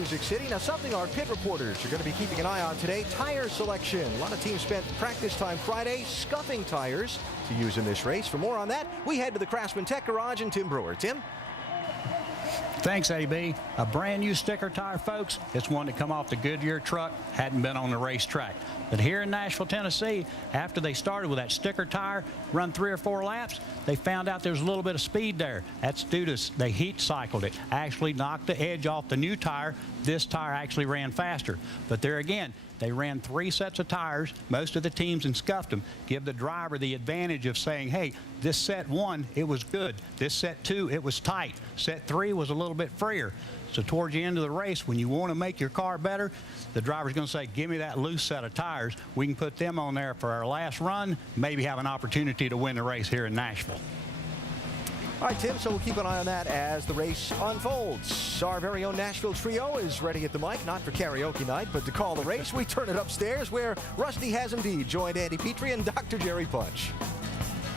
Music City. Now, something our pit reporters are going to be keeping an eye on today, tire selection. A lot of teams spent practice time Friday scuffing tires to use in this race. For more on that, we head to the Craftsman Tech Garage and Tim Brewer. Tim? Thanks, AB. A brand new sticker tire, folks. It's one that come off the Goodyear truck, hadn't been on the racetrack. But here in Nashville, Tennessee, after they started with that sticker tire, run 3 or 4 laps, they found out there was a little bit of speed there. That's due to they heat cycled it, actually knocked the edge off the new tire. This tire actually ran faster. But there again, they ran 3 sets of tires. Most of the teams and scuffed them. Give the driver the advantage of saying, hey, this set 1, it was good. This set 2, it was tight. Set 3 was a little bit freer. So towards the end of the race, when you want to make your car better, the driver's going to say, give me that loose set of tires. We can put them on there for our last run, maybe have an opportunity to win the race here in Nashville. All right, Tim, so we'll keep an eye on that as the race unfolds. Our very own Nashville trio is ready at the mic, not for karaoke night, but to call the race. We turn it upstairs where Rusty has indeed joined Andy Petrie and Dr. Jerry Punch.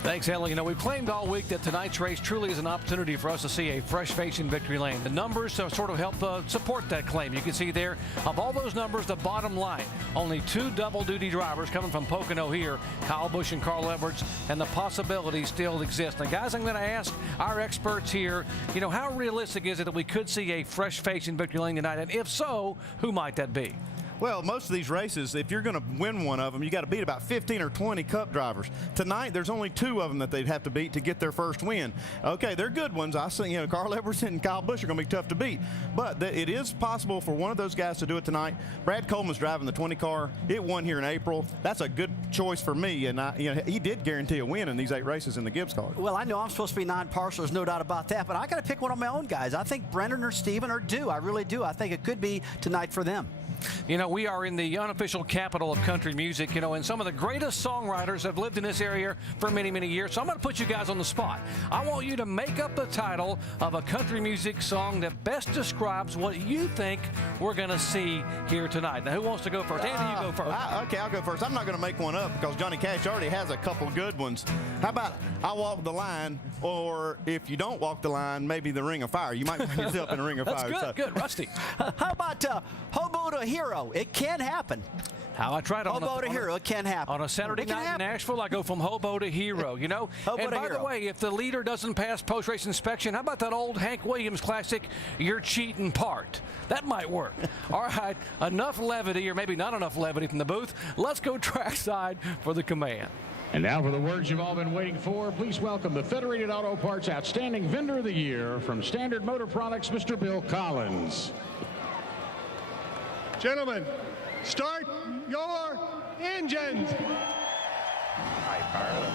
Thanks, Henley. You know, we've claimed all week that tonight's race truly is an opportunity for us to see a fresh face in victory lane. The numbers sort of help support that claim. You can see there, of all those numbers, the bottom line, only 2 double-duty drivers coming from Pocono here, Kyle Busch and Carl Edwards, and the possibilities still exist. Now, guys, I'm going to ask our experts here, you know, how realistic is it that we could see a fresh face in victory lane tonight? And if so, who might that be? Well, most of these races, if you're going to win one of them, you got to beat about 15 or 20 Cup drivers. Tonight, there's only 2 of them that they'd have to beat to get their first win. Okay, they're good ones. I think, you know, Carl Edwards and Kyle Busch are going to be tough to beat. But it is possible for one of those guys to do it tonight. Brad Coleman's driving the 20 car. It won here in April. That's a good choice for me. And you know, he did guarantee a win in these 8 races in the Gibbs car. Well, I know I'm supposed to be non-partial. There's no doubt about that. But I got to pick one of my own guys. I think Brendan or Steven are due. I really do. I think it could be tonight for them. You know, we are in the unofficial capital of country music, you know, and some of the greatest songwriters have lived in this area for many, many years. So I'm going to put you guys on the spot. I want you to make up the title of a country music song that best describes what you think we're going to see here tonight. Now, who wants to go first? Andy, you go first. Okay, I'll go first. I'm not going to make one up because Johnny Cash already has a couple good ones. How about I Walk the Line, or if you don't walk the line, maybe the Ring of Fire. You might find yourself in a Ring of Fire. That's good, good. Rusty. How about Hobo to Hero? It can happen. How I tried on Hobo to Hero, it can happen. On a Saturday night in Nashville, I go from hobo to hero, you know? And by the way, if the leader doesn't pass post-race inspection, how about that old Hank Williams classic, You're Cheating Part? That might work. All right, enough levity, or maybe not enough levity from the booth. Let's go trackside for the command. And now for the words you've all been waiting for, please welcome the Federated Auto Parts Outstanding Vendor of the Year from Standard Motor Products, Mr. Bill Collins. Gentlemen, start your engines. All right, fire up.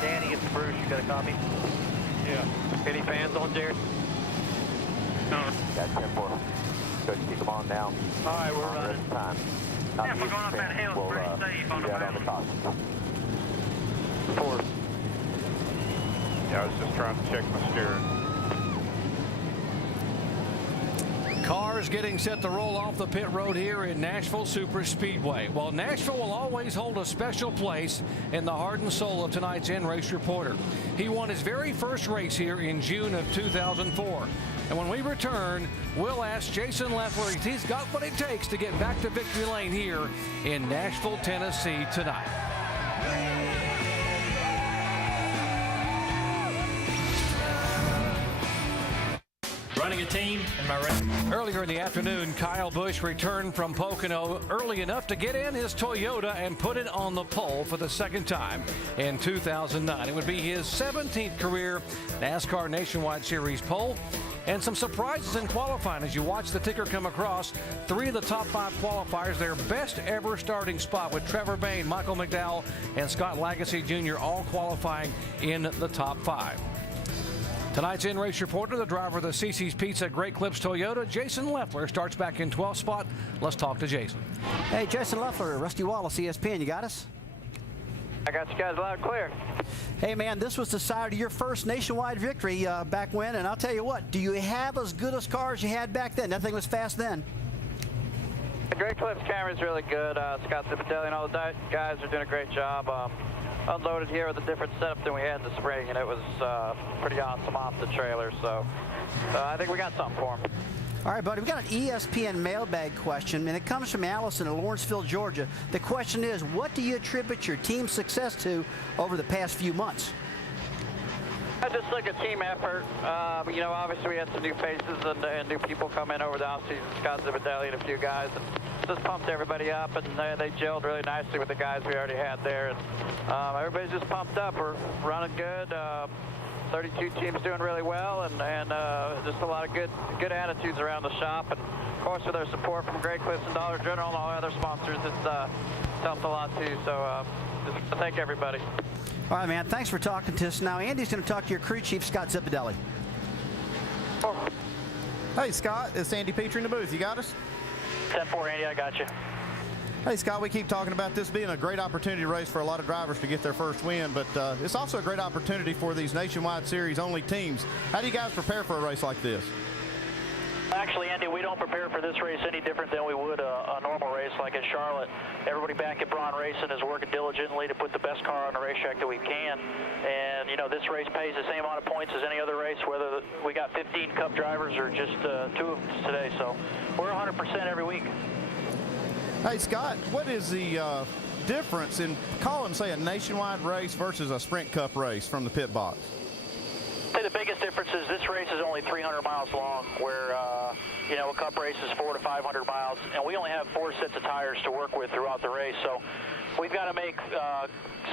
Danny, it's Bruce. You got a copy? Yeah. Any fans on, Jared? No. Got 10-4. Good, keep them on now. All right, we're running. Time. Yeah, we're going up that hill. It's pretty safe on the mountain. 4. Yeah, I was just trying to check my steering. Cars getting set to roll off the pit road here in Nashville Super Speedway. Well, Nashville will always hold a special place in the heart and soul of tonight's in-race reporter. He won his very first race here in June of 2004. And when we return, we'll ask Jason Leffler if he's got what it takes to get back to victory lane here in Nashville, Tennessee tonight. Running a team in my race. Earlier in the afternoon, Kyle Busch returned from Pocono early enough to get in his Toyota and put it on the pole for the second time in 2009. It would be his 17th career NASCAR Nationwide Series pole. And some surprises in qualifying as you watch the ticker come across. 3 of the top 5 qualifiers, their best ever starting spot with Trevor Bayne, Michael McDowell, and Scott Lagasse Jr. all qualifying in the top 5. Tonight's in-race reporter, the driver of the CC's Pizza Great Clips Toyota, Jason Leffler, starts back in 12th spot. Let's talk to Jason. Hey, Jason Leffler, Rusty Wallace, ESPN, you got us? I got you guys loud and clear. Hey, man, this was the side of your first nationwide victory back when, and I'll tell you what, do you have as good as cars you had back then? That thing was fast then. The Great Clips camera is really good. Scott Zipadelli and all the guys are doing a great job. Unloaded here with a different setup than we had in the spring, and it was pretty awesome off the trailer. So I think we got something for him. All right, buddy, we got an ESPN mailbag question, and it comes from Allison in Lawrenceville, Georgia. The question is, what do you attribute your team's success to over the past few months? I just think a team effort. You know, obviously we had some new faces and new people come in over the offseason, Scott Zipadelli and a few guys, and just pumped everybody up, and they gelled really nicely with the guys we already had there. And everybody's just pumped up. We're running good. 32 teams doing really well, and just a lot of good attitudes around the shop. And of course, with our support from Great Clips and Dollar General and all our other sponsors, it's helped a lot too. So just thank everybody. All right, man. Thanks for talking to us. Now, Andy's going to talk to your crew chief, Scott Zipadelli. Hey, Scott, it's Andy Petrie in the booth. You got us? 10-4, Andy, I got you. Hey, Scott, we keep talking about this being a great opportunity race for a lot of drivers to get their first win, but it's also a great opportunity for these Nationwide Series only teams. How do you guys prepare for a race like this? Actually, Andy, we don't prepare for this race any different than we would a normal race like in Charlotte. Everybody back at Braun Racing is working diligently to put the best car on the racetrack that we can. And, you know, this race pays the same amount of points as any other race, whether we got 15 Cup drivers or just 2 of them today. So we're 100% every week. Hey, Scott, what is the difference in calling, say, a nationwide race versus a Sprint Cup race from the pit box? I'd say the biggest difference is this race is only 300 miles long, where, you know, a Cup race is 400 to 500 miles, and we only have 4 sets of tires to work with throughout the race. So we've got to make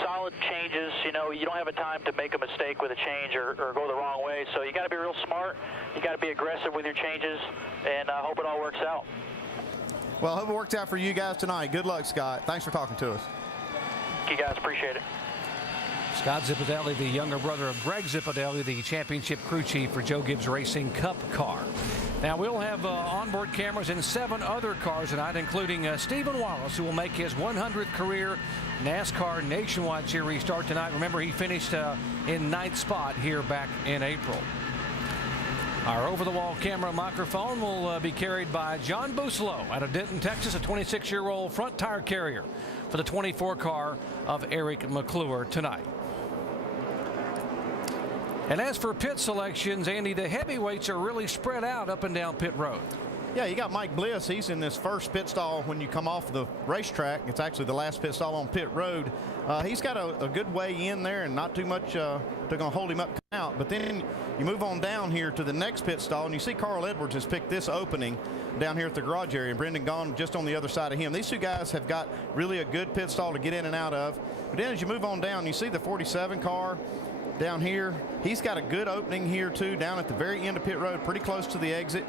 solid changes. You know, you don't have a time to make a mistake with a change or go the wrong way. So you got to be real smart. You got to be aggressive with your changes, and I hope it all works out. Well, I hope it works out for you guys tonight. Good luck, Scott. Thanks for talking to us. Thank you guys. Appreciate it. Scott Zipadelli, the younger brother of Greg Zipadelli, the championship crew chief for Joe Gibbs Racing Cup car. Now, we'll have onboard cameras in 7 other cars tonight, including Stephen Wallace, who will make his 100th career NASCAR Nationwide Series start tonight. Remember, he finished in 9th spot here back in April. Our over-the-wall camera microphone will be carried by John Buslow out of Denton, Texas, a 26-year-old front tire carrier for the 24 car of Eric McClure tonight. And as for pit selections, Andy, the heavyweights are really spread out up and down pit road. Yeah, you got Mike Bliss. He's in this first pit stall when you come off the racetrack. It's actually the last pit stall on pit road. He's got a good way in there and not too much to going to hold him up out. But then you move on down here to the next pit stall, and you see Carl Edwards has picked this opening down here at the garage area, and Brendan Gaughan just on the other side of him. These 2 guys have got really a good pit stall to get in and out of. But then as you move on down, you see the 47 car down here. He's got a good opening here too, down at the very end of pit road, pretty close to the exit.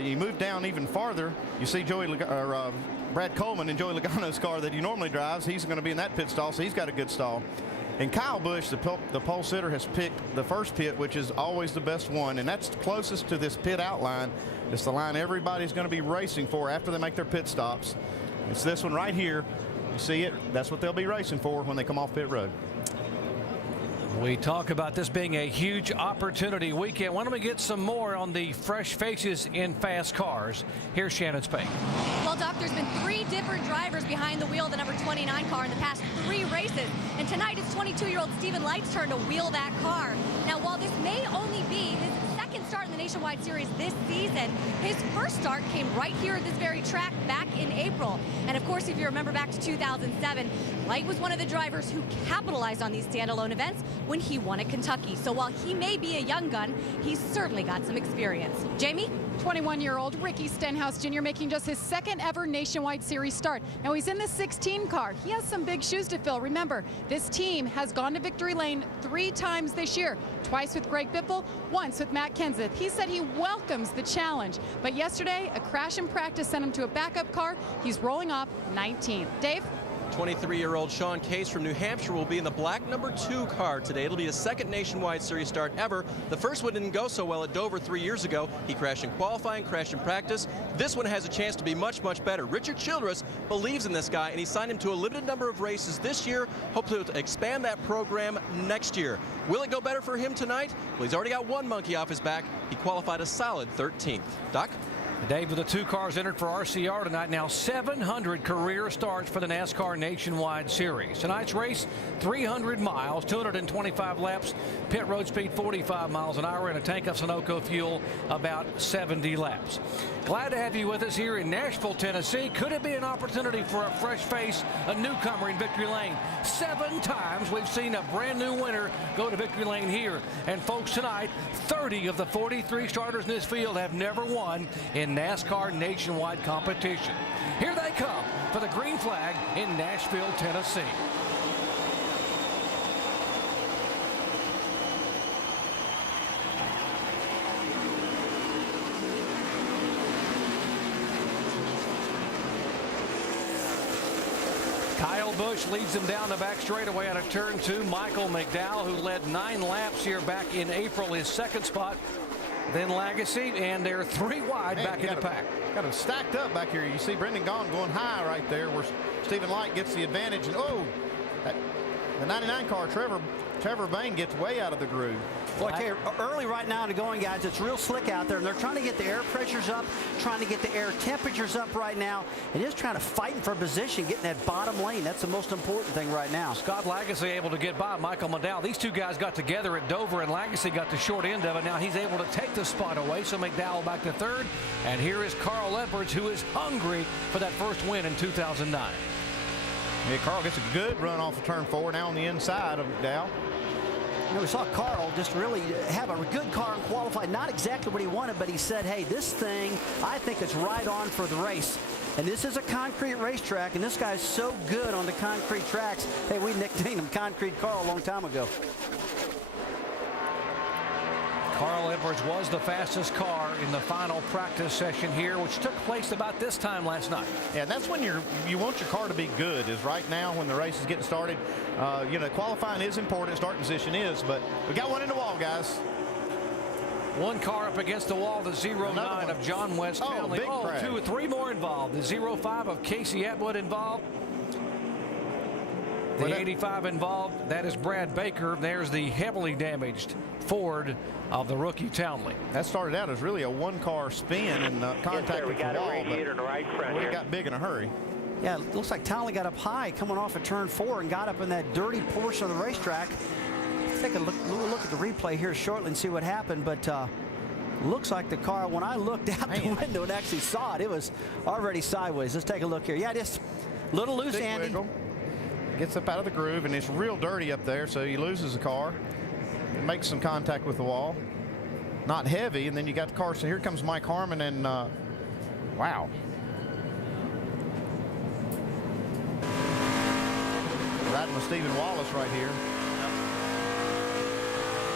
You move down even farther, you see Brad Coleman in Joey Logano's car that he normally drives. He's going to be in that pit stall, so he's got a good stall. And Kyle Busch, the pole sitter, has picked the first pit, which is always the best one, and that's closest to this pit outline. It's the line everybody's going to be racing for after they make their pit stops. It's this one right here. You see it? That's what they'll be racing for when they come off pit road. We talk about this being a huge opportunity weekend. Why don't we get some more on the fresh faces in fast cars? Here's Shannon Spain. Well, Doc, there's been 3 different drivers behind the wheel of the number 29 car in the past 3 races. And tonight it's 22-year-old Stephen Light's turn to wheel that car. Now, while this may only be his second start in the Nationwide Series this season, his first start came right here at this very track back in April. And of course, if you remember back to 2007, Light was one of the drivers who capitalized on these standalone events when he won at Kentucky. So while he may be a young gun, he's certainly got some experience. Jamie? 21-year-old Ricky Stenhouse Jr. making just his second ever Nationwide Series start. Now he's in the 16 car. He has some big shoes to fill. Remember, this team has gone to victory lane 3 times this year. Twice with Greg Biffle, once with Matt Kenseth. He said he welcomes the challenge. But yesterday, a crash in practice sent him to a backup car. He's rolling off 19th. Dave? 23-year-old Sean Case from New Hampshire will be in the black number 2 car today. It'll be his second Nationwide Series start ever. The first one didn't go so well at Dover 3 years ago. He crashed in qualifying, crashed in practice. This one has a chance to be much, much better. Richard Childress believes in this guy, and he signed him to a limited number of races this year. Hope to expand that program next year. Will it go better for him tonight? Well, he's already got 1 monkey off his back. He qualified a solid 13th. Doc? Dave, with the 2 cars entered for RCR tonight, now 700 career starts for the NASCAR Nationwide Series. Tonight's race, 300 miles, 225 laps, pit road speed 45 miles an hour, and a tank of Sunoco fuel about 70 laps. Glad to have you with us here in Nashville, Tennessee. Could it be an opportunity for a fresh face, a newcomer in victory lane? 7 times we've seen a brand new winner go to victory lane here. And folks, tonight, 30 of the 43 starters in this field have never won in NASCAR Nationwide competition. Here they come for the green flag in Nashville, Tennessee. Kyle Busch leads them down the back straightaway out of turn 2. Michael McDowell, who led 9 laps here back in April, his 2nd spot. Then Legacy, and they're 3 wide back in the pack. Got them stacked up back here. You see Brendan Gaughan going high right there where Stephen Light gets the advantage. And the 99 car, Trevor Bain, gets way out of the groove. Well, okay, early right now in the going, guys, it's real slick out there, and they're trying to get the air pressures up, trying to get the air temperatures up right now, and just trying to fight for position, getting that bottom lane. That's the most important thing right now. Scott Legacy able to get by Michael McDowell. These 2 guys got together at Dover, and Legacy got the short end of it. Now he's able to take the spot away, so McDowell back to 3rd. And here is Carl Edwards, who is hungry for that first win in 2009. Yeah, Carl gets a good run off of turn 4 now on the inside of McDowell. You know, we saw Carl just really have a good car and qualify. Not exactly what he wanted, but he said, hey, this thing, I think it's right on for the race. And this is a concrete racetrack, and this guy's so good on the concrete tracks. Hey, we nicknamed him Concrete Carl a long time ago. Carl Edwards was the fastest car in the final practice session here, which took place about this time last night. Yeah, that's when you want your car to be good, is right now when the race is getting started. You know, qualifying is important, starting position is, but we got one in the wall, guys. 1 car up against the wall, the 09 of John West Townley. Oh, 2 or 3 more involved. The 05 of Casey Atwood involved. The 85 involved, that is Brad Baker. There's the heavily damaged Ford of the rookie Townley. That started out as really a 1-car spin and contact with the wall, but it got big in a hurry. Yeah, it looks like Townley got up high coming off of turn 4 and got up in that dirty portion of the racetrack. Take a look at the replay here shortly and see what happened, but looks like the car, when I looked out the window and actually saw it, it was already sideways. Let's take a look here. Yeah, just a little loose, Andy. Wiggle. Gets up out of the groove, and it's real dirty up there, so he loses the car. Makes some contact with the wall. Not heavy, and then you got the car. So here comes Mike Harmon, and wow. Riding with Stephen Wallace right here.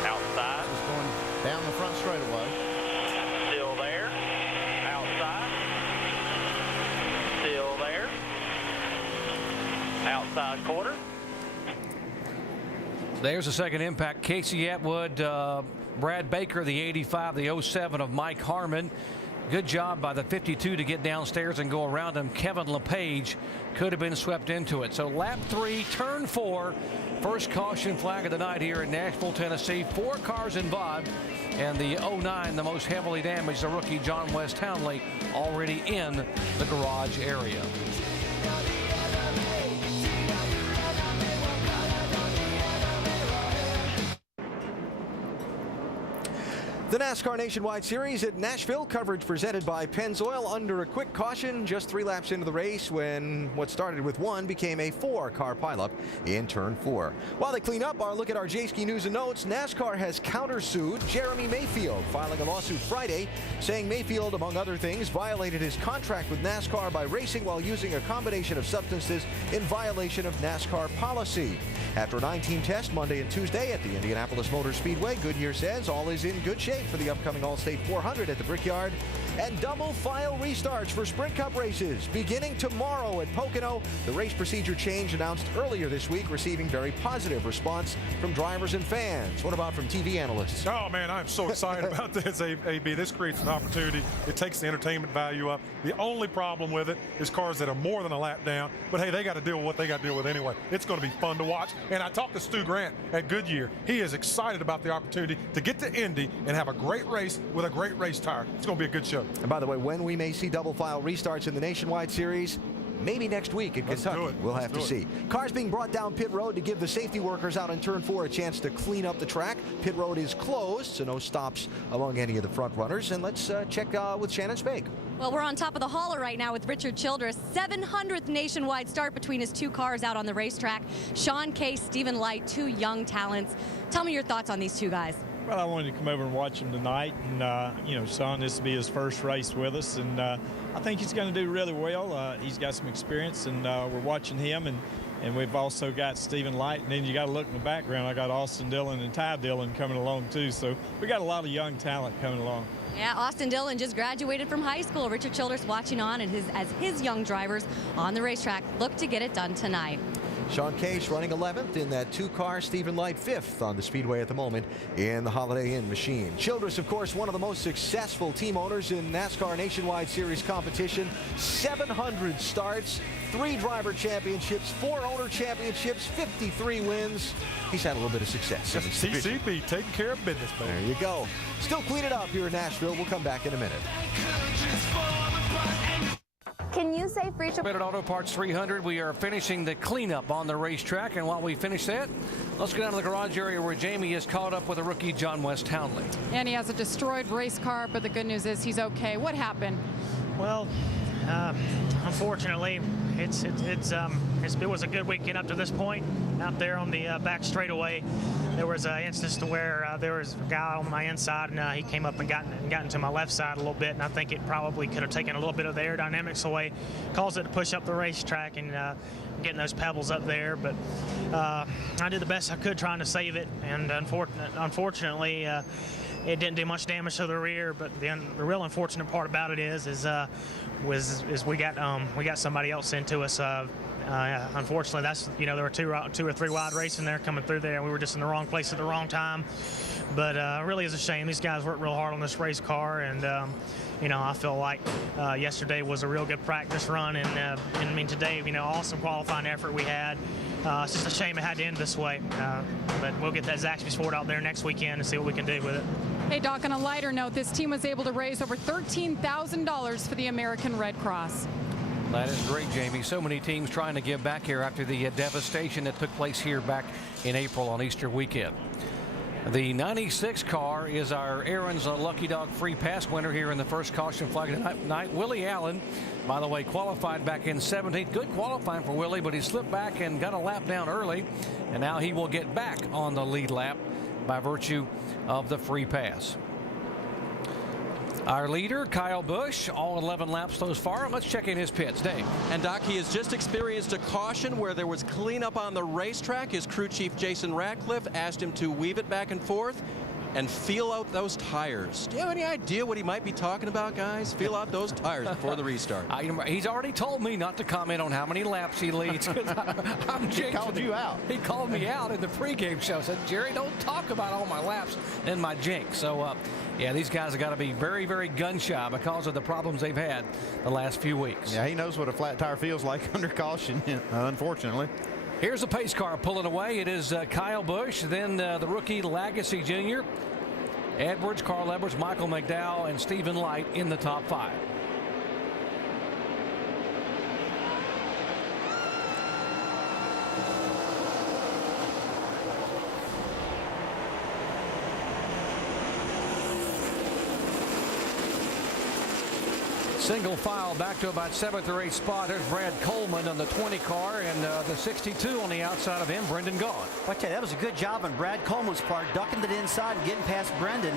Outside. Just going down the front straightaway. Still there. Outside. Still there. Outside quarter. There's a second impact. Casey Atwood, Brad Baker, the 85, the 07 of Mike Harmon. Good job by the 52 to get downstairs and go around him. Kevin LePage could have been swept into it. So lap 3, turn 4, first caution flag of the night here in Nashville, Tennessee. 4 cars involved, and the 09, the most heavily damaged, the rookie John West Townley, already in the garage area. The NASCAR Nationwide Series at Nashville, coverage presented by Pennzoil under a quick caution just 3 laps into the race when what started with 1 became a 4-car pileup in turn 4. While they clean up, our look at our J-Ski news and notes. NASCAR has countersued Jeremy Mayfield, filing a lawsuit Friday saying Mayfield, among other things, violated his contract with NASCAR by racing while using a combination of substances in violation of NASCAR policy. After a 9-team test Monday and Tuesday at the Indianapolis Motor Speedway, Goodyear says all is in good shape for the upcoming All-State 400 at the Brickyard, and double file restarts for Sprint Cup races beginning tomorrow at Pocono. The race procedure change announced earlier this week receiving very positive response from drivers and fans. What about from TV analysts? Oh man, I'm so excited about this, AB. This creates an opportunity. It takes the entertainment value up. The only problem with it is cars that are more than a lap down, but hey, they got to deal with what they got to deal with anyway. It's going to be fun to watch. And I talked to Stu Grant at Goodyear. He is excited about the opportunity to get to Indy and have a great race with a great race tire. It's going to be a good show. And by the way, when we may see double file restarts in the Nationwide Series, maybe next week in Kentucky. We'll have to see. Cars being brought down pit road to give the safety workers out in turn 4 a chance to clean up the track. Pit road is closed, so no stops among any of the front runners. And let's check with Shannon Spake. Well, we're on top of the hauler right now with Richard Childress. 700th nationwide start between his 2 cars out on the racetrack. Sean Case, Stephen Light, 2 young talents. Tell me your thoughts on these 2 guys. Well, I wanted to come over and watch him tonight, and you know, Sean, this will be his first race with us, and I think he's going to do really well. He's got some experience, and we're watching him, and we've also got Stephen Light, and then you got to look in the background. I got Austin Dillon and Ty Dillon coming along too, so we got a lot of young talent coming along. Yeah, Austin Dillon just graduated from high school. Richard Childress watching on as his young drivers on the racetrack look to get it done tonight. Sean Case running 11th in that 2-car. Stephen Light 5th on the speedway at the moment in the Holiday Inn machine. Childress, of course, one of the most successful team owners in NASCAR Nationwide Series competition. 700 starts, 3 driver championships, 4 owner championships, 53 wins. He's had a little bit of success. TCB taking care of business, man. There you go. Still clean it up here in Nashville. We'll come back in a minute. Can you say free trip? Federated Auto Parts 300, we are finishing the cleanup on the racetrack, and while we finish that, let's go down to the garage area where Jamie is caught up with a rookie, John West Townley. And he has a destroyed race car, but the good news is he's okay. What happened? Well, unfortunately, it was a good weekend up to this point. Out there on the back straightaway, there was an instance to where there was a guy on my inside, and he came up and got into my left side a little bit, and I think it probably could have taken a little bit of the aerodynamics away, caused it to push up the racetrack and getting those pebbles up there. But I did the best I could trying to save it, and unfortunately, it didn't do much damage to the rear. But the real unfortunate part about it is we got somebody else into us. Unfortunately, that's, you know, there were two or three wide racing there coming through there, and we were just in the wrong place at the wrong time. But it really is a shame. These guys worked real hard on this race car, and you know, I feel like yesterday was a real good practice run, and I mean, today, you know, awesome qualifying effort we had. It's just a shame it had to end this way, but we'll get that Zaxby's Ford out there next weekend and see what we can do with it. Hey, Doc, on a lighter note, this team was able to raise over $13,000 for the American Red Cross. That is great, Jamie. So many teams trying to give back here after the devastation that took place here back in April on Easter weekend. The 96 car is our Aaron's Lucky Dog Free Pass winner here in the first caution flag tonight. Willie Allen, by the way, qualified back in 17th. Good qualifying for Willie, but he slipped back and got a lap down early, and now he will get back on the lead lap by virtue of the free pass. Our leader, Kyle Busch, all 11 laps thus far. Let's check in his pits. Dave. And Doc, he has just experienced a caution where there was cleanup on the racetrack. His crew chief, Jason Ratcliffe, asked him to weave it back and forth and feel out those tires. Do you have any idea what he might be talking about, guys? Feel out those tires before the restart. He's already told me not to comment on how many laps he leads. I'm He called you out. He called me out in the pregame show. Said, Jerry, don't talk about all my laps and my jinx. So, yeah, these guys have got to be very, very gun-shy because of the problems they've had the last few weeks. Yeah, he knows what a flat tire feels like under caution, unfortunately. Here's the pace car pulling away. It is Kyle Busch, then the rookie Lagasse Jr., Edwards, Carl Edwards, Michael McDowell, and Stephen Light in the top 5. Single file back to about 7th or 8th spot. There's Brad Coleman on the 20 car, and the 62 on the outside of him, Brendan Gaughan. I tell you, that was a good job on Brad Coleman's part, ducking to the inside and getting past Brendan.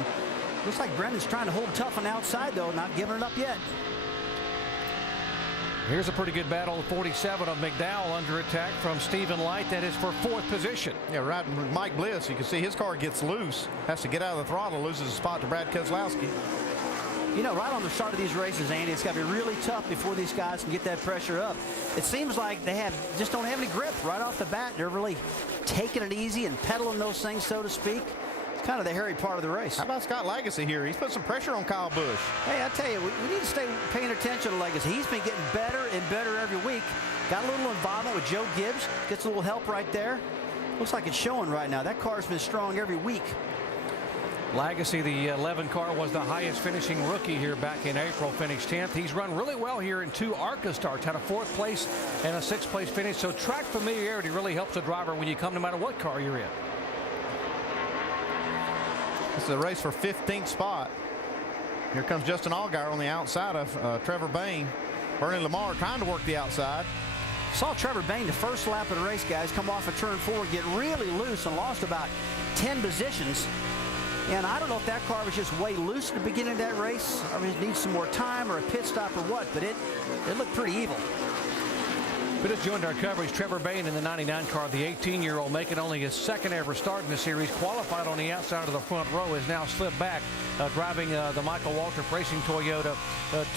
Looks like Brendan's trying to hold tough on the outside, though, not giving it up yet. Here's a pretty good battle. 47 of McDowell under attack from Stephen Light. That is for 4th position. Yeah, right. Mike Bliss, you can see his car gets loose, has to get out of the throttle, loses a spot to Brad Keselowski. You know, right on the start of these races, Andy, it's got to be really tough before these guys can get that pressure up. It seems like they just don't have any grip right off the bat. They're really taking it easy and pedaling those things, so to speak. It's kind of the hairy part of the race. How about Scott Lagasse here? He's put some pressure on Kyle Busch. Hey, I tell you, we need to stay paying attention to Lagasse. He's been getting better and better every week. Got a little involvement with Joe Gibbs. Gets a little help right there. Looks like it's showing right now. That car's been strong every week. Legacy, the 11 car, was the highest finishing rookie here back in April, finished 10th. He's run really well here in 2 ARCA starts, had a 4th place and a 6th place finish. So track familiarity really helps a driver when you come, no matter what car you're in. This is a race for 15th spot. Here comes Justin Allgaier on the outside of Trevor Bayne. Bernie Lamar trying to work the outside. Saw Trevor Bayne the first lap of the race, guys, come off of turn 4, get really loose and lost about 10 positions. And I don't know if that car was just way loose at the beginning of that race, or it needs some more time or a pit stop or what, but it looked pretty evil. We just joined our coverage. Trevor Bayne in the 99 car, the 18-year-old, making only his 2nd ever start in the series, qualified on the outside of the front row, has now slipped back, driving the Michael Waltrip Racing Toyota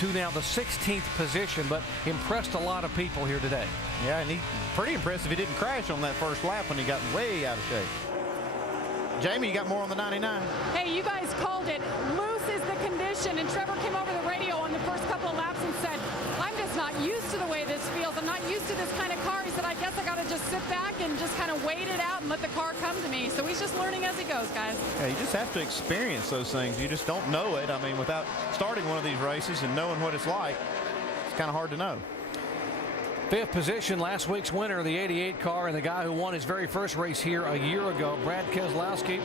to now the 16th position, but impressed a lot of people here today. Yeah, and he pretty impressive. He didn't crash on that first lap when he got way out of shape. Jamie, you got more on the 99? Hey, you guys called it. Loose is the condition, and Trevor came over the radio on the first couple of laps and said, I'm just not used to the way this feels. I'm not used to this kind of car. He said, I guess I got to just sit back and just kind of wait it out and let the car come to me. So he's just learning as he goes, guys. Yeah, you just have to experience those things. You just don't know it. I mean, without starting one of these races and knowing what it's like, it's kind of hard to know. 5th position, last week's winner of the 88 car, and the guy who won his very first race here a year ago, Brad Keselowski.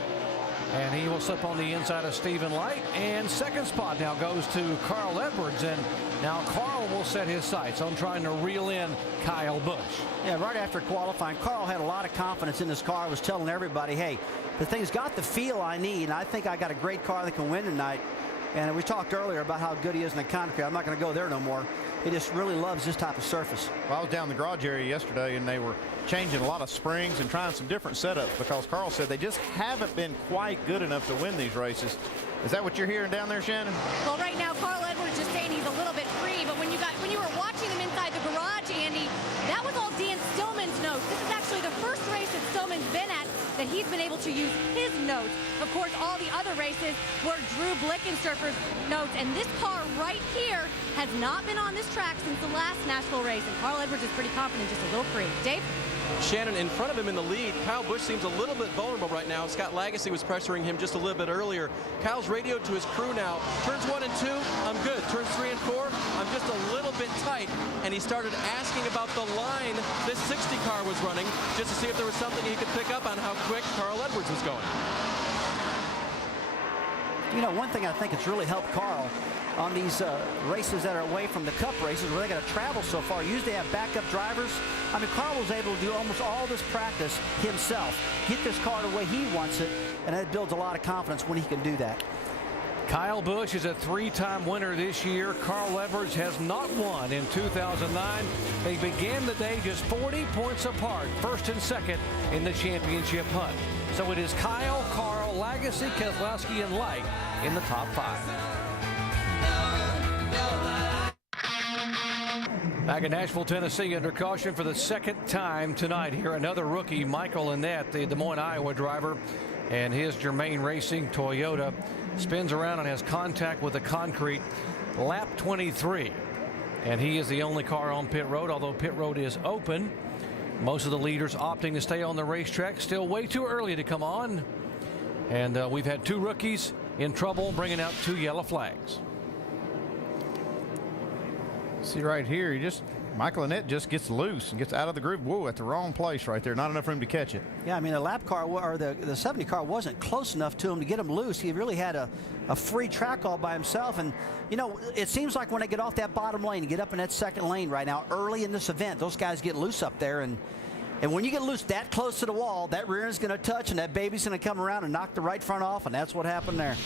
And he will slip on the inside of Stephen Light. And 2nd spot now goes to Carl Edwards. And now Carl will set his sights on trying to reel in Kyle Busch. Yeah, right after qualifying, Carl had a lot of confidence in this car. Was telling everybody, hey, the thing's got the feel I need. And I think I got a great car that can win tonight. And we talked earlier about how good he is in the concrete. I'm not going to go there no more. He just really loves this type of surface. Well, I was down in the garage area yesterday, and they were changing a lot of springs and trying some different setups because Carl said they just haven't been quite good enough to win these races. Is that what you're hearing down there, Shannon? Well, right now, Carl Edwards just saying he's a little bit free, but when you were watching him inside the garage, Andy, that was all Dan Stillman's notes. This is actually the first race that Stillman's been at that he's been able to use his notes. Of course, all the other races were Drew Blickensurfer's notes, and this car right here has not been on this track since the last Nashville race, and Carl Edwards is pretty confident, just a little free. Dave? Shannon, in front of him in the lead, Kyle Busch seems a little bit vulnerable right now. Scott Lagasse was pressuring him just a little bit earlier. Kyle's radioed to his crew now. Turns 1 and 2, I'm good. Turns 3 and 4, I'm just a little bit tight. And he started asking about the line this 60 car was running, just to see if there was something he could pick up on how quick Carl Edwards was going. You know, one thing I think it's really helped Carl on these races that are away from the Cup races where they got to travel so far. Usually they have backup drivers. I mean, Carl was able to do almost all this practice himself, get this car the way he wants it, and that builds a lot of confidence when he can do that. Kyle Busch is a 3-time winner this year. Carl Edwards has not won in 2009. They began the day just 40 points apart, 1st and 2nd in the championship hunt. So it is Kyle, Carl, Lagasse, Keselowski, and Light in the top 5. Back in Nashville, Tennessee, under caution for the 2nd time tonight here. Another rookie, Michael Annette, the Des Moines, Iowa driver, and his Germain Racing Toyota spins around and has contact with the concrete. Lap 23. And he is the only car on pit road, although pit road is open. Most of the leaders opting to stay on the racetrack. Still way too early to come on. And we've had 2 rookies in trouble, bringing out 2 yellow flags. See right here, Michael Annette just gets loose and gets out of the groove. Whoa, at the wrong place right there. Not enough room to catch it. Yeah, I mean, the lap car or the 70 car wasn't close enough to him to get him loose. He really had a free track all by himself. And, you know, it seems like when they get off that bottom lane and get up in that 2nd lane right now, early in this event, those guys get loose up there. And when you get loose that close to the wall, that rear end's going to touch and that baby's going to come around and knock the right front off. And that's what happened there.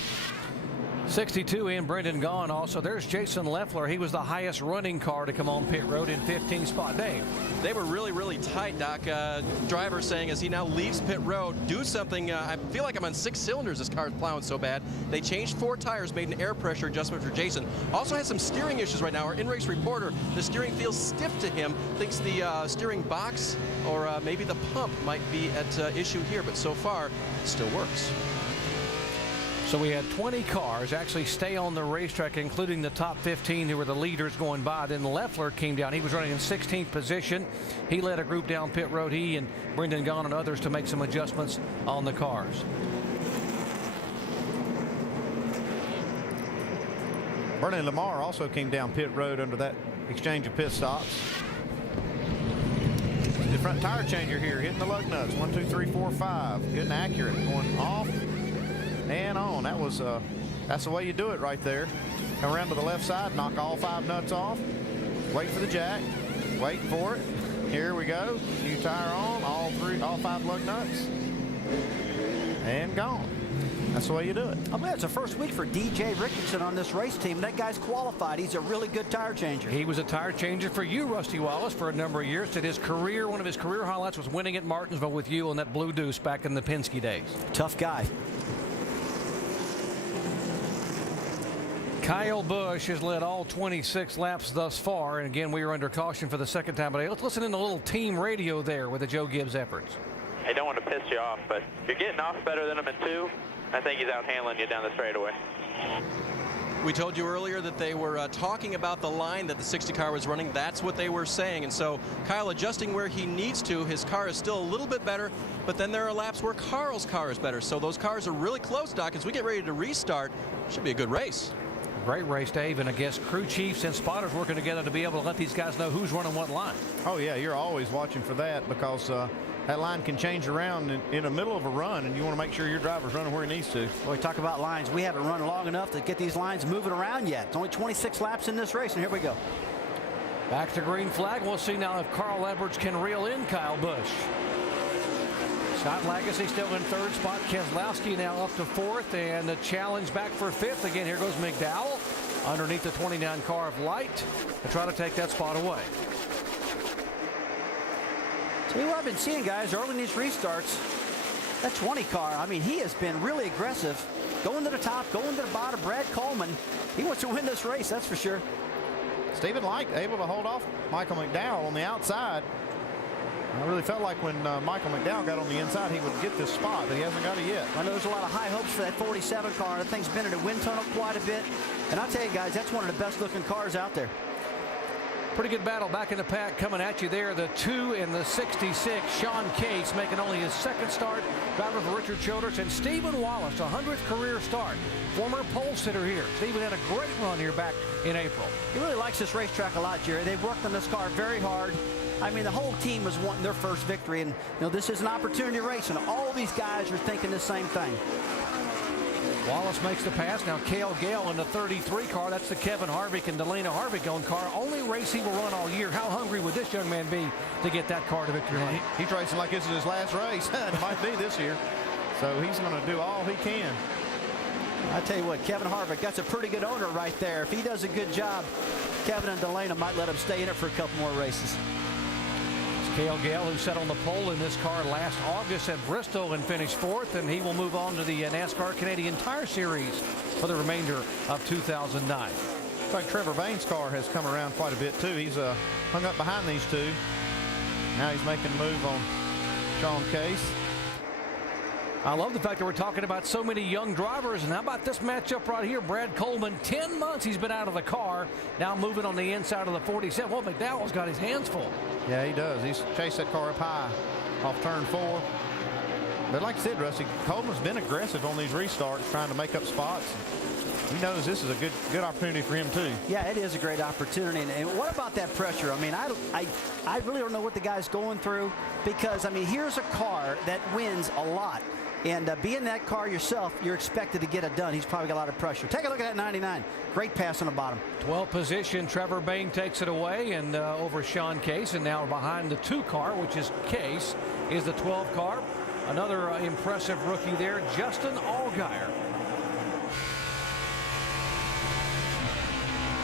62 in Brendan Gaughan also. There's Jason Leffler. He was the highest running car to come on pit road in 15th spot. Dave. They were really, really tight, Doc. Driver saying as he now leaves pit road, do something. I feel like I'm on 6 cylinders. This car's plowing so bad. They changed 4 tires, made an air pressure adjustment for Jason. Also has some steering issues right now. Our in-race reporter, the steering feels stiff to him. Thinks the steering box or maybe the pump might be at issue here, but so far it still works. So we had 20 cars actually stay on the racetrack, including the top 15 who were the leaders going by. Then Leffler came down. He was running in 16th position. He led a group down pit road. He and Brendan Gaughan and others to make some adjustments on the cars. Bernie Lamar also came down pit road under that exchange of pit stops. The front tire changer here, hitting the lug nuts. 1, 2, 3, 4, 5. Good and accurate. Going off and on. That's the way you do it right there. Come around to the left side, knock all 5 nuts off. Wait for the jack. Wait for it. Here we go. New tire on. All 5 lug nuts. And gone. That's the way you do it. I believe it's the first week for DJ Ricketson on this race team. That guy's qualified. He's a really good tire changer. He was a tire changer for you, Rusty Wallace, for a number of years. That his career, one of his career highlights was winning at Martinsville with you on that Blue Deuce back in the Penske days. Tough guy. Kyle Busch has led all 26 laps thus far, and again, we are under caution for the second time today. Let's listen in the little team radio there with the Joe Gibbs efforts. I don't want to piss you off, but you're getting off better than him in 2. I think he's out handling you down the straightaway. We told you earlier that they were talking about the line that the 60 car was running. That's what they were saying. And so Kyle adjusting where he needs to. His car is still a little bit better, but then there are laps where Carl's car is better. So those cars are really close, Doc. As we get ready to restart, should be a good race. Great race, Dave, and I guess crew chiefs and spotters working together to be able to let these guys know who's running what line. Oh, yeah, you're always watching for that because that line can change around in the middle of a run, and you want to make sure your driver's running where he needs to. Well, we talk about lines. We haven't run long enough to get these lines moving around yet. It's only 26 laps in this race, and here we go. Back to green flag. We'll see now if Carl Edwards can reel in Kyle Busch. Scott Lagasse still in 3rd spot. Keselowski now up to 4th, and the challenge back for 5th. Again, here goes McDowell underneath the 29 car of Light to try to take that spot away. See what I've been seeing, guys, early in these restarts. That 20 car, I mean, he has been really aggressive. Going to the top, going to the bottom. Brad Coleman, he wants to win this race, that's for sure. Stephen Light able to hold off Michael McDowell on the outside. I really felt like when Michael McDowell got on the inside, he would get this spot, but he hasn't got it yet. I know there's a lot of high hopes for that 47 car. That thing's been in a wind tunnel quite a bit. And I'll tell you guys, that's one of the best looking cars out there. Pretty good battle back in the pack coming at you there. The 2 in the 66. Sean Case making only his 2nd start. Driver for Richard Childress. And Stephen Wallace, 100th career start. Former pole sitter here. Stephen had a great run here back in April. He really likes this racetrack a lot, Jerry. They've worked on this car very hard. I mean, the whole team was wanting their first victory. And, you know, this is an opportunity race. And all these guys are thinking the same thing. Wallace makes the pass. Now Cale Gale in the 33 car. That's the Kevin Harvick and Delana Harvick owned car. Only race he will run all year. How hungry would this young man be to get that car to victory lane? He's racing like this is his last race. It might be this year. So he's going to do all he can. I tell you what, Kevin Harvick, that's a pretty good owner right there. If he does a good job, Kevin and Delana might let him stay in it for a couple more races. Cale Gale, who set on the pole in this car last August at Bristol and finished 4th, and he will move on to the NASCAR Canadian Tire Series for the remainder of 2009. Looks like Trevor Bayne's car has come around quite a bit too. He's hung up behind these two. Now he's making a move on Sean Case. I love the fact that we're talking about so many young drivers. And how about this matchup right here? Brad Coleman, 10 months he's been out of the car. Now moving on the inside of the 47. Well, McDowell's got his hands full. Yeah, he does. He's chased that car up high off turn 4. But like I said, Rusty, Coleman's been aggressive on these restarts, trying to make up spots. He knows this is a good opportunity for him too. Yeah, it is a great opportunity. And what about that pressure? I mean, I really don't know what the guy's going through, because I mean, here's a car that wins a lot. And being that car yourself, you're expected to get it done. He's probably got a lot of pressure. Take a look at that 99. Great pass on the bottom. 12th position. Trevor Bayne takes it away and over Sean Case. And now behind the 2 car, which is Case, is the 12 car. Another impressive rookie there, Justin Allgaier.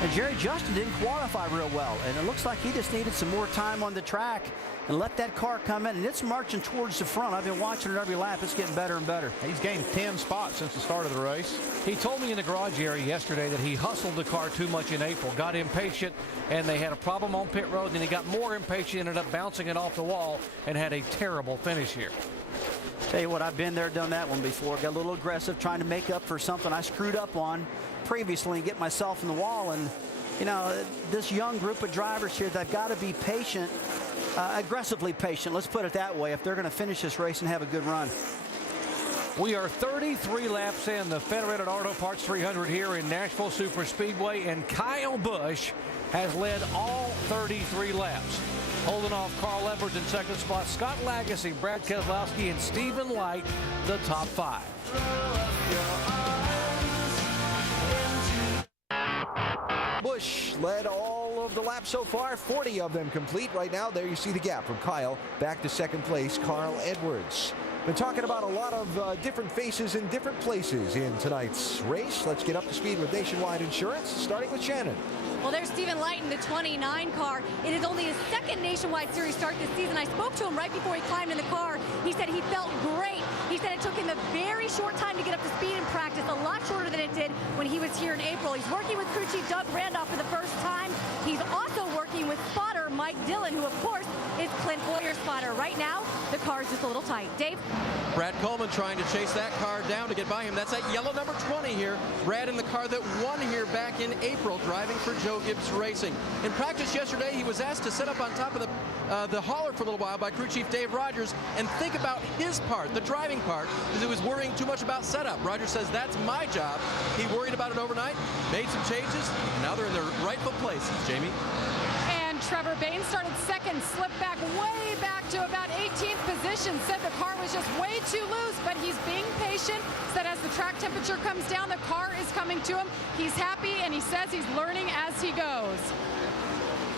And Jerry, Justin didn't qualify real well, and it looks like he just needed some more time on the track and let that car come in, and it's marching towards the front. I've been watching it every lap. It's getting better and better. He's gained 10 spots since the start of the race. He told me in the garage area yesterday that he hustled the car too much in April, got impatient, and they had a problem on pit road, and he got more impatient, ended up bouncing it off the wall, and had a terrible finish here. Tell you what, I've been there, done that one before. Got a little aggressive, trying to make up for something I screwed up on previously and get myself in the wall. And you know, this young group of drivers here, they've got to be patient, aggressively patient, let's put it that way, if they're going to finish this race and have a good run. We are 33 laps in the Federated Auto Parts 300 here in Nashville Superspeedway, and Kyle Busch has led all 33 laps. Holding off Carl Edwards in second spot, Scott Lagasse, Brad Keselowski, and Stephen Light, the top 5. Busch led all of the laps so far, 40 of them complete. Right now, there you see the gap from Kyle back to second place, Carl Edwards. Been talking about a lot of different faces in different places in tonight's race. Let's get up to speed with Nationwide Insurance, starting with Shannon. Well, there's Stephen Light in the 29 car. It is only his second Nationwide Series start this season. I spoke to him right before he climbed in the car. He said he felt great. He said it took him a very short time to get up to speed in practice, a lot shorter than it did when he was here in April. He's working with crew chief Doug Randolph for the first time. He's also working with spotter Mike Dillon, who of course is Clint Boyer's spotter. Right now, the car is just a little tight. Dave? Brad Coleman trying to chase that car down to get by him. That's that yellow number 20 here. Brad in the car that won here back in April, driving for Joe Gibbs Racing. In practice yesterday, he was asked to sit up on top of the hauler for a little while by crew chief Dave Rogers and think about his part, the driving part, because he was worrying too much about setup. Rogers says, that's my job. He worried about it overnight, made some changes, and now they're in their rightful places. Jamie? Trevor Bayne started second, slipped way back to about 18th position. Said the car was just way too loose, but he's being patient. Said as the track temperature comes down, the car is coming to him. He's happy, and he says he's learning as he goes.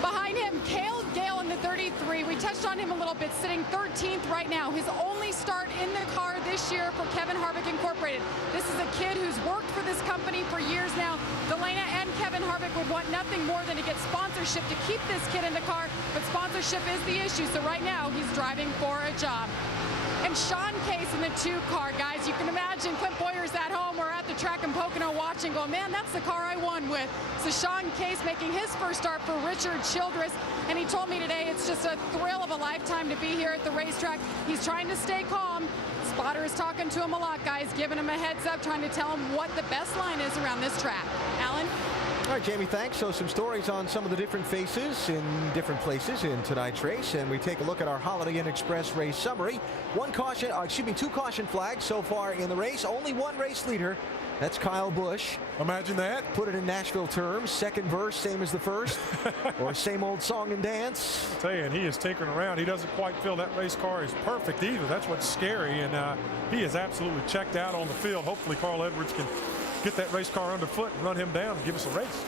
Behind him, Cale Gale in the 33. We touched on him a little bit, sitting 13th right now. His only start in the car this year for Kevin Harvick Incorporated. This is a kid who's worked for this company for years now. Delana and Kevin Harvick would want nothing more than to get sponsorship to keep this kid in the car, but sponsorship is the issue. So right now, he's driving for a job. And Sean Case in the 2 car, guys. You can imagine Clint Boyer's at home or at the track in Pocono watching, going, man, that's the car I won with. So Sean Case making his first start for Richard Childress, and he told me today it's just a thrill of a lifetime to be here at the racetrack. He's trying to stay calm. Spotter is talking to him a lot, guys, giving him a heads up, trying to tell him what the best line is around this track. Alan? All right, Jamie, thanks. So some stories on some of the different faces in different places in tonight's race, and we take a look at our Holiday Inn Express race summary. 2 caution flags so far in the race. Only one race leader. That's Kyle Busch. Imagine that. Put it in Nashville terms. Second verse, same as the first, or same old song and dance. I'll tell you, and he is tinkering around. He doesn't quite feel that race car is perfect either. That's what's scary, and he is absolutely checked out on the field. Hopefully Carl Edwards can get that race car underfoot and run him down and give us a race.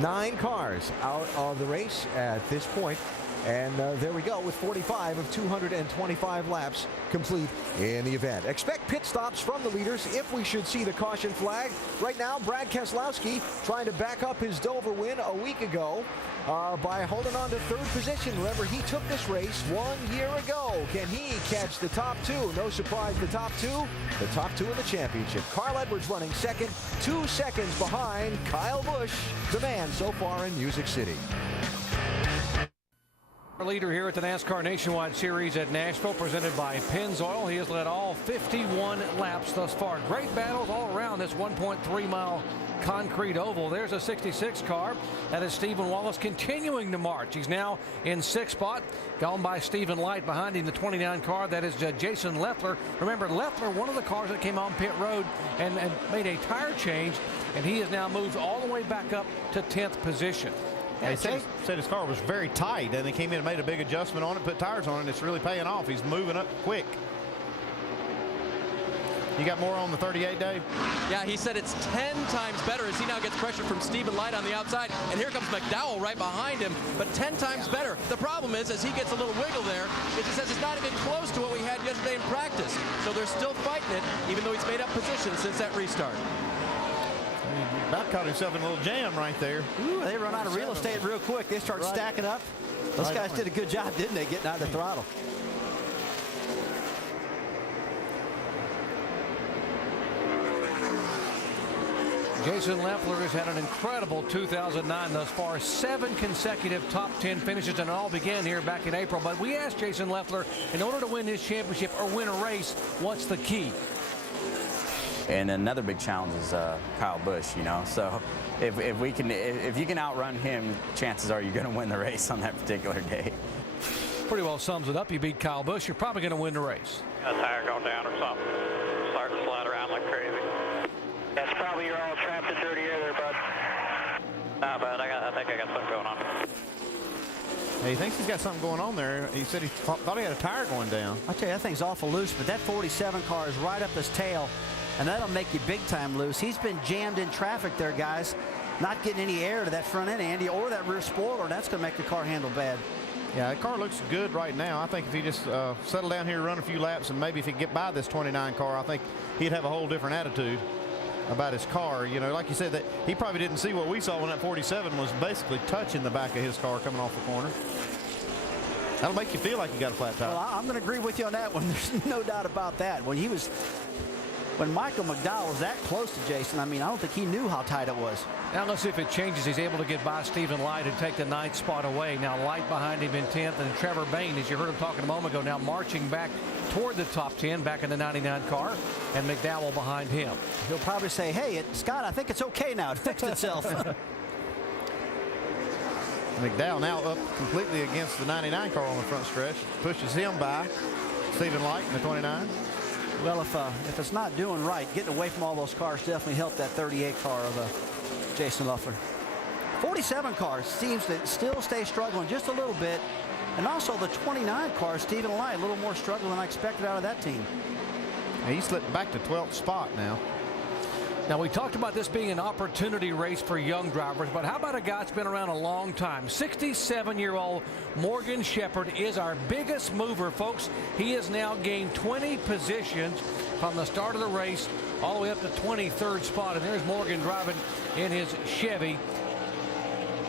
9 cars out of the race at this point. And there we go with 45 of 225 laps complete in the event. Expect pit stops from the leaders if we should see the caution flag. Right now, Brad Keselowski trying to back up his Dover win a week ago by holding on to 3rd position. Remember, he took this race 1 year ago. Can he catch the top 2? No surprise, the top 2 in the championship. Carl Edwards running second, 2 seconds behind Kyle Busch, the man so far in Music City. Our leader here at the NASCAR Nationwide Series at Nashville, presented by Pennzoil. He has led all 51 laps thus far. Great battles all around this 1.3-mile concrete oval. There's a 66 car. That is Stephen Wallace continuing to march. He's now in 6th spot, gone by Stephen Light. Behind him, the 29 car. That is Jason Leffler. Remember, Leffler, one of the cars that came on pit road and made a tire change, and he has now moved all the way back up to 10th position. They said his car was very tight, and they came in and made a big adjustment on it, put tires on it, and it's really paying off. He's moving up quick. You got more on the 38, Dave? Yeah, he said it's 10 times better as he now gets pressure from Stephen Light on the outside. And here comes McDowell right behind him, but 10 times better. The problem is, as he gets a little wiggle there, he says it's not even close to what we had yesterday in practice. So they're still fighting it, even though he's made up position since that restart. About caught himself in a little jam right there. Ooh, they run out of real estate real quick. They start stacking up. Those guys did a good job, didn't they, getting out of the throttle? Jason Leffler has had an incredible 2009 thus far. 7 consecutive top 10 finishes, and it all began here back in April. But we asked Jason Leffler, in order to win his championship or win a race, what's the key? And another big challenge is Kyle Busch, you know. So if you can outrun him, chances are you're going to win the race on that particular day. Pretty well sums it up. You beat Kyle Busch, you're probably going to win the race. A tire gone down or something. Start to slow like crazy. That's probably you're all trapped in dirty air there, bud. Nah, bud, I think I got something going on. He thinks he's got something going on there. He said he thought he had a tire going down. I tell you, that thing's awful loose, but that 47 car is right up his tail, and that'll make you big time loose. He's been jammed in traffic there, guys. Not getting any air to that front end, Andy, or that rear spoiler. That's going to make the car handle bad. Yeah, the car looks good right now. I think if he just settle down here, run a few laps, and maybe if he could get by this 29 car, I think he'd have a whole different attitude about his car. You know, like you said, that he probably didn't see what we saw when that 47 was basically touching the back of his car coming off the corner. That'll make you feel like you got a flat tire. Well, I'm going to agree with you on that one. There's no doubt about that. When Michael McDowell was that close to Jason, I mean, I don't think he knew how tight it was. Now let's see if it changes. He's able to get by Stephen Light and take the 9th spot away. Now Light behind him in 10th, and Trevor Bayne, as you heard him talking a moment ago, now marching back toward the top 10, back in the 99 car, and McDowell behind him. He'll probably say, hey, Scott, I think it's okay now. It fixed itself. McDowell now up completely against the 99 car on the front stretch. Pushes him by Stephen Light in the 29. Well, if it's not doing right, getting away from all those cars definitely helped that 38 car of Jason Luffler. 47 car seems to still stay struggling just a little bit. And also the 29 car, Stephen Light, a little more struggle than I expected out of that team. He slipped back to 12th spot now. Now, we talked about this being an opportunity race for young drivers, but how about a guy that's been around a long time? 67-year-old Morgan Shepherd is our biggest mover, folks. He has now gained 20 positions from the start of the race all the way up to 23rd spot. And there's Morgan driving in his Chevy.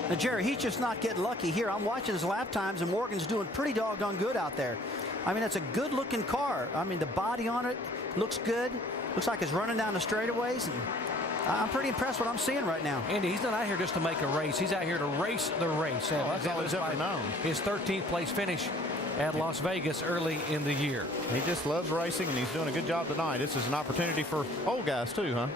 Now, Jerry, he's just not getting lucky here. I'm watching his lap times, and Morgan's doing pretty doggone good out there. I mean, it's a good-looking car. I mean, the body on it looks good. Looks like it's running down the straightaways, and I'm pretty impressed with what I'm seeing right now. Andy, he's not out here just to make a race. He's out here to race the race. Oh, that's all he's ever known. His 13th place finish at Las Vegas early in the year. He just loves racing, and he's doing a good job tonight. This is an opportunity for old guys, too, huh?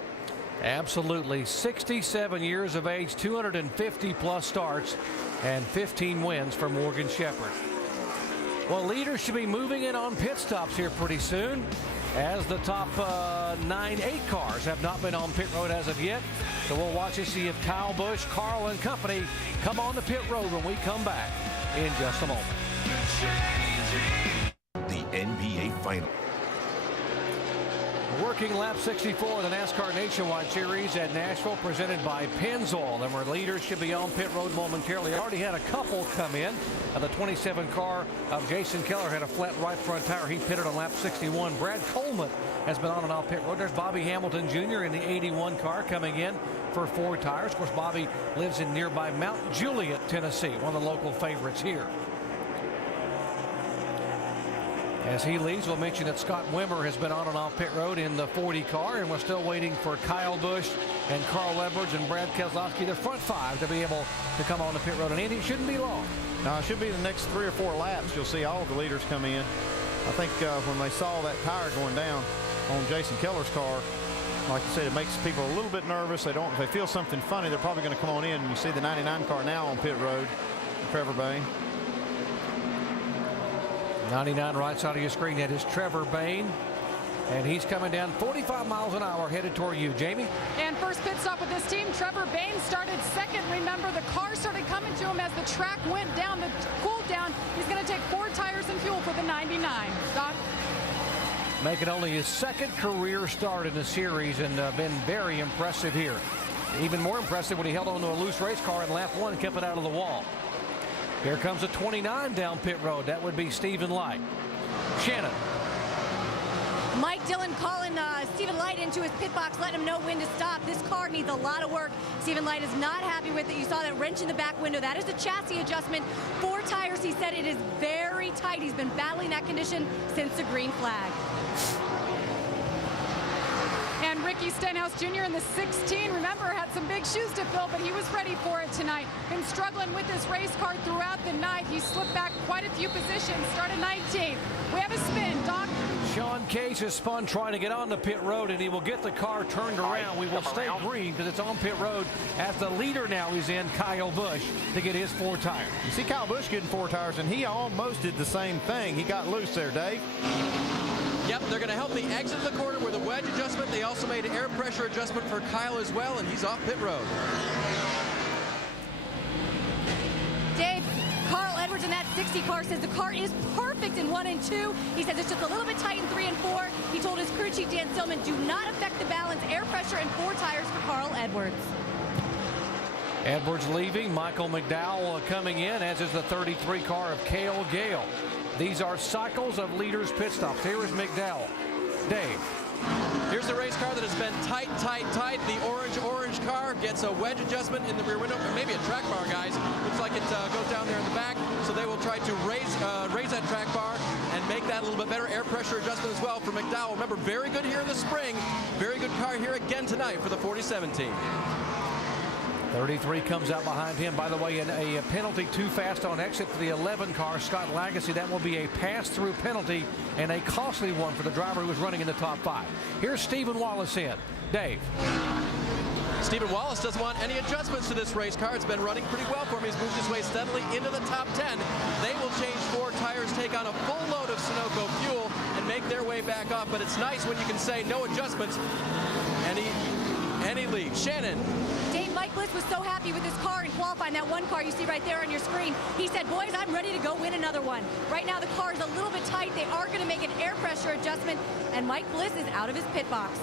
Absolutely. 67 years of age, 250-plus starts, and 15 wins for Morgan Shepherd. Well, leaders should be moving in on pit stops here pretty soon, as the top 9-8 cars have not been on pit road as of yet. So we'll watch and see if Kyle Busch, Carl, and company come on the pit road when we come back in just a moment. The NBA Final. Working lap 64 of the NASCAR Nationwide Series at Nashville, presented by Pennzoil. And our leaders should be on pit road momentarily. Already had a couple come in. The 27 car of Jason Keller had a flat right front tire. He pitted on lap 61. Brad Coleman has been on and off pit road. There's Bobby Hamilton Jr. in the 81 car coming in for 4 tires. Of course, Bobby lives in nearby Mount Juliet, Tennessee, one of the local favorites here. As he leaves, we'll mention that Scott Wimmer has been on and off pit road in the 40 car, and we're still waiting for Kyle Busch and Carl Edwards and Brad Keselowski, the front 5, to be able to come on the pit road. And Andy, it shouldn't be long. No, it should be the next 3 or 4 laps. You'll see all of the leaders come in. I think when they saw that tire going down on Jason Keller's car, like I said, it makes people a little bit nervous. If they feel something funny, they're probably going to come on in. You see the 99 car now on pit road, Trevor Bayne. 99 right side of your screen. That is Trevor Bayne. And he's coming down 45 miles an hour headed toward you. Jamie? And first pit stop with this team, Trevor Bayne started second. Remember, the car started coming to him as the track went down, the cooled down. He's going to take 4 tires and fuel for the 99. Doc? Making only his 2nd career start in the series, and been very impressive here. Even more impressive when he held on to a loose race car in lap 1 and kept it out of the wall. Here comes a 29 down pit road. That would be Stephen Light. Shannon. Mike Dillon calling Stephen Light into his pit box, letting him know when to stop. This car needs a lot of work. Stephen Light is not happy with it. You saw that wrench in the back window. That is a chassis adjustment. 4 tires, he said it is very tight. He's been battling that condition since the green flag. And Ricky Stenhouse Jr. in the 16, remember, had some big shoes to fill, but he was ready for it tonight. Been struggling with his race car throughout the night. He slipped back quite a few positions, started 19th. We have a spin, Doc. Sean Case has spun trying to get on the pit road, and he will get the car turned around. We will stay green because it's on pit road as the leader now is in, Kyle Busch, to get his 4 tires. You see Kyle Busch getting 4 tires, and he almost did the same thing. He got loose there, Dave. Yep, they're going to help the exit of the corner with a wedge adjustment. They also made an air pressure adjustment for Kyle as well, and he's off pit road. Dave, Carl Edwards in that 60 car says the car is perfect in 1 and 2. He says it's just a little bit tight in 3 and 4. He told his crew chief Dan Stillman, do not affect the balance, air pressure, and 4 tires for Carl Edwards. Edwards leaving, Michael McDowell coming in, as is the 33 car of Cale Gale. These are cycles of leaders' pit stops. Here is McDowell. Dave. Here's the race car that has been tight. The orange car gets a wedge adjustment in the rear window, or maybe a track bar, guys. Looks like it goes down there in the back, so they will try to raise that track bar and make that a little bit better. Air pressure adjustment as well for McDowell. Remember, very good here in the spring. Very good car here again tonight for the 47 team. 33 comes out behind him. By the way, a penalty too fast on exit for the 11 car, Scott Lagasse. That will be a pass-through penalty and a costly one for the driver who was running in the top 5. Here's Stephen Wallace in. Dave. Stephen Wallace doesn't want any adjustments to this race car. It's been running pretty well for him. He's moved his way steadily into the top 10. They will change 4 tires, take on a full load of Sunoco fuel, and make their way back up. But it's nice when you can say no adjustments, and he leaves. Shannon. Dave, Mike Bliss was so happy with his car in qualifying. That one car you see right there on your screen. He said, boys, I'm ready to go win another one. Right now the car is a little bit tight. They are going to make an air pressure adjustment, and Mike Bliss is out of his pit box.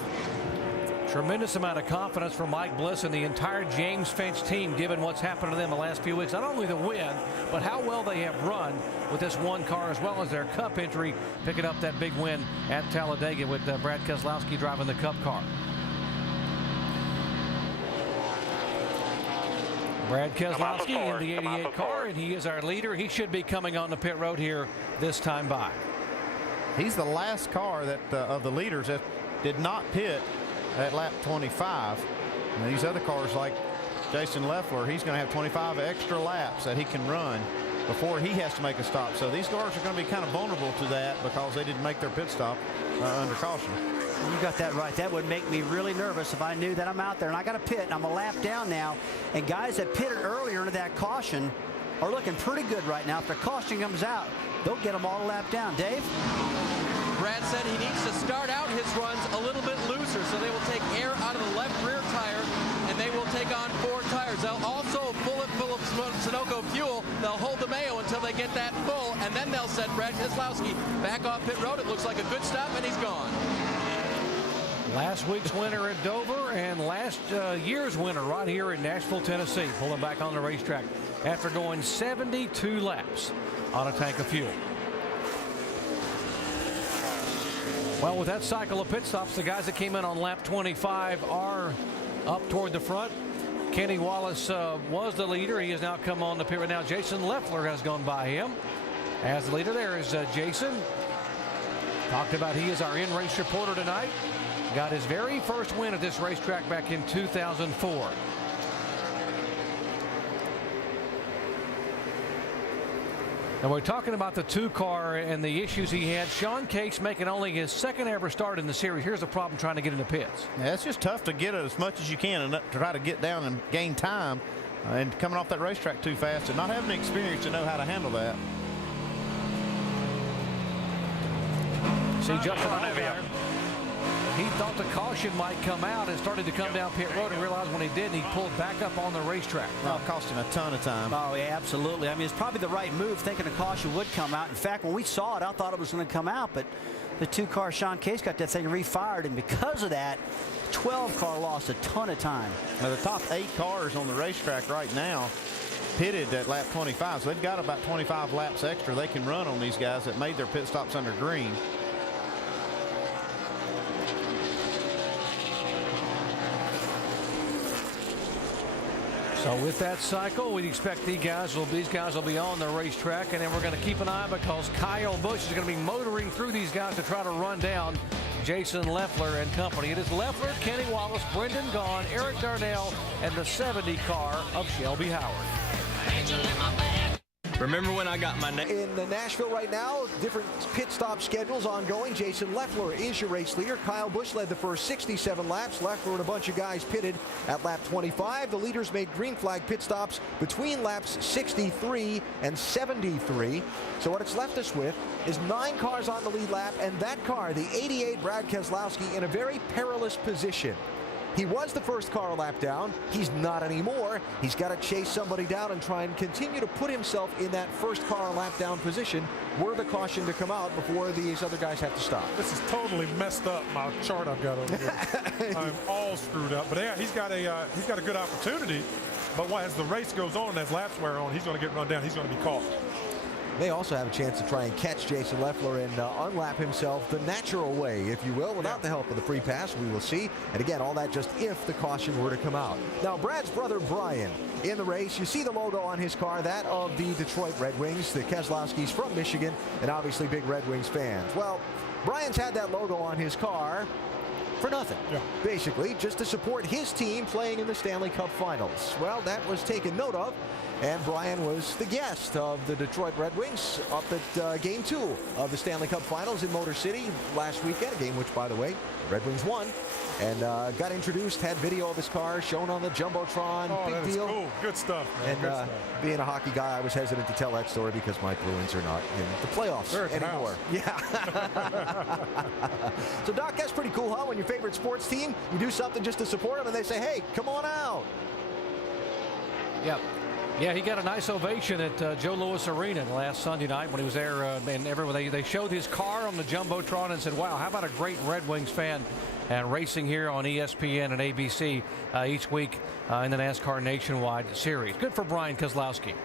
Tremendous amount of confidence from Mike Bliss and the entire James Finch team, given what's happened to them the last few weeks. Not only the win, but how well they have run with this one car, as well as their Cup entry, picking up that big win at Talladega with Brad Keselowski driving the Cup car. Brad Keselowski in the 88 car, and he is our leader. He should be coming on the pit road here this time by. He's the last car that of the leaders that did not pit at lap 25. And these other cars like Jason Leffler, he's going to have 25 extra laps that he can run before he has to make a stop. So these cars are going to be kind of vulnerable to that because they didn't make their pit stop under caution. You got that right. That would make me really nervous if I knew that I'm out there and I got to pit and I'm a lap down now. And guys that pitted earlier into that caution are looking pretty good right now. If the caution comes out, they'll get them all a lap down. Dave? Brad said he needs to start out his runs a little bit looser, so they will take air out of the left rear tire and they will take on 4 tires. They'll also fill it full of Sunoco fuel. They'll hold the mayo until they get that full, and then they'll send Brad Keselowski back off pit road. It looks like a good stop, and he's gone. Last week's winner at Dover and last year's winner right here in Nashville, Tennessee, pulling back on the racetrack after going 72 laps on a tank of fuel. Well, with that cycle of pit stops, the guys that came in on lap 25 are up toward the front. Kenny Wallace was the leader. He has now come on the pit right now. Jason Leffler has gone by him as the leader. There is Jason. Talked about he is our in-race reporter tonight. Got his very first win at this racetrack back in 2004. And we're talking about the 2-car and the issues he had. Sean Case making only his second ever start in the series. Here's the problem trying to get into pits. Yeah, it's just tough to get it as much as you can and to try to get down and gain time. And coming off that racetrack too fast and not having the experience to know how to handle that. See Justin Allgaier. He thought the caution might come out and started to come down pit road and realized when he didn't, he pulled back up on the racetrack. Well, it cost him a ton of time. Oh, yeah, absolutely. I mean, it's probably the right move thinking the caution would come out. In fact, when we saw it, I thought it was going to come out, but the 2-car Sean Case got that thing refired, and because of that, 12-car lost a ton of time. Now, the top 8 cars on the racetrack right now pitted at lap 25, so they've got about 25 laps extra they can run on these guys that made their pit stops under green. So with that cycle, we expect these guys will be on the racetrack, and then we're going to keep an eye because Kyle Busch is going to be motoring through these guys to try to run down Jason Leffler and company. It is Leffler, Kenny Wallace, Brendan Gaughan, Eric Darnell, and the 70 car of Shelby Howard. Remember when I got my name? In Nashville right now, different pit stop schedules ongoing. Jason Leffler is your race leader. Kyle Busch led the first 67 laps. Leffler and a bunch of guys pitted at lap 25. The leaders made green flag pit stops between laps 63 and 73. So what it's left us with is 9 cars on the lead lap, and that car, the 88 Brad Keselowski, in a very perilous position. He was the first car a lap down. He's not anymore. He's got to chase somebody down and try and continue to put himself in that first car a lap down position were the caution to come out before these other guys have to stop. This is totally messed up, my chart I've got over here. I'm all screwed up. But yeah, he's got a good opportunity. But as the race goes on and as laps wear on, he's going to get run down. He's going to be caught. They also have a chance to try and catch Jason Leffler and unlap himself the natural way, if you will, without the help of the free pass. We will see. And again, all that just if the caution were to come out. Now, Brad's brother Brian in the race. You see the logo on his car, that of the Detroit Red Wings. The Keselowskis from Michigan, and obviously big Red Wings fans. Well, Brian's had that logo on his car for nothing, basically, just to support his team playing in the Stanley Cup Finals. Well, that was taken note of, and Brian was the guest of the Detroit Red Wings up at Game 2 of the Stanley Cup Finals in Motor City last weekend, a game which, by the way, the Red Wings won, and got introduced, had video of his car shown on the Jumbotron. Oh, big deal. Cool. Good stuff, man. And Good stuff. being a hockey guy, I was hesitant to tell that story because my Bruins are not in the playoffs anymore. Yeah. So, Doc, that's pretty cool, huh? When your favorite sports team, you do something just to support them, and they say, hey, come on out. Yep. Yeah, he got a nice ovation at Joe Louis Arena last Sunday night when he was there, and everyone they showed his car on the Jumbotron and said, wow, how about a great Red Wings fan and racing here on ESPN and ABC each week in the NASCAR Nationwide Series. Good for Brian Keselowski.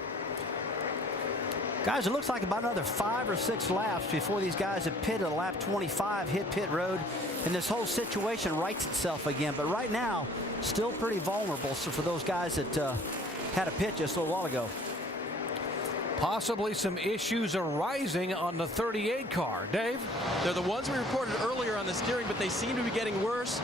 Guys, it looks like about another 5 or 6 laps before these guys have pitted at lap 25, hit pit road, and this whole situation rights itself again. But right now, still pretty vulnerable. So for those guys that had a pit just a little while ago. Possibly some issues arising on the 38 car. Dave? They're the ones we reported earlier on the steering, but they seem to be getting worse.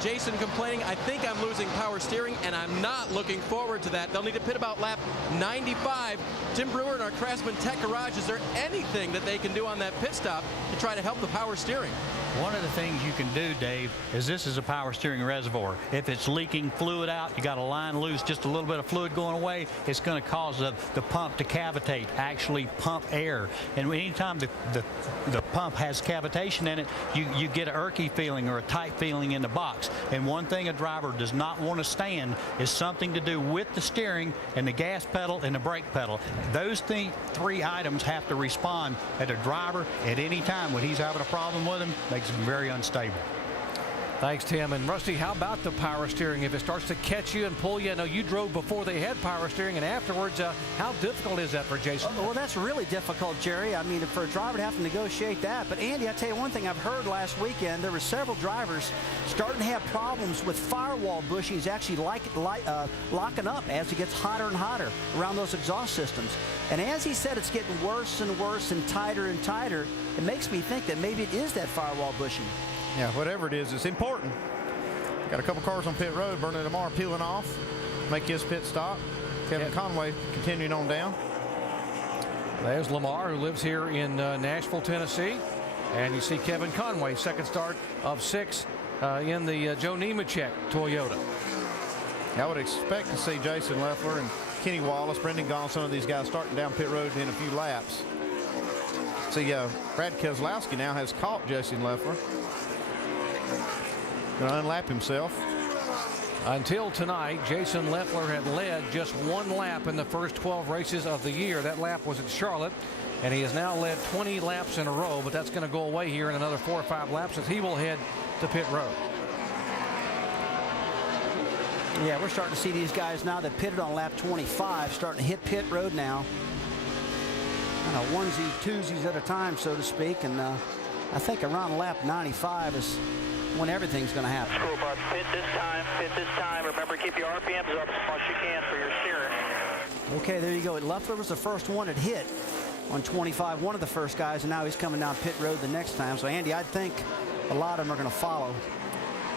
Jason complaining, I think I'm losing power steering, and I'm not looking forward to that. They'll need to pit about lap 95. Tim Brewer in our Craftsman Tech Garage, is there anything that they can do on that pit stop to try to help the power steering? One of the things you can do, Dave, is this is a power steering reservoir. If it's leaking fluid out, you got a line loose, just a little bit of fluid going away, it's going to cause the pump to cavitate, actually pump air. And anytime the pump has cavitation in it, you get an irky feeling or a tight feeling in the box. And one thing a driver does not want to stand is something to do with the steering and the gas pedal and the brake pedal. Those three items have to respond at a driver at any time when he's having a problem with them. Makes them very unstable. Thanks, Tim. And Rusty, how about the power steering? If it starts to catch you and pull you, I know you drove before they had power steering, and afterwards, how difficult is that for Jason? Well, that's really difficult, Jerry. I mean, for a driver to have to negotiate that. But, Andy, I tell you one thing I've heard last weekend, there were several drivers starting to have problems with firewall bushings actually locking up as it gets hotter and hotter around those exhaust systems. And as he said, it's getting worse and worse and tighter. It makes me think that maybe it is that firewall bushing. Yeah, whatever it is, it's important. Got a couple cars on pit road. Bernard Lamar peeling off. Make his pit stop. Kevin Conway continuing on down. There's Lamar, who lives here in Nashville, Tennessee. And you see Kevin Conway, second start of 6 in the Joe Nemechek Toyota. I would expect to see Jason Leffler and Kenny Wallace, Brendan Gaughan, some of these guys starting down pit road in a few laps. See, Brad Keselowski now has caught Jason Leffler. Going to unlap himself. Until tonight, Jason Leffler had led just 1 lap in the first 12 races of the year. That lap was at Charlotte, and he has now led 20 laps in a row, but that's going to go away here in another 4 or 5 laps as he will head to pit road. Yeah, we're starting to see these guys now that pitted on lap 25 starting to hit pit road now. Kind of onesie, twosies at a time, so to speak, and I think around lap 95 is when everything's going to happen. School bus, pit this time. Remember, keep your RPMs up as much as you can for your steering. Okay, there you go. Leffler was the first one that hit on 25, one of the first guys, and now he's coming down pit road the next time. So, Andy, I think a lot of them are going to follow.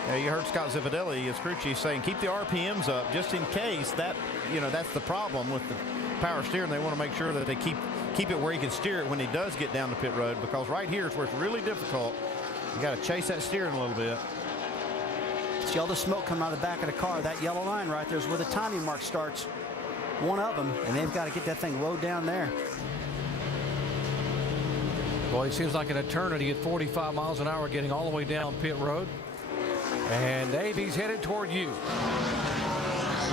Yeah, you heard Scott Zipadelli, his crew chief, saying keep the RPMs up just in case that, that's the problem with the power steering. They want to make sure that they keep it where he can steer it when he does get down the pit road, because right here is where it's really difficult. You got to chase that steering a little bit. See all the smoke coming out of the back of the car. That yellow line right there is where the timing mark starts. One of them, and they've got to get that thing low down there. Boy, it seems like an eternity at 45 miles an hour getting all the way down pit road. And Dave, he's headed toward you.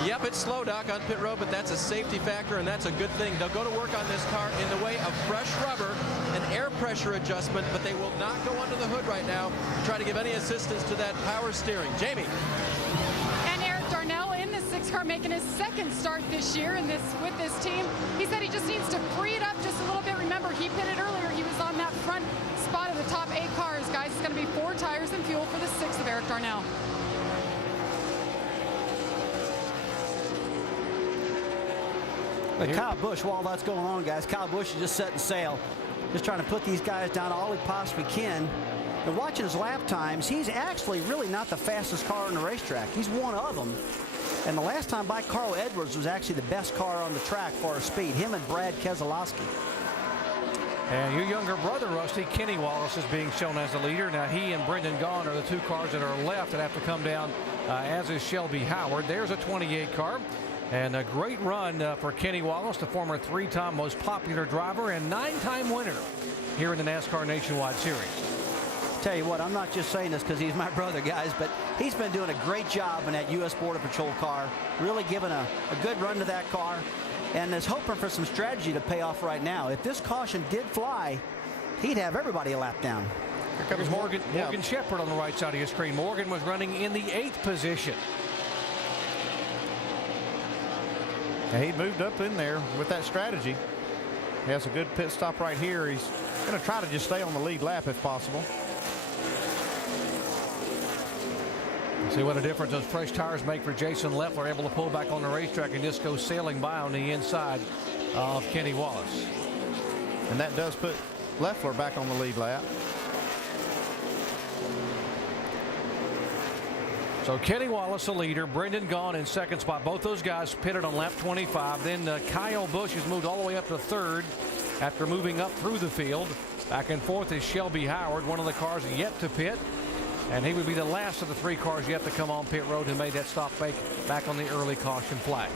Yep, it's slow, Doc, on pit road, but that's a safety factor, and that's a good thing. They'll go to work on this car in the way of fresh rubber and air pressure adjustment, but they will not go under the hood right now to try to give any assistance to that power steering. Jamie. And Eric Darnell in the 6 car making his second start this year with this team. He said he just needs to free it up just a little bit. Remember, he pitted earlier. He was on that front spot of the top 8 cars, guys. It's going to be 4 tires and fuel for the 6th of Eric Darnell. But Kyle Busch, while that's going on, guys, Kyle Busch is just setting sail, just trying to put these guys down all he possibly can. And watching his lap times, he's actually really not the fastest car on the racetrack. He's one of them. And the last time by, Carl Edwards was actually the best car on the track for speed, him and Brad Keselowski. And your younger brother, Rusty, Kenny Wallace, is being shown as the leader. Now, he and Brendan Gaughan are the 2 cars that are left that have to come down, as is Shelby Howard. There's a 28 car. And a great run for Kenny Wallace, the former 3-time most popular driver and 9-time winner here in the NASCAR Nationwide Series. Tell you what, I'm not just saying this because he's my brother, guys, but he's been doing a great job in that U.S. Border Patrol car, really giving a good run to that car, and is hoping for some strategy to pay off right now. If this caution did fly, he'd have everybody a lap down. Here comes Morgan Shepherd on the right side of your screen. Morgan was running in the 8th position. And he moved up in there with that strategy. He has a good pit stop right here. He's going to try to just stay on the lead lap if possible. See what a difference those fresh tires make for Jason Leffler, able to pull back on the racetrack and just go sailing by on the inside of Kenny Wallace. And that does put Leffler back on the lead lap. So Kenny Wallace, the leader, Brendan Gaughan in 2nd spot. Both those guys pitted on lap 25. Then Kyle Busch has moved all the way up to 3rd after moving up through the field. Back and forth is Shelby Howard, one of the cars yet to pit. And he would be the last of the 3 cars yet to come on pit road who made that stop back on the early caution flag.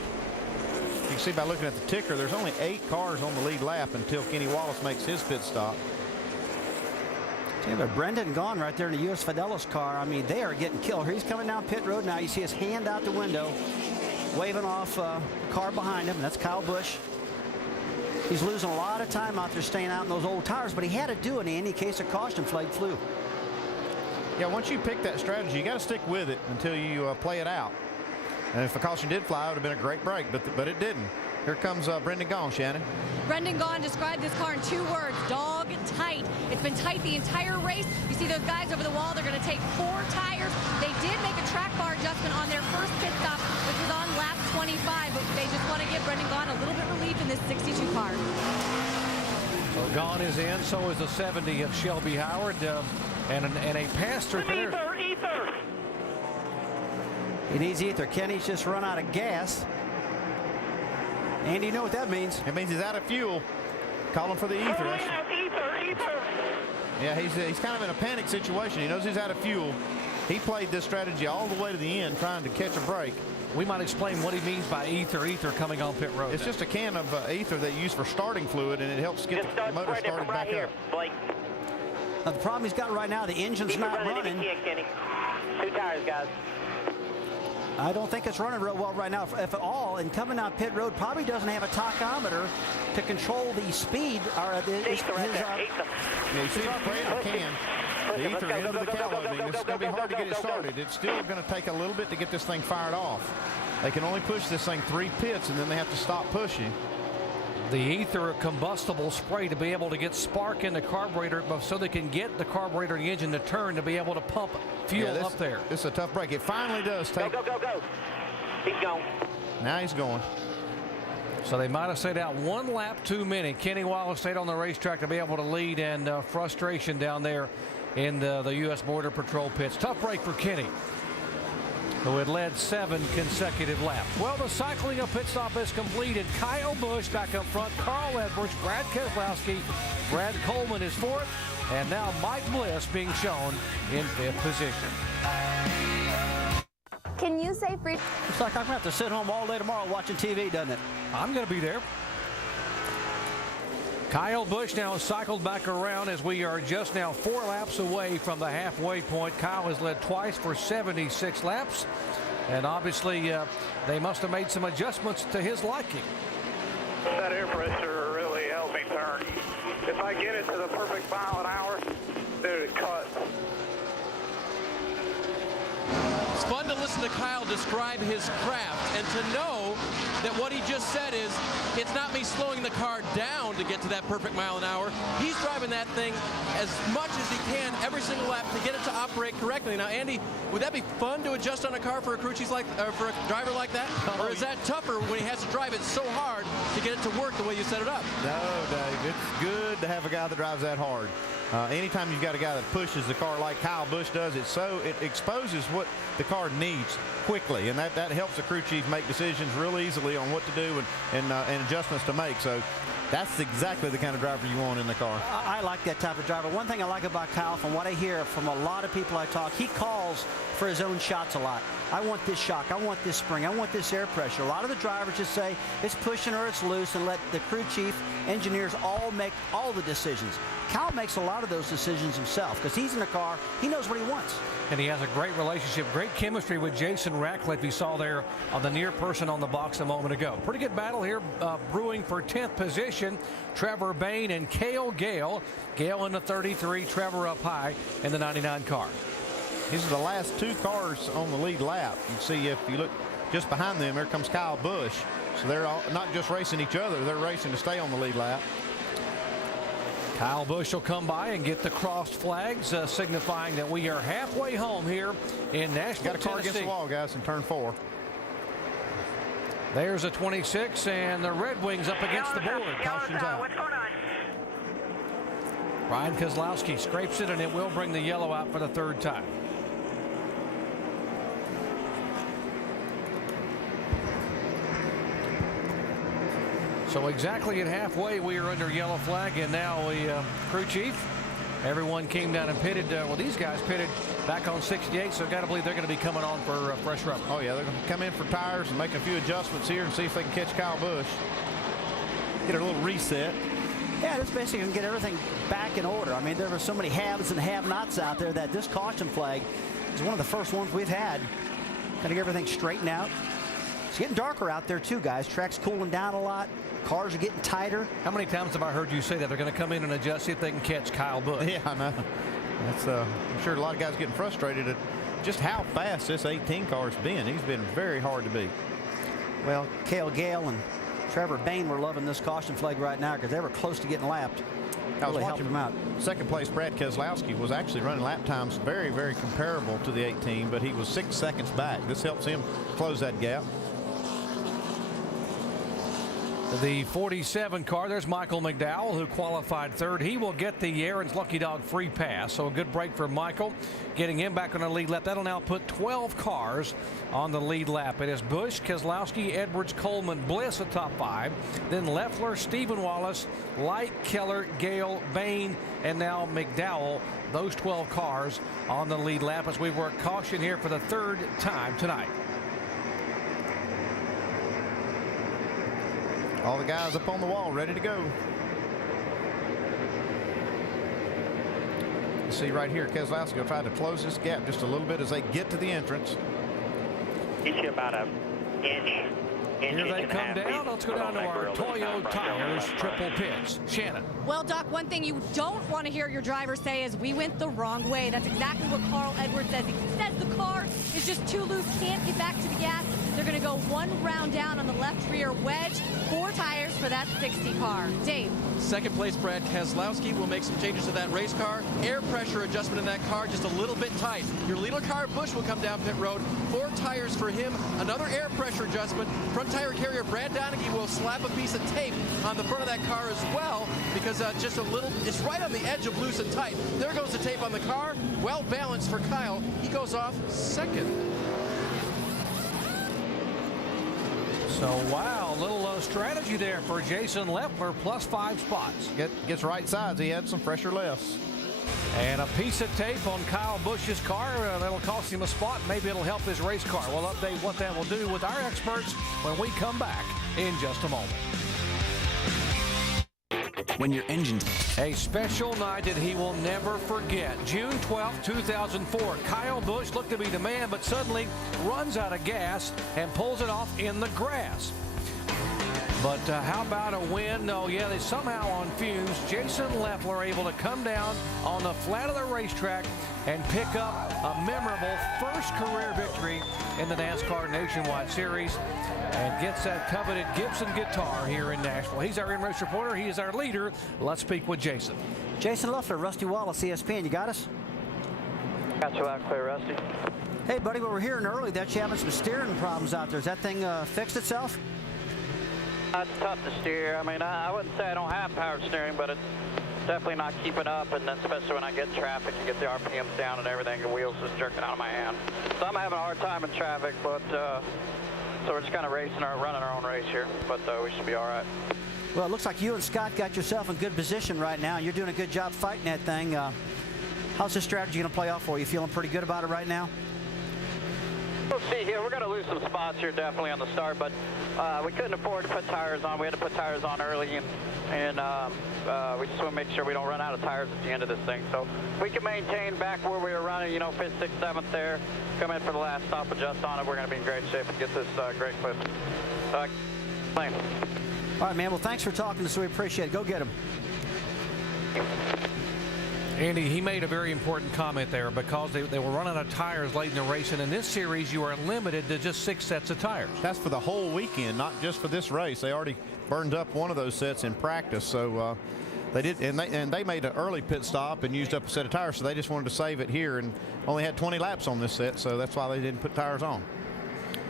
You can see by looking at the ticker, there's only 8 cars on the lead lap until Kenny Wallace makes his pit stop. Yeah, but Brendan Gaughan right there in the U.S. Fidelis car, I mean, they are getting killed. He's coming down pit road now. You see his hand out the window, waving off a car behind him, and that's Kyle Busch. He's losing a lot of time out there staying out in those old tires, but he had to do it in case a caution flag flew. Yeah, once you pick that strategy, you got to stick with it until you play it out. And if a caution did fly, it would have been a great break, but it didn't. Here comes Brendan Gaughan, Shannon. Brendan Gaughan described this car in 2 words, dog tight. It's been tight the entire race. You see those guys over the wall, they're going to take 4 tires. They did make a track bar adjustment on their first pit stop, which was on lap 25, but they just want to give Brendan Gaughan a little bit of relief in this 62 car. So Gaughan is in, so is the 70 of Shelby Howard, and a pass-through. Ether! He needs ether. Kenny's just run out of gas. Andy, you know what that means? It means he's out of fuel. Calling for the ether. Ether! Yeah, he's kind of in a panic situation. He knows he's out of fuel. He played this strategy all the way to the end, trying to catch a break. We might explain what he means by ether coming on pit road. It's just a can of ether that you use for starting fluid, and it helps get the motor started back up. Now, the problem he's got right now, the engine's not running. 2 tires, guys. I don't think it's running real well right now, if at all. And coming out pit road probably doesn't have a tachometer to control the speed. Yeah, you see it spraying the can. The ether into the cowl opening. It's going to be hard to get it started. It's still going to take a little bit to get this thing fired off. They can only push this thing 3 pits, and then they have to stop pushing. The ether combustible spray to be able to get spark in the carburetor so they can get the carburetor and the engine to turn to be able to pump fuel up there. This is a tough break. It finally does take. Go. He's gone. Now he's going. So they might have stayed out 1 lap too many. Kenny Wallace stayed on the racetrack to be able to lead, and frustration down there in the U.S. Border Patrol pits. Tough break for Kenny. who had led 7 consecutive laps. Well, the cycling of pit stop is completed. Kyle Busch back up front, Carl Edwards, Brad Keselowski, Brad Coleman is 4th, and now Mike Bliss being shown in 5th position. Can you say free? Looks like I'm going to have to sit home all day tomorrow watching TV, doesn't it? I'm going to be there. Kyle Busch now cycled back around as we are just now 4 laps away from the halfway point. Kyle has led twice for 76 laps. And obviously, they must have made some adjustments to his liking. That air pressure really helped me turn. If I get it to the perfect mile an hour, dude, it cut. It's fun to listen to Kyle describe his craft and to know that what he just said is, it's not me slowing the car down to get to that perfect mile an hour. He's driving that thing as much as he can every single lap to get it to operate correctly. Now, Andy, would that be fun to adjust on a car for a crew chief for a driver like that? Or is that tougher when he has to drive it so hard to get it to work the way you set it up? No, Dave, it's good to have a guy that drives that hard. Anytime you've got a guy that pushes the car like Kyle Busch does, it exposes what the car needs quickly, and that helps the crew chief make decisions real easily on what to do and adjustments to make. So that's exactly the kind of driver you want in the car. I like that type of driver. One thing I like about Kyle, from what I hear from a lot of people I talk, he calls for his own shots a lot. I want this shock, I want this spring, I want this air pressure. A lot of the drivers just say it's pushing or it's loose and let the crew chief, engineers all make all the decisions. Kyle makes a lot of those decisions himself because he's in the car, he knows what he wants. And he has a great relationship, great chemistry with Jason Ratcliffe. You saw there on the near person on the box a moment ago. Pretty good battle here brewing for 10th position. Trevor Bayne and Cale Gale. Gale in the 33, Trevor up high in the 99 car. These are the last 2 cars on the lead lap. You see, if you look just behind them, there comes Kyle Busch. So they're not just racing each other, they're racing to stay on the lead lap. Kyle Busch will come by and get the crossed flags, signifying that we are halfway home here in Nashville, Got a car Tennessee. against the wall, guys, in turn 4. There's a 26, and the Red Wings up against the board. Caution's out. What's going on? Brian Keselowski scrapes it, and it will bring the yellow out for the 3rd time. So exactly at halfway, we are under yellow flag, and now we, crew chief, everyone came down and pitted. Well, these guys pitted back on 68, so got to believe they're going to be coming on for fresh rubber. Oh, yeah, they're going to come in for tires and make a few adjustments here and see if they can catch Kyle Busch. Get a little reset. Yeah, this basically can get everything back in order. I mean, there were so many haves and have-nots out there that this caution flag is one of the first ones we've had. Got to get everything straightened out. It's getting darker out there, too, guys. Track's cooling down a lot. Cars are getting tighter. How many times have I heard you say that they're going to come in and adjust, see if they can catch Kyle Busch? Yeah, I know. That's I'm sure a lot of guys getting frustrated at just how fast this 18 car's been. He's been very hard to beat. Well, Cale Gale and Trevor Bayne were loving this caution flag right now because they were close to getting lapped. I was really helped watching them out. Second place Brad Keselowski was actually running lap times very, very comparable to the 18, but he was 6 seconds back. This helps him close that gap. The 47 car, there's Michael McDowell, who qualified 3rd. He will get the Aaron's Lucky Dog free pass, so a good break for Michael, getting him back on the lead lap. That'll now put 12 cars on the lead lap. It is Busch, Keselowski, Edwards, Coleman, Bliss at top 5. Then Leffler, Stephen Wallace, Light, Keller, Gale, Bayne, and now McDowell. Those 12 cars on the lead lap as we work caution here for the 3rd time tonight. All the guys up on the wall ready to go. You see right here, Keselowski will try to close this gap just a little bit as they get to the entrance. Get you about an inch. Here they come down. Let's go down to our Toyo Tires triple pits. Shannon. Well, Doc, one thing you don't want to hear your driver say is we went the wrong way. That's exactly what Carl Edwards says. He says the car is just too loose, can't get back to the gas. They're going to go 1 round down on the left rear wedge. 4 tires for that 60 car. Dave. Second place Brad Keselowski will make some changes to that race car. Air pressure adjustment in that car just a little bit tight. Your leader car Busch will come down pit road. 4 tires for him. Another air pressure adjustment. Front tire carrier Brad Donaghy will slap a piece of tape on the front of that car as well because just a little, it's right on the edge of loose and tight. There goes the tape on the car. Well balanced for Kyle. He goes off 2nd. So, wow, a little strategy there for Jason Leffler, plus 5 spots. Gets right sides. He had some fresher lefts. And a piece of tape on Kyle Busch's car. That'll cost him a spot. Maybe it'll help his race car. We'll update what that will do with our experts when we come back in just a moment. When your engine... A special night that he will never forget. June 12, 2004. Kyle Busch looked to be the man, but suddenly runs out of gas and pulls it off in the grass. But how about a win? Oh, yeah, they somehow on fumes. Jason Leffler able to come down on the flat of the racetrack and pick up a memorable first career victory in the NASCAR Nationwide Series and gets that coveted Gibson guitar here in Nashville. He's our in-race reporter. He is our leader. Let's speak with Jason. Jason Leffler, Rusty Wallace, ESPN. You got us? Got you loud and clear, Rusty. Hey, buddy, we were hearing early that you're having some steering problems out there. Is that thing fixed itself? It's tough to steer. I mean, I wouldn't say I don't have power steering, but it's definitely not keeping up, and then especially when I get in traffic, you get the RPMs down and everything, the wheels just jerking out of my hand. So I'm having a hard time in traffic, but so we're just kind of running our own race here, but we should be all right. Well, it looks like you and Scott got yourself in good position right now. You're doing a good job fighting that thing. How's this strategy going to play off for you? Feeling pretty good about it right now? We'll see here. We're going to lose some spots here definitely on the start, but we couldn't afford to put tires on. We had to put tires on early, and we just want to make sure we don't run out of tires at the end of this thing. So if we can maintain back where we were running, 5th, 6th, 7th there, come in for the last stop, adjust on it, we're going to be in great shape and get this great clip. Plane. All right, man. Well, thanks for talking to us. We appreciate it. Go get him. Andy, he made a very important comment there because they were running out of tires late in the race, and in this series you are limited to just 6 sets of tires. That's for the whole weekend, not just for this race. They already burned up one of those sets in practice, so they did, and they made an early pit stop and used up a set of tires, so they just wanted to save it here and only had 20 laps on this set, so that's why they didn't put tires on.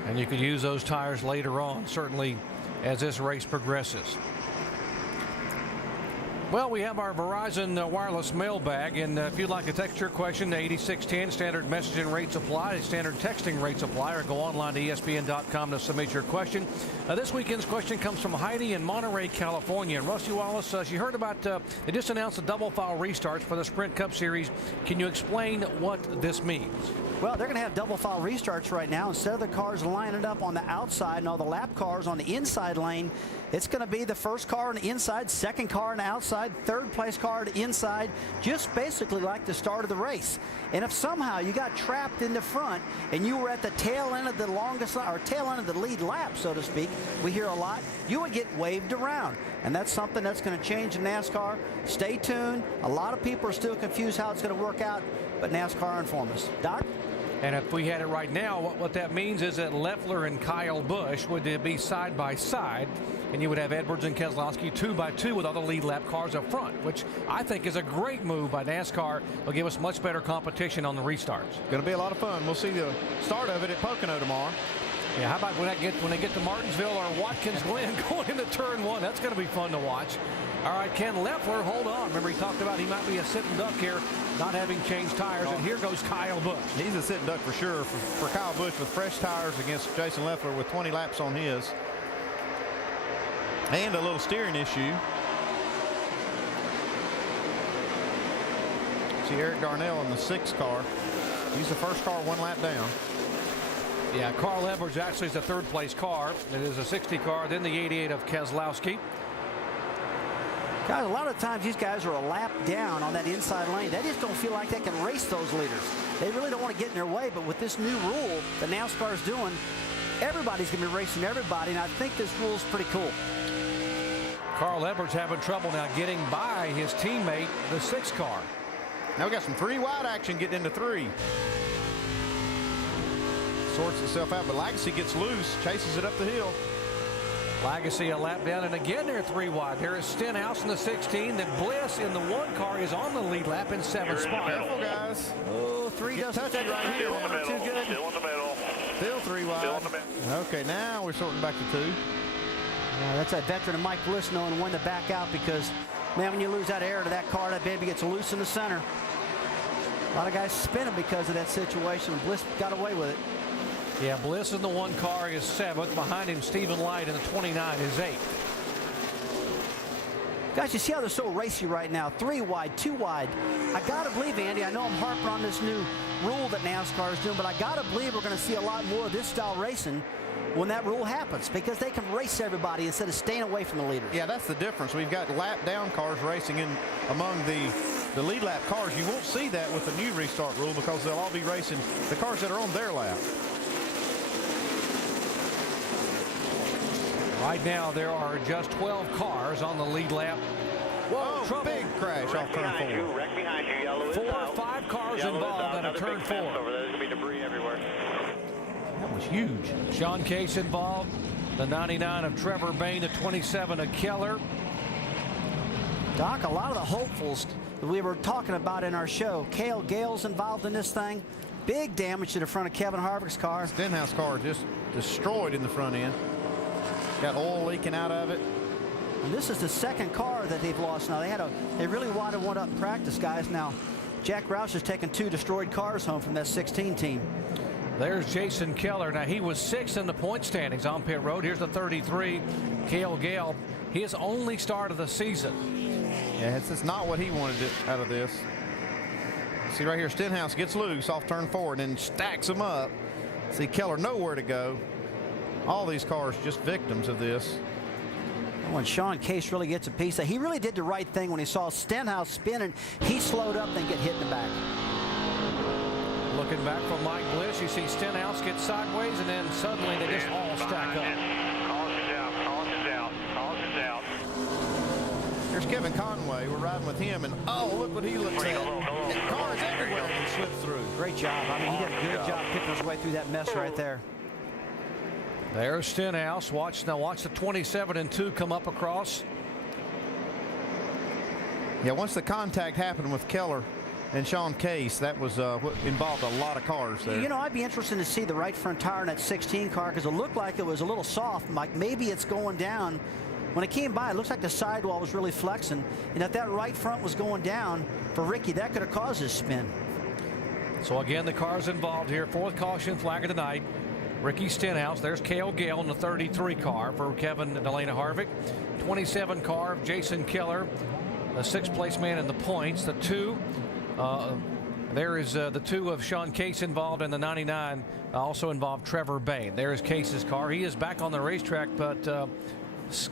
And you could use those tires later on, certainly as this race progresses. Well, we have our Verizon wireless mailbag, and if you'd like to text your question to 8610, standard messaging rates apply, standard texting rates apply, or go online to ESPN.com to submit your question. This weekend's question comes from Heidi in Monterey, California. And Rusty Wallace, she heard about, they just announced the double file restarts for the Sprint Cup Series. Can you explain what this means? Well, they're going to have double file restarts right now. Instead of the cars lining up on the outside and all the lap cars on the inside lane, it's going to be the first car on the inside, second car on the outside, third place car on the inside, just basically like the start of the race. And if somehow you got trapped in the front and you were at the tail end of the longest, or tail end of the lead lap, so to speak, we hear a lot, you would get waved around. And that's something that's going to change in NASCAR. Stay tuned. A lot of people are still confused how it's going to work out, but NASCAR inform us. Doc? And if we had it right now, what that means is that Leffler and Kyle Busch would be side by side, and you would have Edwards and Keselowski 2 by 2 with all the lead lap cars up front, which I think is a great move by NASCAR. It'll give us much better competition on the restarts. Going to be a lot of fun. We'll see the start of it at Pocono tomorrow. Yeah, how about when they get to Martinsville or Watkins Glen going into turn 1? That's going to be fun to watch. All right, Ken Leffler, hold on. Remember, he talked about he might be a sitting duck here, not having changed tires, and here goes Kyle Busch. He's a sitting duck for sure for Kyle Busch with fresh tires against Jason Leffler with 20 laps on his. And a little steering issue. See Eric Darnell in the 6th car. He's the first car 1 lap down. Yeah, Carl Edwards actually is the 3rd place car. It is a 60 car, then the 88 of Keselowski. Guys, a lot of times these guys are a lap down on that inside lane. They just don't feel like they can race those leaders. They really don't want to get in their way, but with this new rule that NASCAR is doing, everybody's going to be racing everybody, and I think this rule is pretty cool. Carl Edwards having trouble now getting by his teammate, the 6th car. Now we got some 3 wide action getting into 3. Sorts itself out, but Legacy gets loose, chases it up the hill. Legacy a lap down, and again they're 3 wide. There is Stenhouse in the 16. Then Bliss in the 1 car is on the lead lap in 7th spot. Careful, guys. Oh, 3 doesn't touch right here. 1 or 2 good. Still in the middle. Still 3 wide. Still in the middle. Okay, now we're sorting back to 2. Yeah, that's that veteran of Mike Bliss knowing when to back out because, man, when you lose that air to that car, that baby gets loose in the center. A lot of guys spinning because of that situation. Bliss got away with it. Yeah, Bliss in the 1 car is 7th. Behind him, Stephen Light in the 29 is 8th. Guys, you see how they're so racy right now? 3 wide, 2 wide. I got to believe, Andy, I know I'm harping on this new rule that NASCAR is doing, but I got to believe we're going to see a lot more of this style racing when that rule happens, because they can race everybody instead of staying away from the leaders. Yeah, that's the difference. We've got lap down cars racing in among the lead lap cars. You won't see that with the new restart rule because they'll all be racing the cars that are on their lap. Right now, there are just 12 cars on the lead lap. Whoa, trouble. Big crash off turn 4. Wreck behind you. Yellow is 4 or out. 5 cars Yellow involved at a Another turn big 4. fence over there. There's going to be debris everywhere. That was huge. Sean Case involved. The 99 of Trevor Bayne, the 27 of Keller. Doc, a lot of the hopefuls that we were talking about in our show, Cale Gale's involved in this thing. Big damage to the front of Kevin Harvick's car. Stenhouse car just destroyed in the front end. Got oil leaking out of it. And this is the 2nd car that they've lost now. They really wanted one up in practice, guys. Now, Jack Roush has taken 2 destroyed cars home from that 16 team. There's Jason Keller. Now, he was 6th in the point standings on pit road. Here's the 33, Cale Gale. His only start of the season. Yeah, it's not what he wanted out of this. See right here, Stenhouse gets loose off turn 4 and then stacks them up. See Keller nowhere to go. All these cars just victims of this. When Sean Case really gets a piece of, he really did the right thing when he saw Stenhouse spinning. He slowed up and get hit in the back. Looking back from Mike Bliss, you see Stenhouse get sideways, and then suddenly they just all stack up. Caution's out. Caution's out. Caution's out. Here's Kevin Conway. We're riding with him, and oh, look what he looks at. Cars everywhere he slipped through. Great job. I mean, he did a good job picking his way through that mess right there. There's Stenhouse. Watch the 27 and 2 come up across. Yeah, once the contact happened with Keller and Sean Case, that was what involved a lot of cars there. You know, I'd be interested to see the right front tire in that 16 car because it looked like it was a little soft. Like maybe it's going down. When it came by, it looks like the sidewall was really flexing. And if that right front was going down for Ricky, that could have caused his spin. So again, the cars involved here. 4th caution flag of the night. Ricky Stenhouse. There's Cale Gale in the 33 car for Kevin and Elena Harvick. 27 car of Jason Keller, the 6th place man in the points. The 2, there is the 2 of Sean Case involved, and the 99 also involved Trevor Bayne. There's Case's car. He is back on the racetrack, but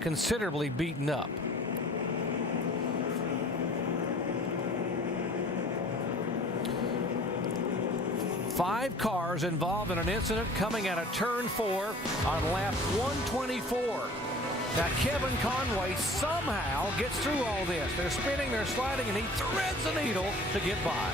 considerably beaten up. Five cars involved in an incident coming out of turn 4 on lap 124. Now Kevin Conway somehow gets through all this. They're spinning, they're sliding, and he threads the needle to get by.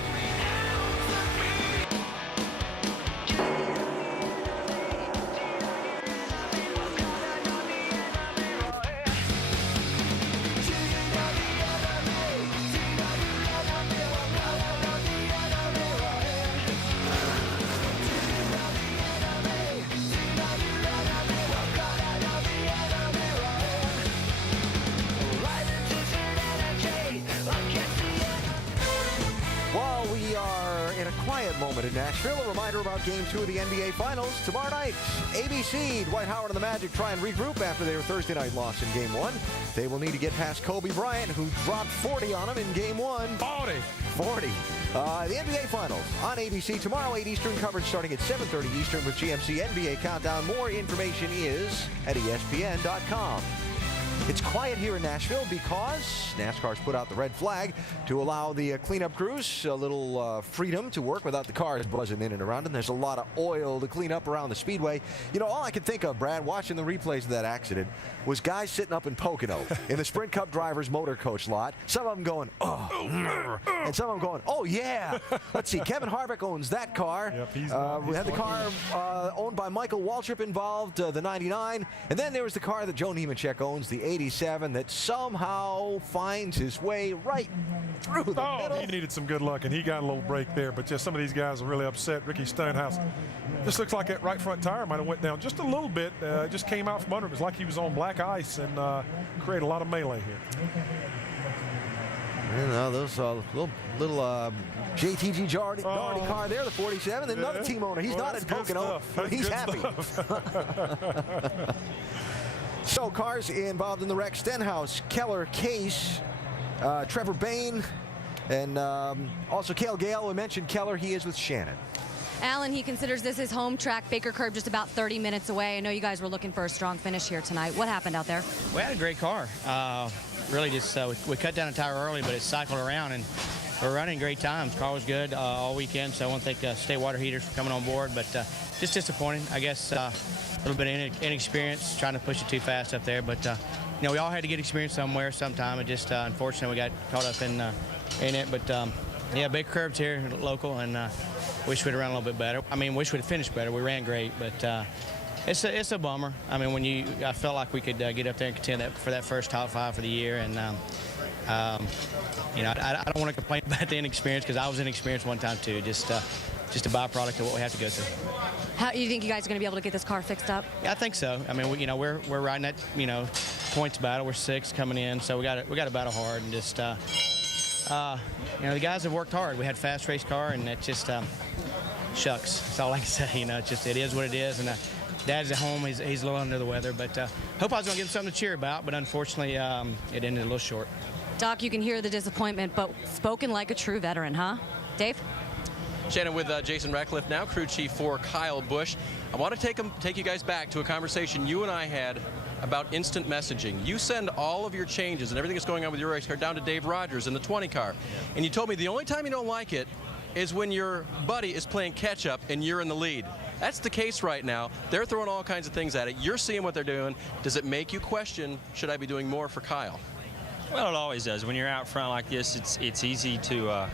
Moment in Nashville. A reminder about Game 2 of the NBA Finals tomorrow night. ABC, Dwight Howard and the Magic try and regroup after their Thursday night loss in Game 1. They will need to get past Kobe Bryant, who dropped 40 on them in Game 1. 40. The NBA Finals on ABC tomorrow, 8 Eastern. Coverage starting at 7:30 Eastern with GMC NBA Countdown. More information is at ESPN.com. It's quiet here in Nashville because NASCAR's put out the red flag to allow the cleanup crews a little freedom to work without the cars buzzing in and around. And there's a lot of oil to clean up around the speedway. You know, all I could think of, Brad, watching the replays of that accident was guys sitting up in Pocono in the Sprint Cup drivers motor coach lot. Some of them going, oh, and some of them going, oh, yeah. Let's see. Kevin Harvick owns that car. Yep, we had the car owned by Michael Waltrip involved, the 99. And then there was the car that Joe Nemechek owns, the 87, that somehow finds his way right through the middle. He needed some good luck, and he got a little break there. But just some of these guys are really upset. Ricky Stenhouse, this looks like that right front tire might have went down just a little bit. Just came out from under him. It's like he was on black ice and created a lot of melee here. You know, those little JTG Doherty car there, the 47. And another team owner. He's not at Pocono, but he's happy. So cars involved in the wreck: Stenhouse, Keller, Case, Trevor Bain, and also Cale Gale. We mentioned Keller. He is with Shannon. Alan, he considers this his home track. Baker Curb just about 30 minutes away. I know you guys were looking for a strong finish here tonight. What happened out there? We had a great car. Really just we cut down a tire early, but it cycled around, and we're running great times. Car was good all weekend, so I want to thank State Water Heaters for coming on board, but just disappointing. I guess a little bit of inexperience, trying to push it too fast up there, but you know, we all had to get experience somewhere, sometime. It just unfortunately we got caught up in it, but yeah, Baker Curb's here, local, and wish we'd have run a little bit better. I mean, wish we'd have finished better. We ran great, but it's a bummer. I mean, I felt like we could get up there and contend for that first top 5 for the year, and you know, I don't want to complain about the inexperience, because I was inexperienced one time too. Just a byproduct of what we have to go through. How do you think you guys are going to be able to get this car fixed up? Yeah, I think so. I mean, we're riding that, you know, points battle. We're 6 coming in, so we got to battle hard, and just you know, the guys have worked hard. We had a fast race car, and it just shucks. That's all I can say. You know, it is what it is, and Dad's at home. He's a little under the weather, but hope I was going to give him something to cheer about, but unfortunately it ended a little short. Doc, you can hear the disappointment, but spoken like a true veteran, huh? Dave? Shannon with Jason Ratcliffe, now crew chief for Kyle Busch. I want to take you guys back to a conversation you and I had about instant messaging. You send all of your changes and everything that's going on with your race car down to Dave Rogers in the 20 car. And you told me the only time you don't like it is when your buddy is playing catch up and you're in the lead. That's the case right now. They're throwing all kinds of things at it. You're seeing what they're doing. Does it make you question, should I be doing more for Kyle? Well, it always does. When you're out front like this, it's easy to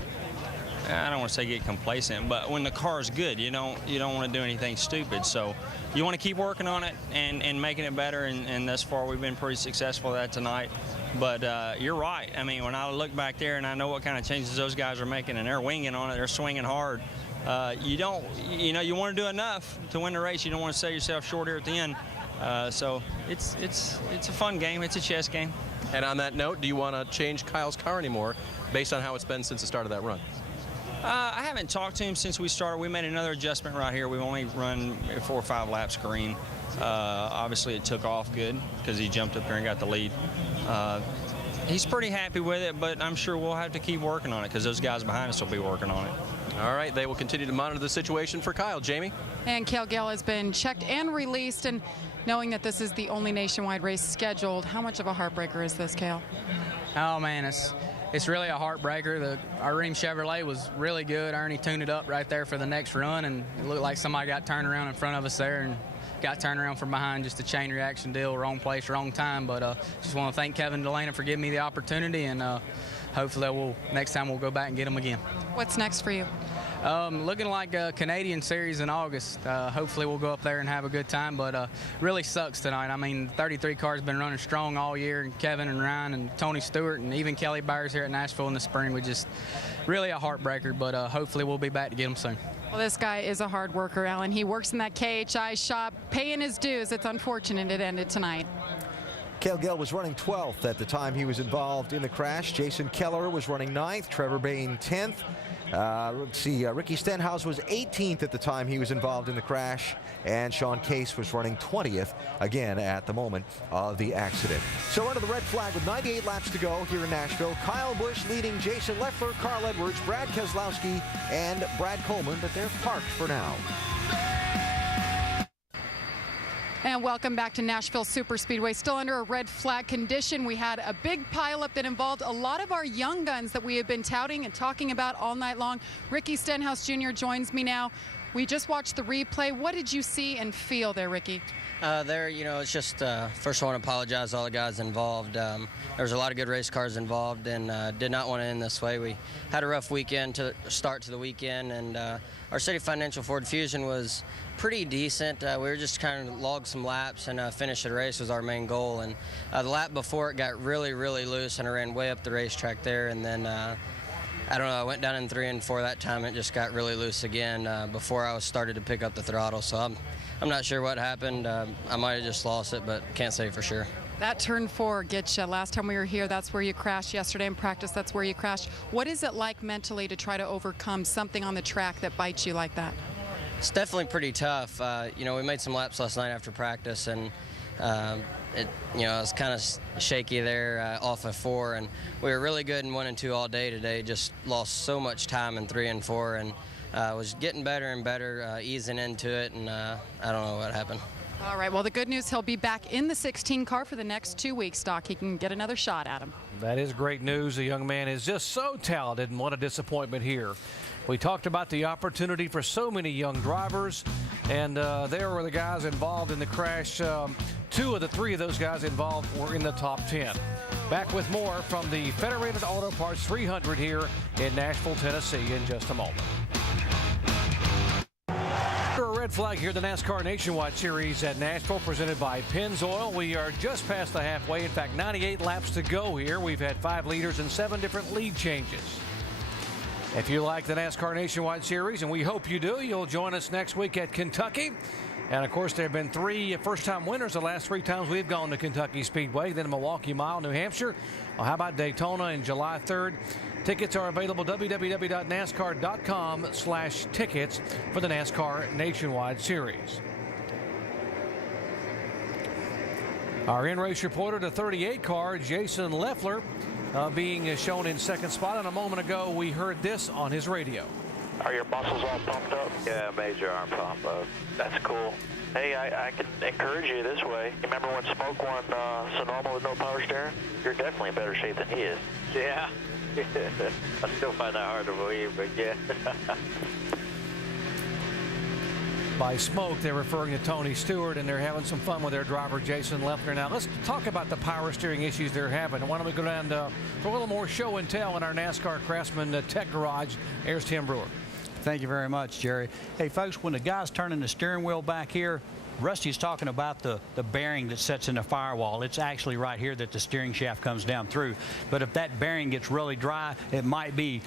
I don't want to say get complacent, but when the car's good, you don't want to do anything stupid. So you want to keep working on it and making it better, and thus far we've been pretty successful at that tonight. But you're right. I mean, when I look back there and I know what kind of changes those guys are making, and they're winging on it, they're swinging hard. You want to do enough to win the race. You don't want to sell yourself short here at the end. So it's a fun game. It's a chess game. And on that note, do you want to change Kyle's car anymore based on how it's been since the start of that run? I haven't talked to him since we started. We made another adjustment right here. We've only run 4 or 5 laps green. Obviously, it took off good because he jumped up there and got the lead. He's pretty happy with it, but I'm sure we'll have to keep working on it because those guys behind us will be working on it. All right, they will continue to monitor the situation for Kyle. Jamie? And Cale Gale has been checked and released, and knowing that this is the only nationwide race scheduled, how much of a heartbreaker is this, Cale? Oh, man, it's really a heartbreaker. Our Ream Chevrolet was really good. Ernie tuned it up right there for the next run, and it looked like somebody got turned around in front of us there and got turned around from behind. Just a chain reaction deal, wrong place, wrong time. But just want to thank Kevin Delana for giving me the opportunity, and hopefully next time we'll go back and get him again. What's next for you? Looking like a Canadian series in August. Hopefully we'll go up there and have a good time, but really sucks tonight. I mean, 33 car's been running strong all year, and Kevin and Ryan and Tony Stewart and even Kelly Byers here at Nashville in the spring. We just really a heartbreaker, but hopefully we'll be back to get them soon. Well, this guy is a hard worker, Alan. He works in that KHI shop, paying his dues. It's unfortunate it ended tonight. Cale Gale was running 12th at the time he was involved in the crash. Jason Keller was running 9th. Trevor Bain 10th. Let's see, Ricky Stenhouse was 18th at the time he was involved in the crash, and Sean Case was running 20th again at the moment of the accident. So under the red flag with 98 laps to go here in Nashville, Kyle Busch leading Jason Leffler, Carl Edwards, Brad Keselowski, and Brad Coleman, but they're parked for now. And welcome back to Nashville Superspeedway. Still under a red flag condition. We had a big pileup that involved a lot of our young guns that we have been touting and talking about all night long. Ricky Stenhouse Jr. joins me now. We just watched the replay. What did you see and feel there, Ricky? It's just, first I want to apologize to all the guys involved. There was a lot of good race cars involved, and did not want to end this way. We had a rough weekend to start to the weekend, and our City Financial Ford Fusion was pretty decent. We were just kind of logged some laps and finish the race was our main goal. And the lap before it got really, really loose, and I ran way up the racetrack there, and then I don't know, I went down in 3 and 4 that time. It just got really loose again before I started to pick up the throttle. So I'm not sure what happened. I might have just lost it, but can't say for sure. That turn 4 gets you. Last time we were here, that's where you crashed. Yesterday in practice, that's where you crashed. What is it like mentally to try to overcome something on the track that bites you like that? It's definitely pretty tough. You know, we made some laps last night after practice, and it was kind of shaky there off of 4, and we were really good in 1 and 2 all day today. Just lost so much time in 3 and 4, and was getting better and better, easing into it, and I don't know what happened. All right, well, the good news, he'll be back in the 16 car for the next 2 weeks, Doc. He can get another shot at him. That is great news. The young man is just so talented, and what a disappointment here. We talked about the opportunity for so many young drivers, and there were the guys involved in the crash. 2 of the 3 of those guys involved were in the top 10. Back with more from the Federated Auto Parts 300 here in Nashville, Tennessee in just a moment. A red flag here, the NASCAR Nationwide Series at Nashville, presented by Pennzoil. We are just past the halfway. In fact, 98 laps to go here. We've had 5 leaders and 7 different lead changes. If you like the NASCAR Nationwide Series, and we hope you do, you'll join us next week at Kentucky. And, of course, there have been 3 first-time winners the last 3 times we've gone to Kentucky Speedway, then Milwaukee Mile, New Hampshire. Well, how about Daytona in July 3rd? Tickets are available www.nascar.com/tickets for the NASCAR Nationwide Series. Our in-race reporter, the 38 car, Jason Leffler, being shown in 2nd spot. And a moment ago, we heard this on his radio. Are your muscles all pumped up? Yeah, major arm pump up. That's cool. Hey, I can encourage you this way. You remember when Smoke won Sonoma with no power steering? You're definitely in better shape than he is. Yeah. I still find that hard to believe, but yeah. By Smoke, they're referring to Tony Stewart, and they're having some fun with their driver, Jason Leffler. Now, let's talk about the power steering issues they're having. Why don't we go down for a little more show and tell in our NASCAR Craftsman Tech Garage. Here's Tim Brewer. Thank you very much, Jerry. Hey, folks, when the guy's turning the steering wheel back here, Rusty's talking about the bearing that sets in the firewall. It's actually right here that the steering shaft comes down through. But if that bearing gets really dry, it might be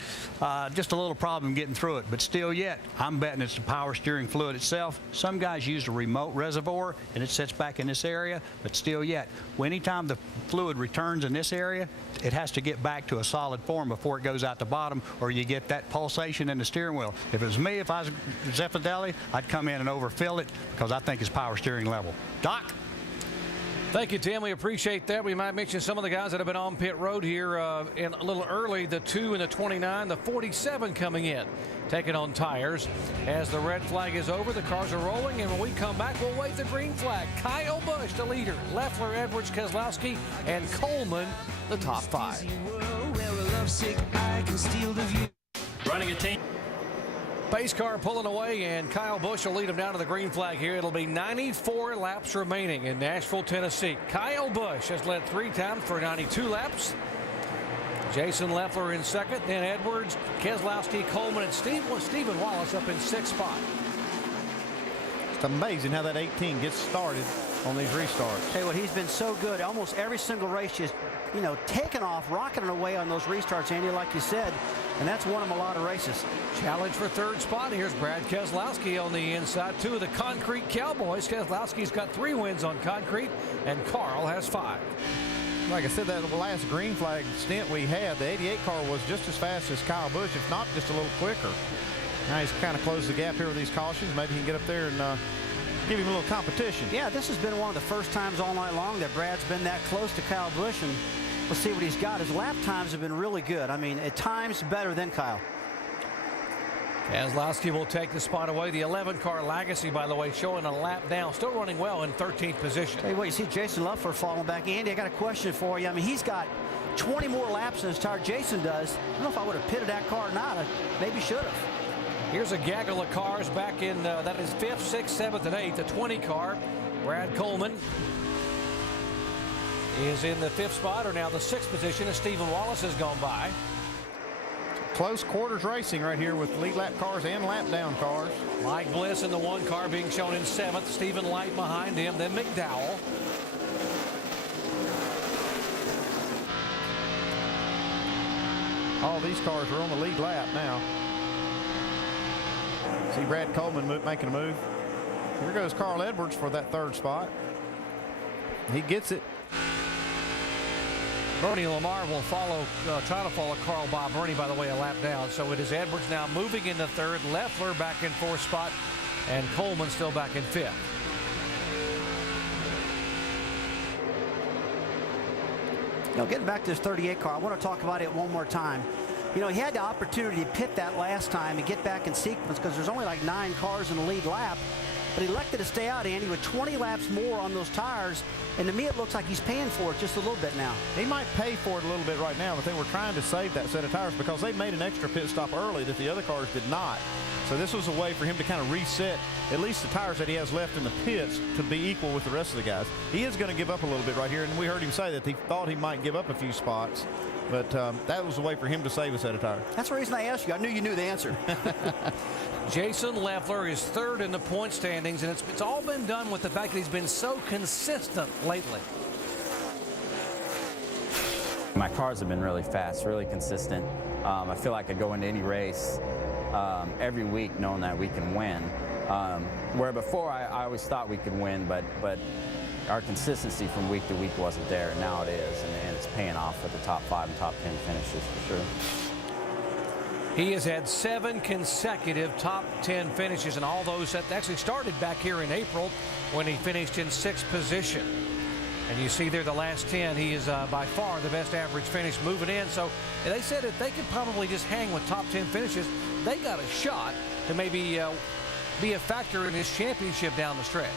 just a little problem getting through it. But still yet, I'm betting it's the power steering fluid itself. Some guys use a remote reservoir, and it sits back in this area. But still yet, anytime the fluid returns in this area, it has to get back to a solid form before it goes out the bottom, or you get that pulsation in the steering wheel. If it was me, if I was Zeffirelli, I'd come in and overfill it because I think it's power steering level. Doc? Thank you, Tim. We appreciate that. We might mention some of the guys that have been on pit road here in a little early. The 2 and the 29, the 47 coming in, taking on tires. As the red flag is over, the cars are rolling, and when we come back, we'll wave the green flag. Kyle Busch, the leader. Leffler, Edwards, Keselowski, and Coleman, the top 5. Running a team. Pace car pulling away, and Kyle Busch will lead him down to the green flag here. It'll be 94 laps remaining in Nashville, Tennessee. Kyle Busch has led 3 times for 92 laps. Jason Leffler in 2nd, then Edwards, Keselowski, Coleman, and Stephen Wallace up in 6th spot. It's amazing how that 18 gets started on these restarts. Tell you what, he's been so good. Almost every single race just, taking off, rocketing away on those restarts, Andy, like you said. And that's won him a lot of races. Challenge for 3rd spot. Here's Brad Keselowski on the inside. 2 of the Concrete Cowboys. Keselowski's got 3 wins on concrete, and Carl has 5. Like I said, that last green flag stint we had, the 88 car was just as fast as Kyle Busch, if not just a little quicker. Now he's kind of closed the gap here with these cautions. Maybe he can get up there and give him a little competition. Yeah, this has been one of the first times all night long that Brad's been that close to Kyle Busch, and we'll see what he's got. His lap times have been really good. I mean, at times better than Kyle. Keselowski will take the spot away. The 11 car Legacy, by the way, showing a lap down, still running well in 13th position. Hey, wait, you see Jason Leffler falling back. Andy, I got a question for you. I mean, he's got 20 more laps in his tire. Jason does. I don't know if I would have pitted that car or not. I maybe should have. Here's a gaggle of cars back in, that is 5th, 6th, 7th, and 8th. The 20 car, Brad Coleman, is in the 5th spot, or now the 6th position as Stephen Wallace has gone by. Close quarters racing right here with lead lap cars and lap down cars. Mike Bliss in the 1 car being shown in 7th. Stephen Light behind him, then McDowell. All these cars are on the lead lap now. See Brad Coleman making a move. Here goes Carl Edwards for that 3rd spot. He gets it. Bernie Lamar will try to follow Carl Bob Bernie, by the way, a lap down. So it is Edwards now moving into third, Leffler back in fourth spot, and Coleman still back in fifth. You know, getting back to this 38 car, I want to talk about it one more time. You know, he had the opportunity to pit that last time and get back in sequence because there's only like 9 cars in the lead lap. But he elected to stay out, Andy, with 20 laps more on those tires. And to me, it looks like he's paying for it just a little bit now. He might pay for it a little bit right now, but they were trying to save that set of tires because they made an extra pit stop early that the other cars did not. So this was a way for him to kind of reset at least the tires that he has left in the pits to be equal with the rest of the guys. He is going to give up a little bit right here, and we heard him say that he thought he might give up a few spots. But that was a way for him to save a set of tires. That's the reason I asked you. I knew you knew the answer. Jason Leffler is third in the point standings, and it's all been done with the fact that he's been so consistent lately. My cars have been really fast, really consistent. I feel like I go into any race every week knowing that we can win. Where before I always thought we could win, but our consistency from week to week wasn't there, and now it is, and it's paying off with the top 5 and top 10 finishes for sure. He has had 7 consecutive top 10 finishes, and all those that actually started back here in April when he finished in 6th position. And you see there the last 10, he is by far the best average finish moving in. So they said if they could probably just hang with top 10 finishes, they got a shot to maybe be a factor in this championship down the stretch.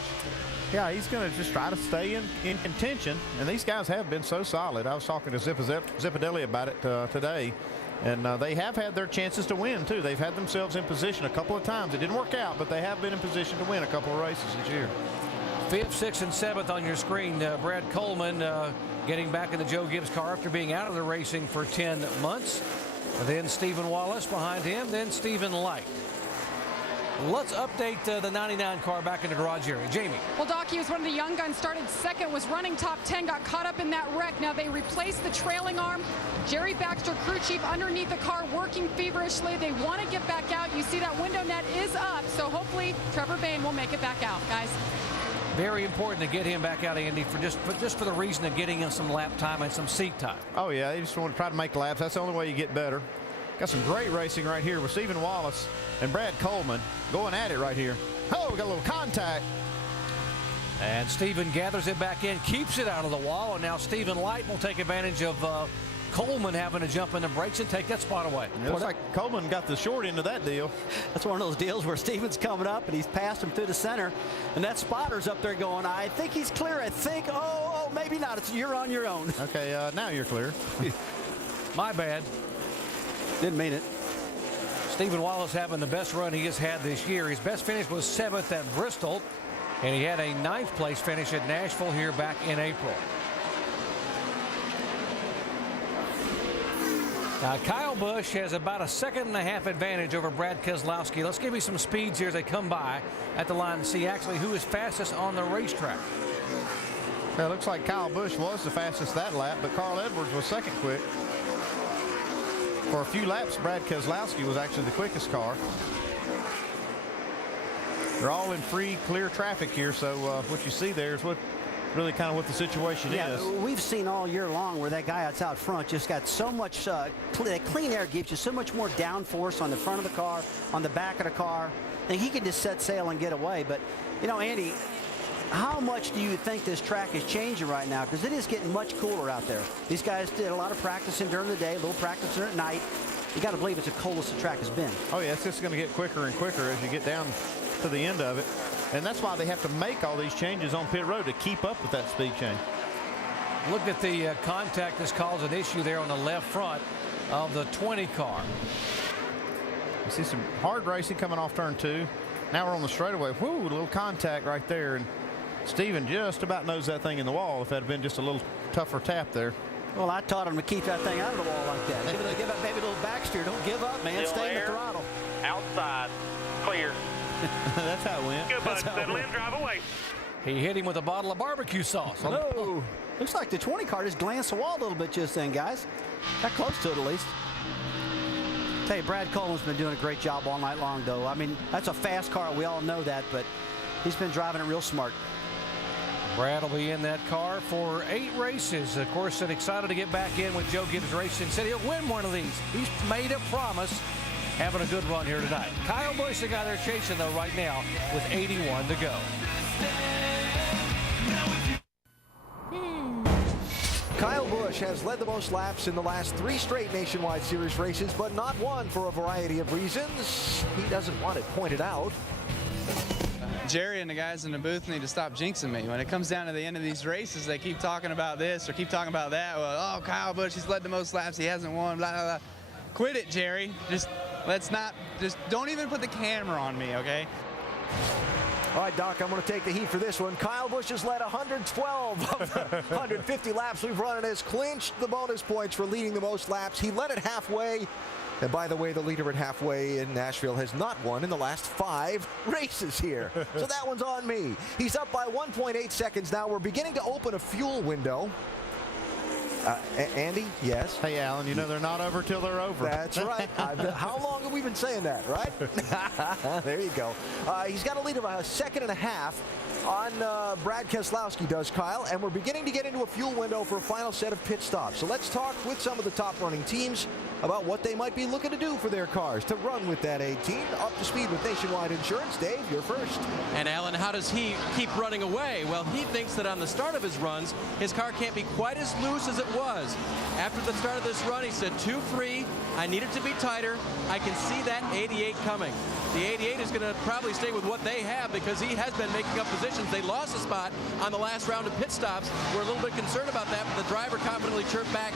Yeah, he's going to just try to stay in contention, and these guys have been so solid. I was talking to Zipadelli about it today, and they have had their chances to win, too. They've had themselves in position a couple of times. It didn't work out, but they have been in position to win a couple of races this year. 5th, 6th, and 7th on your screen. Brad Coleman getting back in the Joe Gibbs car after being out of the racing for 10 months. Then Stephen Wallace behind him, then Stephen Light. Let's update the 99 car back in the garage area. Jamie. Well, Doc, he was one of the young guns, started second, was running top 10, got caught up in that wreck. Now they replaced the trailing arm. Jerry Baxter, crew chief, underneath the car, working feverishly. They want to get back out. You see that window net is up, so hopefully Trevor Bayne will make it back out, guys. Very important to get him back out, Andy, just for the reason of getting him some lap time and some seat time. Oh, yeah, you just want to try to make laps. That's the only way you get better. Got some great racing right here with Stephen Wallace and Brad Coleman going at it right here. Oh, we got a little contact. And Stephen gathers it back in, keeps it out of the wall, and now Stephen Light will take advantage of Coleman having to jump in the brakes and take that spot away. It looks like Coleman got the short end of that deal. That's one of those deals where Stephen's coming up and he's passed him through the center, and that spotter's up there going, I think he's clear. I think, oh, maybe not. You're on your own. Okay, now you're clear. My bad. Didn't mean it. Stephen Wallace having the best run he has had this year. His best finish was 7th at Bristol, and he had a 9th place finish at Nashville here back in April. Now, Kyle Busch has about a 1.5 seconds advantage over Brad Keselowski. Let's give you some speeds here as they come by at the line and see actually who is fastest on the racetrack. It looks like Kyle Busch was the fastest that lap, but Carl Edwards was second quick. For a few laps, Brad Keselowski was actually the quickest car. They're all in free, clear traffic here, so what you see there is what really kind of what the situation is. We've seen all year long where that guy that's out front just got so much clean air gives you so much more downforce on the front of the car, on the back of the car. And he can just set sail and get away. But, you know, Andy, how much do you think this track is changing right now? Because it is getting much cooler out there. These guys did a lot of practicing during the day, a little practicing at night. You got to believe it's the coldest the track has been. Oh, yeah, it's just going to get quicker and quicker as you get down to the end of it. And that's why they have to make all these changes on pit road to keep up with that speed change. Look at the contact that's caused an issue there on the left front of the 20 car. You see some hard racing coming off turn 2. Now we're on the straightaway. Whoo, a little contact right there. And Stephen just about knows that thing in the wall if that had been just a little tougher tap there. Well, I taught him to keep that thing out of the wall like that. Give up maybe a little back steer. Don't give up, man. Still Stay in the there. throttle. Outside. Clear. That's how it went. Good, bud. Settle in, drive away. He hit him with a bottle of barbecue sauce. Oh, looks like the 20 car just glanced the wall a little bit just then, guys. Got close to it at least. Tell you, Brad Coleman's been doing a great job all night long, though. I mean, that's a fast car. We all know that, but he's been driving it real smart. Brad will be in that car for 8 races. Of course, and excited to get back in with Joe Gibbs Racing. Said he'll win one of these. He's made a promise, having a good run here tonight. Kyle Busch, the guy they're chasing, though, right now with 81 to go. Kyle Busch has led the most laps in the last 3 straight Nationwide Series races, but not one for a variety of reasons. He doesn't want it pointed out. Jerry and the guys in the booth need to stop jinxing me. When it comes down to the end of these races, they keep talking about this or keep talking about that. Well, oh, Kyle Busch, he's led the most laps, he hasn't won, blah, blah, blah. Quit it, Jerry. Just don't even put the camera on me, okay? All right, Doc, I'm going to take the heat for this one. Kyle Busch has led 112 of the 150 laps we've run and has clinched the bonus points for leading the most laps. He led it halfway. And by the way, the leader at halfway in Nashville has not won in the last 5 races here. So that one's on me. He's up by 1.8 seconds now. We're beginning to open a fuel window. Andy, yes? Hey, Alan, you know they're not over till they're over. That's right. How long have we been saying that, right? There you go. He's got a lead of a 1.5 seconds on Brad Keselowski, does Kyle, and we're beginning to get into a fuel window for a final set of pit stops. So let's talk with some of the top running teams about what they might be looking to do for their cars to run with that 18. Up to speed with Nationwide Insurance. Dave, you're first. And Alan, how does he keep running away? Well, he thinks that on the start of his runs, his car can't be quite as loose as it was. After the start of this run, he said 2 free. I need it to be tighter. I can see that 88 coming. The 88 is going to probably stay with what they have because he has been making up positions. They lost a spot on the last round of pit stops. We're a little bit concerned about that, but the driver confidently chirped back,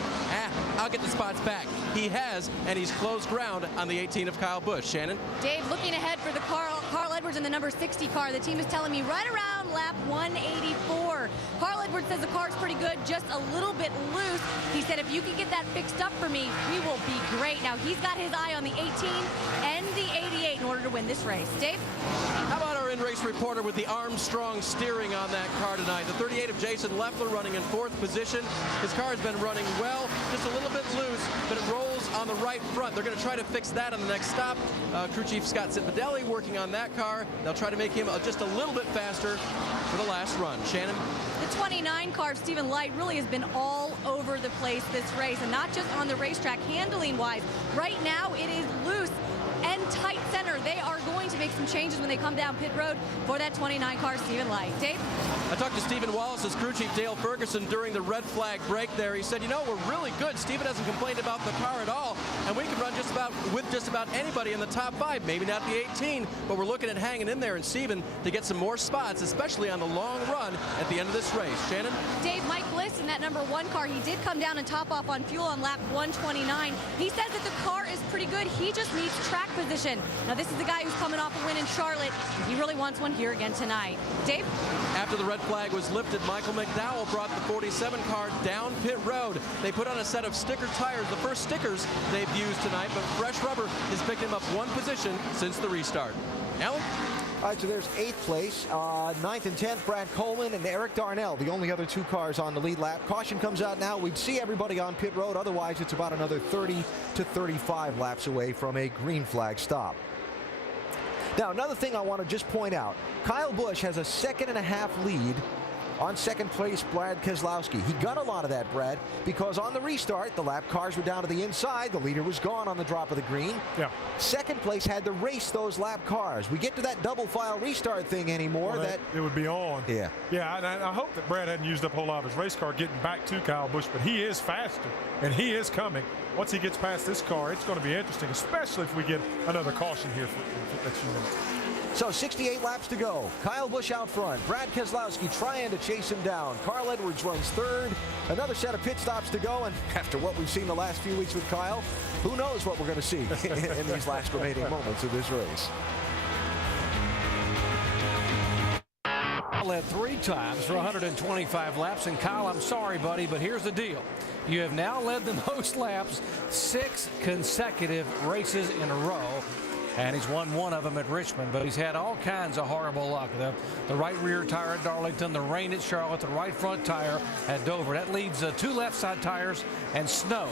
I'll get the spots back. He has, and he's closed ground on the 18 of Kyle Busch. Shannon? Dave, looking ahead for the Carl Edwards in the number 60 car. The team is telling me right around lap 184. Carl Edwards says the car's pretty good, just a little bit loose. He said, if you can get that fixed up for me, we will be great. Now, he's got his eye on the 18 and the 88 in order to win this race. Dave? How about our in-race reporter with the Armstrong steering on that car tonight? The 38 of Jason Leffler running in 4th position. His car has been running well, just a little bit loose, but it rolls on the right front. They're going to try to fix that on the next stop. Crew Chief Scott Cipodelli working on that car. They'll try to make him just a little bit faster for the last run. Shannon? The 29 car, Stephen Light, really has been all over the place this race, and not just on the racetrack, handling-wise. Right now, it is loose and tight center. They are going to make some changes when they come down pit road for that 29 car, Stephen Light. Dave? I talked to Stephen Wallace's crew chief, Dale Ferguson, during the red flag break there. He said, you know, we're really good. Stephen hasn't complained about the car at all, and we can run with just about anybody in the top 5. Maybe not the 18, but we're looking at hanging in there and Stephen to get some more spots, especially on the long run at the end of this race. Shannon? Dave, Mike Bliss in that number 1 car, he did come down and top off on fuel on lap 129. He says that the car is pretty good. He just needs track position. Now, this is the guy who's coming off a win in Charlotte. He really wants one here again tonight. Dave? After the red flag was lifted, Michael McDowell brought the 47 car down pit road. They put on a set of sticker tires, the first stickers they've used tonight, but fresh rubber has picked him up 1 position since the restart. Alan? All right, so there's 8th place. 9th and 10th, Brad Coleman and Eric Darnell, the only other 2 cars on the lead lap. Caution comes out now. We'd see everybody on pit road. Otherwise, it's about another 30 to 35 laps away from a green flag stop. Now, another thing I want to just point out, Kyle Busch has a 1.5 seconds lead on 2nd place Brad Keselowski. He got a lot of that, Brad, because on the restart, the lap cars were down to the inside. The leader was gone on the drop of the green. Yeah. 2nd place had to race those lap cars. We get to that double file restart thing anymore. Well, it would be on. Yeah. Yeah, and I hope that Brad hadn't used up a whole lot of his race car getting back to Kyle Busch, but he is faster, and he is coming. Once he gets past this car, it's going to be interesting, especially if we get another caution here for a few minutes. So 68 laps to go. Kyle Busch out front. Brad Keselowski trying to chase him down. Carl Edwards runs 3rd. Another set of pit stops to go. And after what we've seen the last few weeks with Kyle, who knows what we're going to see in these last remaining moments of this race. Led 3 times for 125 laps. And Kyle, I'm sorry, buddy, but here's the deal. You have now led the most laps 6 consecutive races in a row. And he's won 1 of them at Richmond, but he's had all kinds of horrible luck. The right rear tire at Darlington, the rain at Charlotte, the right front tire at Dover. That leaves 2 left side tires and snow.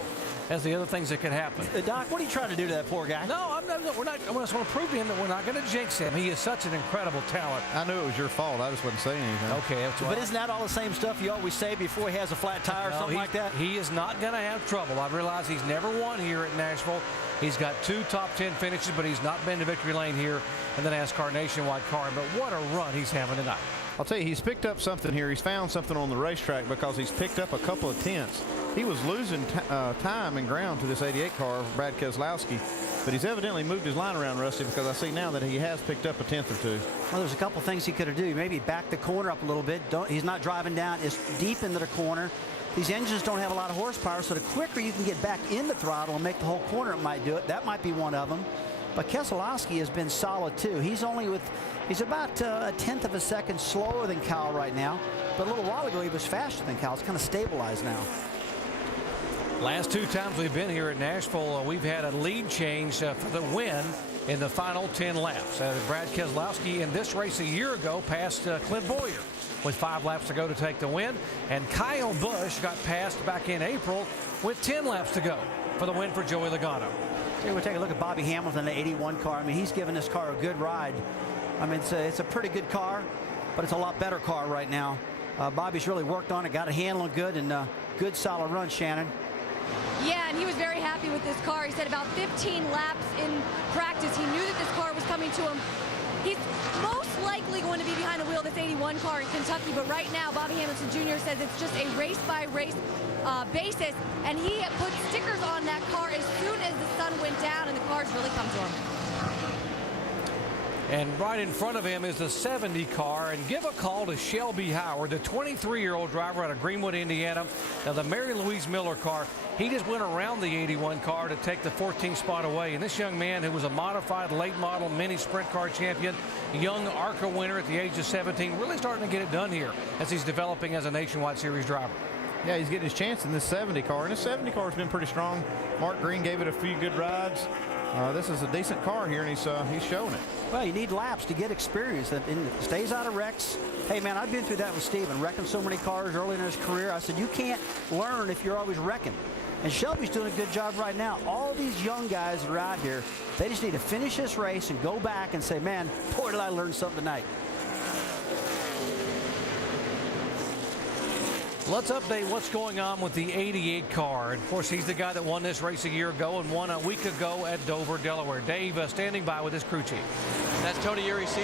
as the other things that could happen. Doc, what are you trying to do to that poor guy? No, we're not. I just want to prove to him that we're not going to jinx him. He is such an incredible talent. I knew it was your fault. I just wasn't saying anything. Okay. But isn't that all the same stuff you always say before he has a flat tire or something like that? He is not going to have trouble. I realize he's never won here at Nashville. He's got 2 top 10 finishes, but he's not been to victory lane here in the NASCAR Nationwide car. But what a run he's having tonight. I'll tell you, he's picked up something here. He's found something on the racetrack because he's picked up a couple of tenths. He was losing time and ground to this 88 car, Brad Keselowski, but he's evidently moved his line around, Rusty, because I see now that he has picked up a tenth or two. Well, there's a couple things he could have done. Maybe back the corner up a little bit. He's not driving down as deep into the corner. These engines don't have a lot of horsepower, so the quicker you can get back in the throttle and make the whole corner, it might do it. That might be one of them. But Keselowski has been solid too. He's about a tenth of a second slower than Kyle right now. But a little while ago he was faster than Kyle. It's kind of stabilized now. Last 2 times we've been here at Nashville, we've had a lead change for the win in the final 10 laps. Brad Keselowski in this race a year ago passed Clint Boyer with 5 laps to go to take the win. And Kyle Busch got passed back in April with 10 laps to go for the win for Joey Logano. Here we'll take a look at Bobby Hamilton, the 81 car. I mean, he's given this car a good ride. I mean, it's a pretty good car, but it's a lot better car right now. Bobby's really worked on it, got it handling good, and good solid run, Shannon. Yeah, and he was very happy with this car. He said about 15 laps in practice, he knew that this car was coming to him. He's most likely going to be behind the wheel of this 81 car in Kentucky, but right now, Bobby Hamilton Jr. says it's just a race-by-race basis, and he put stickers on that car as soon as the sun went down, and the cars really come to him. And right in front of him is the 70 car. And give a call to Shelby Howard, the 23-year-old driver out of Greenwood, Indiana. Now, the Mary Louise Miller car, he just went around the 81 car to take the 14th spot away. And this young man, who was a modified late model mini sprint car champion, young ARCA winner at the age of 17, really starting to get it done here as he's developing as a Nationwide Series driver. Yeah, he's getting his chance in this 70 car, and this 70 car has been pretty strong. Mark Green gave it a few good rides. This is a decent car here, and he's showing it. Well, you need laps to get experience, and stays out of wrecks. Hey, man, I've been through that with Steven, wrecking so many cars early in his career. I said, you can't learn if you're always wrecking. And Shelby's doing a good job right now. All these young guys that are out here, they just need to finish this race and go back and say, man, boy, did I learn something tonight. Let's update what's going on with the 88 car. And of course, he's the guy that won this race a year ago and won a week ago at Dover, Delaware. Dave standing by with his crew chief. That's Tony Eury Sr.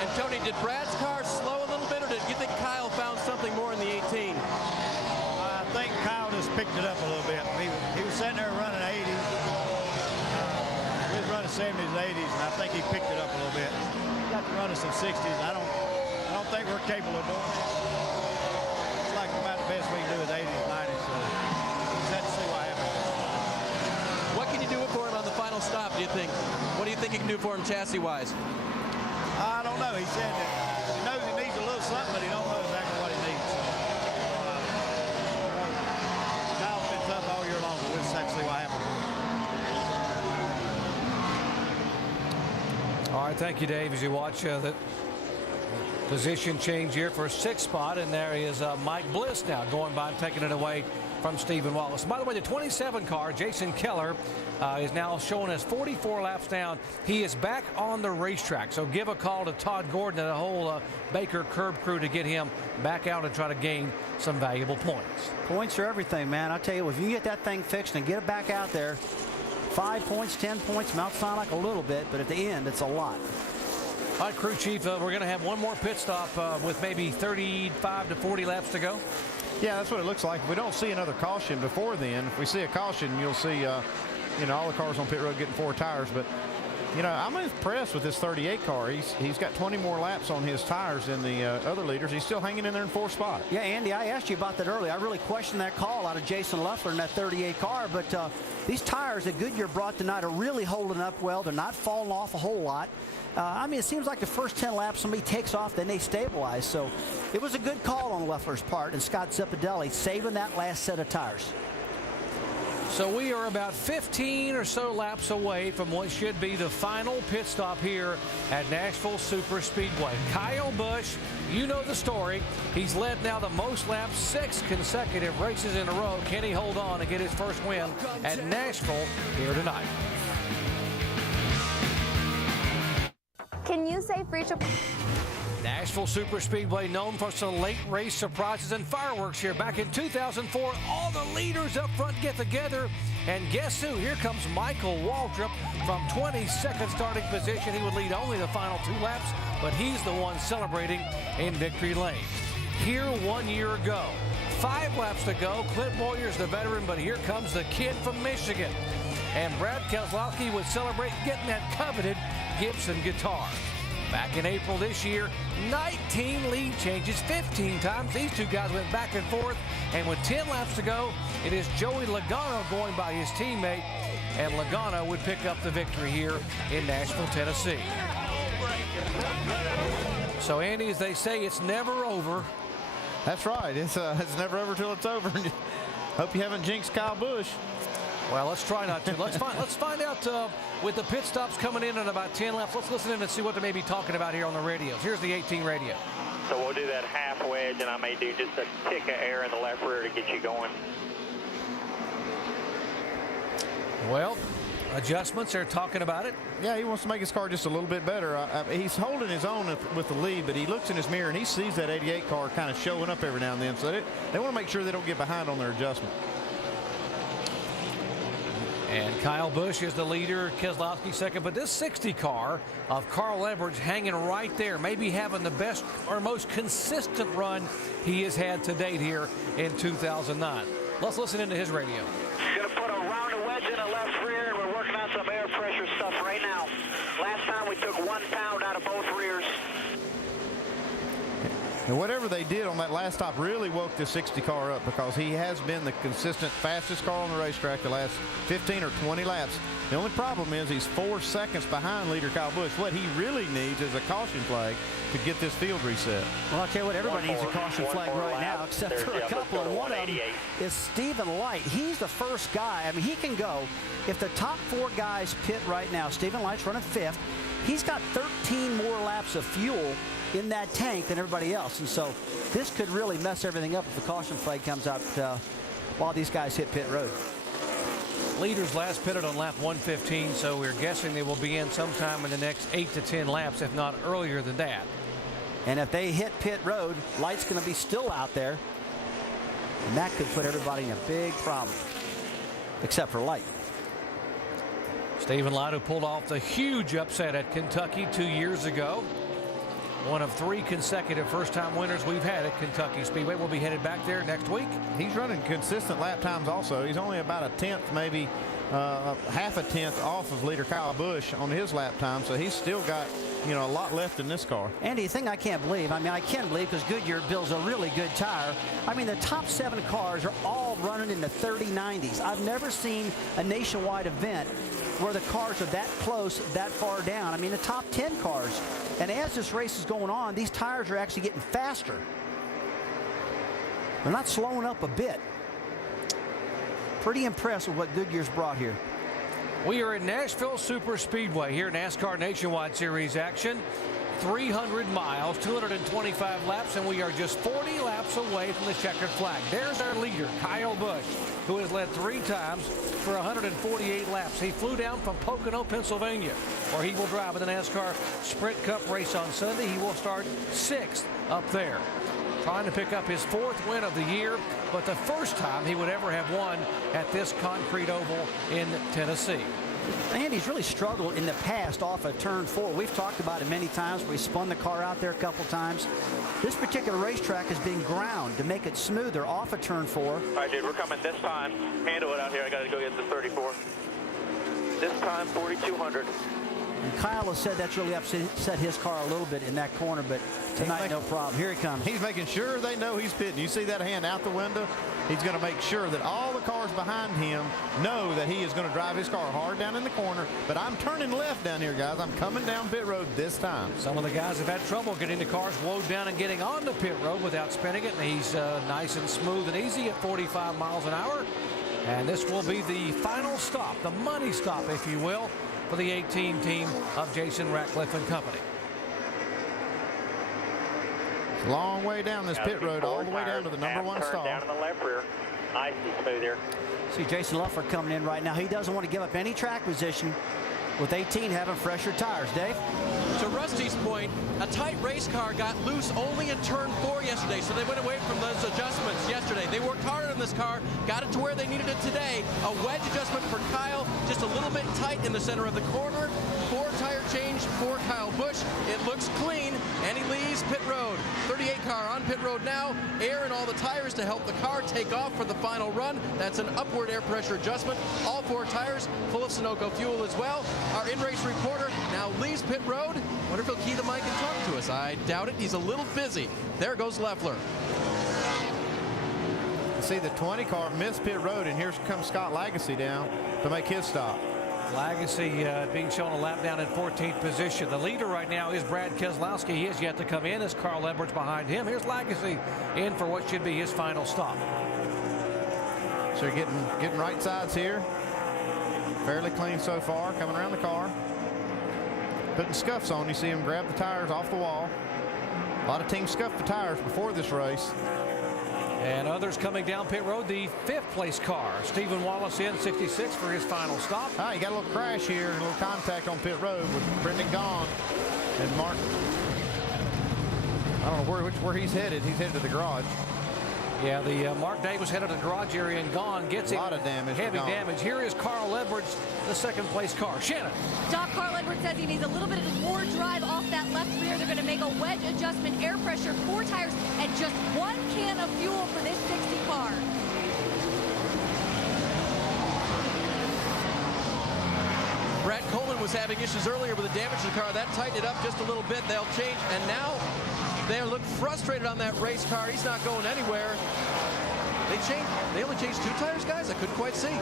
And Tony, did Brad's car slow a little bit, or did you think Kyle found something more in the 18? I think Kyle just picked it up a little bit. He was sitting there running 80s. We was running 70s, 80s, and I think he picked it up a little bit. He got to running some 60s. I don't think we're capable of doing it. About the best we can do is 80s, 90s, so we'll have to see what happens. What can you do for him on the final stop, do you think? What do you think you can do for him chassis-wise? I don't know. He said that he knows he needs a little something, but he don't know exactly what he needs. So, Kyle's been tough all year long, but we'll just have to see what happens. All right, thank you, Dave, as you watch the position change here for a 6th spot, and there is Mike Bliss now going by and taking it away from Stephen Wallace. By the way, the 27 car, Jason Keller, is now showing us 44 laps down. He is back on the racetrack, so give a call to Todd Gordon and the whole Baker Curb crew to get him back out and try to gain some valuable points. Points are everything, man. I tell you, if you get that thing fixed and get it back out there, 5 points, 10 points, might sound like a little bit, but at the end, it's a lot. All right, crew chief, we're going to have one more pit stop with maybe 35 to 40 laps to go. Yeah, that's what it looks like. If we don't see another caution before then, if we see a caution, you'll see, all the cars on pit road getting 4 tires. But, I'm impressed with this 38 car. He's got 20 more laps on his tires than the other leaders. He's still hanging in there in 4th spot. Yeah, Andy, I asked you about that earlier. I really questioned that call out of Jason Luffler in that 38 car, but these tires that Goodyear brought tonight are really holding up well. They're not falling off a whole lot. It seems like the first 10 laps somebody takes off, then they stabilize. So it was a good call on Leffler's part, and Scott Zipadelli saving that last set of tires. So we are about 15 or so laps away from what should be the final pit stop here at Nashville Super Speedway. Kyle Busch, you know the story. He's led now the most laps, 6 consecutive races in a row. Can he hold on and get his first win at Nashville here tonight? Can you say free trip? Nashville Super Speedway, known for some late race surprises and fireworks here. Back in 2004, all the leaders up front get together. And guess who? Here comes Michael Waltrip from 22nd starting position. He would lead only the final 2 laps, but he's the one celebrating in victory lane. Here 1 year ago, 5 laps to go. Clint Boyer's the veteran, but here comes the kid from Michigan. And Brad Keselowski would celebrate getting that coveted Gibson guitar. Back in April this year, 19 lead changes, 15 times. These 2 guys went back and forth. And with 10 laps to go, it is Joey Logano going by his teammate. And Logano would pick up the victory here in Nashville, Tennessee. So, Andy, as they say, it's never over. That's right. It's never over till it's over. Hope you haven't jinxed Kyle Busch. Well, let's try not to. Let's find out with the pit stops coming in about 10 laps. Let's listen in and see what they may be talking about here on the radios. Here's the 18 radio. So we'll do that half wedge, and I may do just a tick of air in the left rear to get you going. Well, adjustments, they're talking about it. Yeah, he wants to make his car just a little bit better. He's holding his own with the lead, but he looks in his mirror and he sees that 88 car kind of showing up every now and then. So they want to make sure they don't get behind on their adjustment. And Kyle Busch is the leader, Keselowski second. But this 60 car of Carl Edwards hanging right there, maybe having the best or most consistent run he has had to date here in 2009. Let's listen into his radio. Going to put a round of wedge in the left rear, and we're working on some air pressure stuff right now. Last time we took 1 pound out of both rears. And whatever they did on that last stop really woke the 60 car up, because he has been the consistent fastest car on the racetrack the last 15 or 20 laps. The only problem is he's 4 seconds behind leader Kyle Busch. What he really needs is a caution flag to get this field reset. Well, I'll tell you what, everybody needs a caution flag right now, except for a couple. And one of them is Stephen Light. He's the first guy. I mean, he can go. If the top 4 guys pit right now, Stephen Light's running 5th. He's got 13 more laps of fuel in that tank than everybody else. And so this could really mess everything up if the caution flag comes out while these guys hit pit road. Leaders last pitted on lap 115, so we're guessing they will be in sometime in the next 8 to 10 laps, if not earlier than that. And if they hit pit road, Light's going to be still out there. And that could put everybody in a big problem, except for Light. Stephen Light, who pulled off the huge upset at Kentucky 2 years ago. One of 3 consecutive first-time winners we've had at Kentucky Speedway. We'll be headed back there next week. He's running consistent lap times also. He's only about a tenth, maybe half a tenth off of leader Kyle Busch on his lap time. So he's still got, you know, a lot left in this car. Andy, the thing I can't believe, I can believe, because Goodyear builds a really good tire. I mean, the top 7 cars are all running in the 30-90s. I've never seen a nationwide event where the cars are that close, that far down. I mean, the top 10 cars. And as this race is going on, these tires are actually getting faster. They're not slowing up a bit. Pretty impressed with what Goodyear's brought here. We are at Nashville Super Speedway here, NASCAR Nationwide Series action. 300 miles, 225 laps, and we are just 40 laps away from the checkered flag. There's our leader, Kyle Busch, who has led 3 times for 148 laps. He flew down from Pocono, Pennsylvania, where he will drive in the NASCAR Sprint Cup race on Sunday. He will start 6th up there, trying to pick up his 4th win of the year, but the first time he would ever have won at this concrete oval in Tennessee. Andy's really struggled in the past off of turn 4. We've talked about it many times. We spun the car out there a couple times. This particular racetrack is being ground to make it smoother off of turn 4. All right, dude, we're coming this time. Handle it out here. I got to go get the 34. This time, 4,200. And Kyle has said that's really upset his car a little bit in that corner, but tonight, no problem. Here he comes. He's making sure they know he's pitting. You see that hand out the window? He's going to make sure that all the cars behind him know that he is going to drive his car hard down in the corner. But I'm turning left down here, guys. I'm coming down pit road this time. Some of the guys have had trouble getting the cars slowed down and getting on the pit road without spinning it. And he's nice and smooth and easy at 45 miles an hour. And this will be the final stop, the money stop, if you will, for the 18 team of Jason Ratcliffe and company. It's a long way down this pit road, all the way down to the #1 stall. Down in the left rear. Nice and smooth here. See Jason Luffler coming in right now. He doesn't want to give up any track position with 18 having fresher tires. Dave? To Rusty's point, a tight race car got loose only in turn 4 yesterday, so they went away from those adjustments yesterday. They worked hard on this car, got it to where they needed it today. A wedge adjustment for Kyle, just a little bit tight in the center of the corner. 4 tire change for Kyle Busch. It looks clean, and he leaves pit road. 38 car on pit road now. Air in all the tires to help the car take off for the final run. That's an upward air pressure adjustment. All 4 tires full of Sunoco fuel as well. Our in-race reporter now leaves pit road. Wonder if he'll key the mic and talk to us. I doubt it. He's a little busy. There goes Leffler. See the 20 car missed pit road, and here comes Scott Lagacy down to make his stop. Lagacy being shown a lap down in 14th position. The leader right now is Brad Keselowski. He has yet to come in as Carl Edwards behind him. Here's Lagacy in for what should be his final stop. So you're getting right sides here. Fairly clean so far, coming around the car. Putting scuffs on. You see him grab the tires off the wall. A lot of teams scuffed the tires before this race. And others coming down pit road, the 5th place car. Stephen Wallace in 66 for his final stop. You got a little crash here, a little contact on pit road with Brendan Gaughan and Mark. I don't know where he's headed. He's headed to the garage. Yeah, the Mark Davis headed to the garage area, and Gaughan gets a lot of damage. Heavy damage. Here is Carl Edwards, the 2nd place car. Shannon. Doc, Carl Edwards says he needs a little bit more drive off that left rear. They're going to make a wedge adjustment, air pressure, 4 tires, and just 1 can of fuel for this 60 car. Brad Coleman was having issues earlier with the damage to the car. That tightened it up just a little bit. They'll change, and now they look frustrated on that race car. He's not going anywhere. They only changed 2 tires, guys? I couldn't quite see.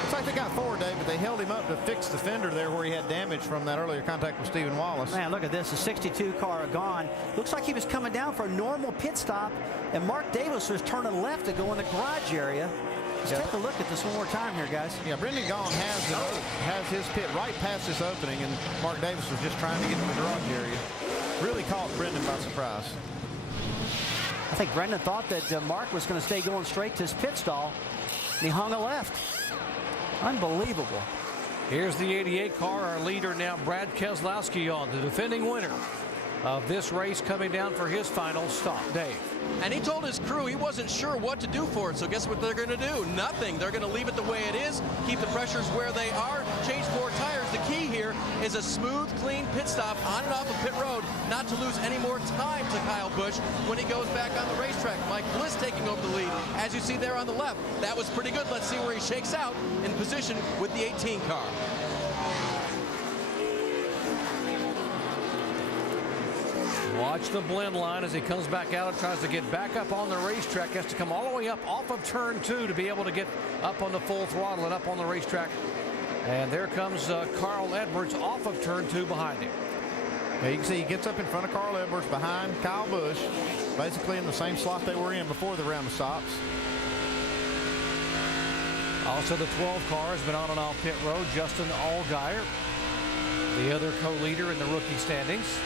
Looks like they got 4, Dave, but they held him up to fix the fender there where he had damage from that earlier contact with Stephen Wallace. Man, look at this. The 62 car gone. Looks like he was coming down for a normal pit stop, and Mark Davis was turning left to go in the garage area. Let's take a look at this one more time here, guys. Yeah, Brendan Gaughan has his pit right past this opening, and Mark Davis was just trying to get to the garage area. Really caught Brendan by surprise. I think Brendan thought that Mark was going to stay going straight to his pit stall, and he hung a left. Unbelievable. Here's the 88 car, our leader now, Brad Keselowski, on the defending winner of this race, coming down for his final stop. Dave. And he told his crew he wasn't sure what to do for it, so guess what they're going to do? Nothing. They're going to leave it the way it is, keep the pressures where they are, change 4 tires. The key here is a smooth, clean pit stop on and off of pit road, not to lose any more time to Kyle Busch when he goes back on the racetrack. Mike Bliss taking over the lead, as you see there on the left. That was pretty good. Let's see where he shakes out in position with the 18 car. Watch the blend line as he comes back out and tries to get back up on the racetrack. Has to come all the way up off of turn 2 to be able to get up on the full throttle and up on the racetrack. And there comes Carl Edwards off of turn 2 behind him. Yeah, you can see he gets up in front of Carl Edwards behind Kyle Busch, basically in the same slot they were in before the round of stops. Also, the 12 car has been on and off pit road. Justin Allgaier, the other co-leader in the rookie standings.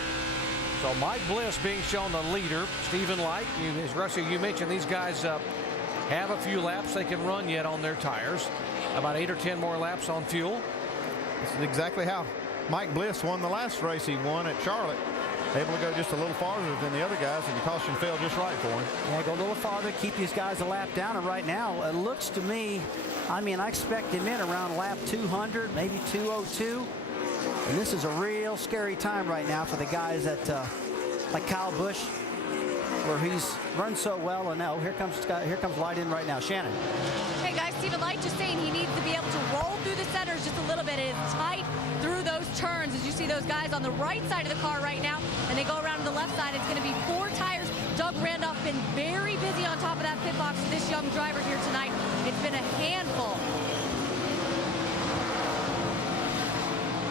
So Mike Bliss being shown the leader. Stephen Light, as Rusty, you mentioned, these guys have a few laps they can run yet on their tires. About 8 or 10 more laps on fuel. This is exactly how Mike Bliss won the last race he won at Charlotte. Able to go just a little farther than the other guys, and the caution fell just right for him. Yeah, go a little farther, keep these guys a lap down, and right now it looks to me, I expect him in around lap 200, maybe 202. And this is a real scary time right now for the guys that, like Kyle Busch, where he's run so well. And now here comes Light in right now. Shannon. Hey guys, Stephen Light just saying he needs to be able to roll through the centers just a little bit. It is tight through those turns, as you see those guys on the right side of the car right now, and they go around to the left side. It's going to be 4 tires. Doug Randolph been very busy on top of that pit box with this young driver here tonight. It's been a handful.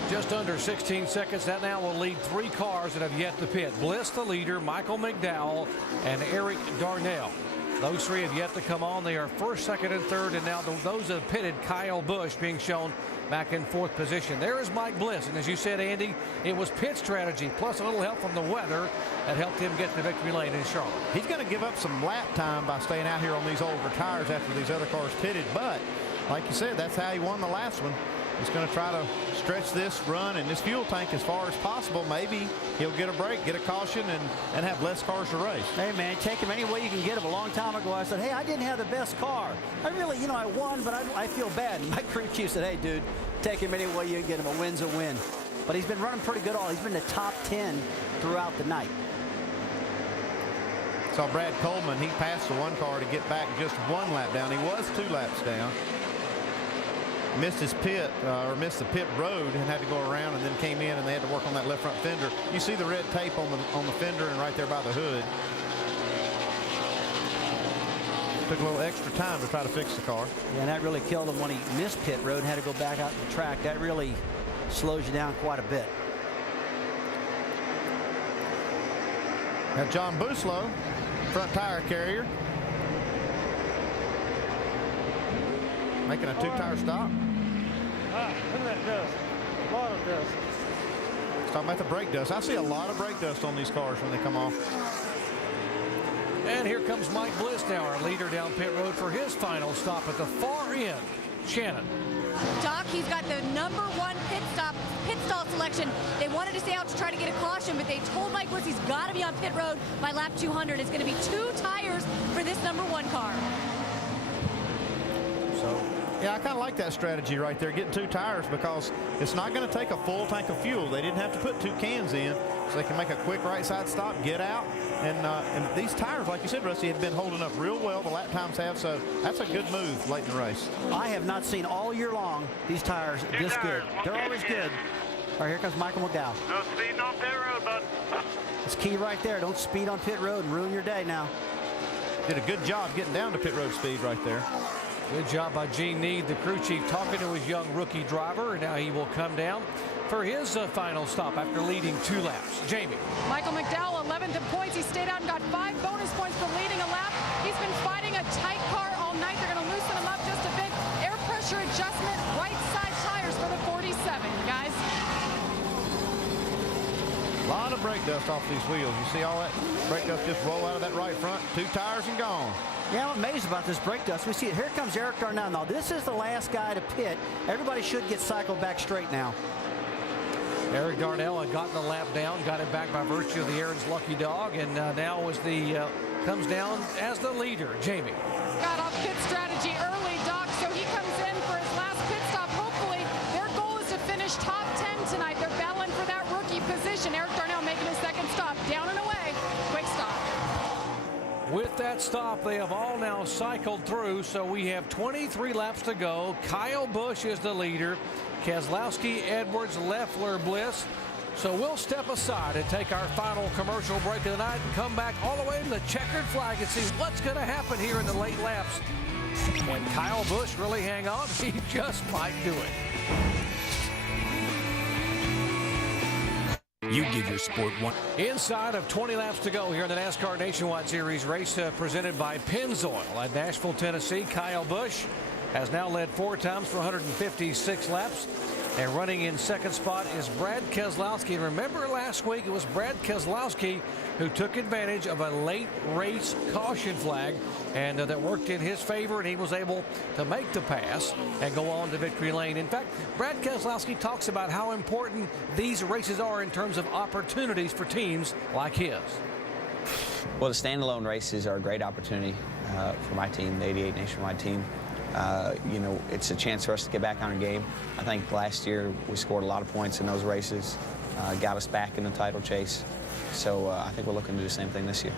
Just under 16 seconds. That now will lead 3 cars that have yet to pit. Bliss, the leader, Michael McDowell, and Eric Darnell. Those three have yet to come on. They are first, second, and third, and now those have pitted. Kyle Busch being shown back in fourth position. There is Mike Bliss, and as you said, Andy, it was pit strategy plus a little help from the weather that helped him get to victory lane in Charlotte. He's going to give up some lap time by staying out here on these older tires after these other cars pitted, but like you said, that's how he won the last one. He's going to try to stretch this run and this fuel tank as far as possible. Maybe he'll get a break, get a caution, and have less cars to race. Hey, man, take him any way you can get him. A long time ago, I said, hey, I didn't have the best car. I really, I won, but I feel bad. And my crew chief said, hey, dude, take him any way you can get him. A win's a win. But he's been running pretty good all. He's been in the top 10 throughout the night. Saw Brad Coleman. He passed the one car to get back just one lap down. He was 2 laps down. Missed his pit, or missed the pit road and had to go around, and then came in and they had to work on that left front fender. You see the red tape on the fender and right there by the hood. Took a little extra time to try to fix the car. Yeah, and that really killed him when he missed pit road and had to go back out to the track. That really slows you down quite a bit. Now John Buslow, front tire carrier, making a 2-tire stop. Look at that dust. A lot of dust. Let's talk about the brake dust. I see a lot of brake dust on these cars when they come off. And here comes Mike Bliss now, our leader down pit road for his final stop at the far end. Shannon. Doc, he's got the #1 pit stall selection. They wanted to stay out to try to get a caution, but they told Mike Bliss he's got to be on pit road by lap 200. It's going to be 2 tires for this #1 car. So, yeah, I kind of like that strategy right there, getting 2 tires, because it's not going to take a full tank of fuel. They didn't have to put 2 cans in, so they can make a quick right side stop, get out. And these tires, like you said, Rusty, have been holding up real well. The lap times have, so that's a good move late in the race. I have not seen all year long these tires this good. They're always good. All right, here comes Michael McDowell. No speeding on pit road, bud. It's key right there. Don't speed on pit road and ruin your day now. Did a good job getting down to pit road speed right there. Good job by Gene Need, the crew chief, talking to his young rookie driver, and now he will come down for his final stop after leading 2 laps. Jamie. Michael McDowell, 11th in points. He stayed out and got 5 bonus points for leading a lap. He's been fighting a tight car all night. They're going to loosen him up just a bit. Air pressure adjustment, right side tires for the 47, guys. A lot of brake dust off these wheels. You see all that brake dust just roll out of that right front. 2 tires and gone. Yeah, I'm amazed about this brake dust. We see it. Here comes Eric Darnell. Now, this is the last guy to pit. Everybody should get cycled back straight now. Eric Darnell had gotten the lap down, got it back by virtue of the Aaron's lucky dog, and now comes down as the leader. Jamie. Got off pit strategy early, Doc, so he comes in for his last pit stop. Hopefully, their goal is to finish top 10 tonight. They're battling for that rookie position. Eric Darnell making his second stop. Down and away. Quick stop. With that stop, they have all now cycled through, so we have 23 laps to go. Kyle Busch is the leader. Keselowski, Edwards, Leffler, Bliss. So we'll step aside and take our final commercial break of the night and come back all the way to the checkered flag and see what's going to happen here in the late laps. Can Kyle Busch really hang on? He just might do it. You give your sport one. Inside of 20 laps to go here in the NASCAR Nationwide Series race presented by Pennzoil at Nashville, Tennessee. Kyle Busch has now led 4 times for 156 laps. And running in second spot is Brad Keselowski. And remember last week it was Brad Keselowski who took advantage of a late race caution flag, and that worked in his favor, and he was able to make the pass and go on to victory lane. In fact, Brad Keselowski talks about how important these races are in terms of opportunities for teams like his. Well, the standalone races are a great opportunity for my team, the 88 Nationwide team. You know, it's a chance for us to get back on our game. I think last year we scored a lot of points in those races, got us back in the title chase. So I think we're looking to do the same thing this year.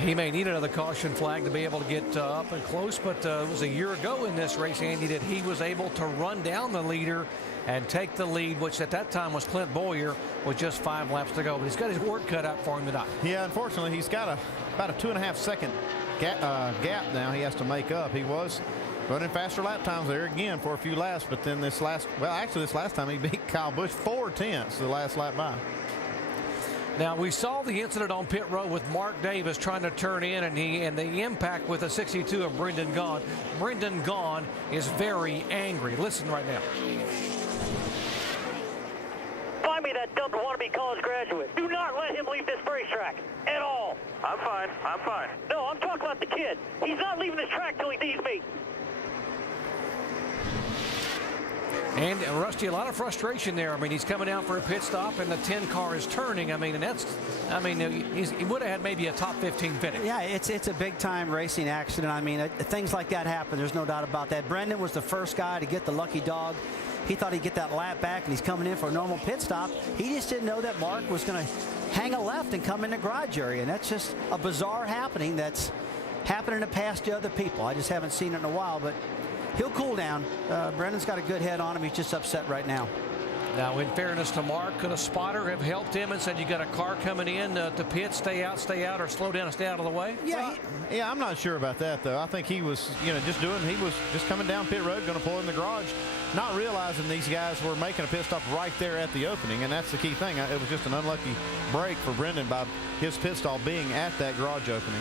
He may need another caution flag to be able to get up and close, but it was a year ago in this race, Andy, that he was able to run down the leader and take the lead, which at that time was Clint Boyer, with just 5 laps to go. But he's got his work cut out for him tonight. Yeah, unfortunately, he's got about a 2.5 second gap now he has to make up. He was running faster lap times there again for a few laps, but then this last time he beat Kyle Busch 4 tenths the last lap by. Now, we saw the incident on pit road with Mark Davis trying to turn in, and the impact with the 62 of Brendan Gaughan. Brendan Gaughan is very angry. Listen right now. Find me that dumb wannabe college graduate. Do not let him leave this racetrack at all. I'm fine. I'm fine. No, I'm talking about the kid. He's not leaving this track till he sees me. And Rusty, a lot of frustration there. I mean, he's coming out for a pit stop, and the 10 car is turning. I mean, he would have had maybe a top 15 finish. Yeah, it's a big-time racing accident. I mean, things like that happen. There's no doubt about that. Brendan was the first guy to get the lucky dog. He thought he'd get that lap back, and he's coming in for a normal pit stop. He just didn't know that Mark was going to hang a left and come in the garage area, and that's just a bizarre happening that's happened in the past to other people. I just haven't seen it in a while, but he'll cool down. Brendan's got a good head on him. He's just upset right now. Now, in fairness to Mark, could a spotter have helped him and said, you got a car coming in to pit, stay out, or slow down and stay out of the way? Yeah, yeah, I'm not sure about that, though. I think he was, he was just coming down pit road, going to pull in the garage, not realizing these guys were making a pit stop right there at the opening, and that's the key thing. It was just an unlucky break for Brendan by his pit stop being at that garage opening.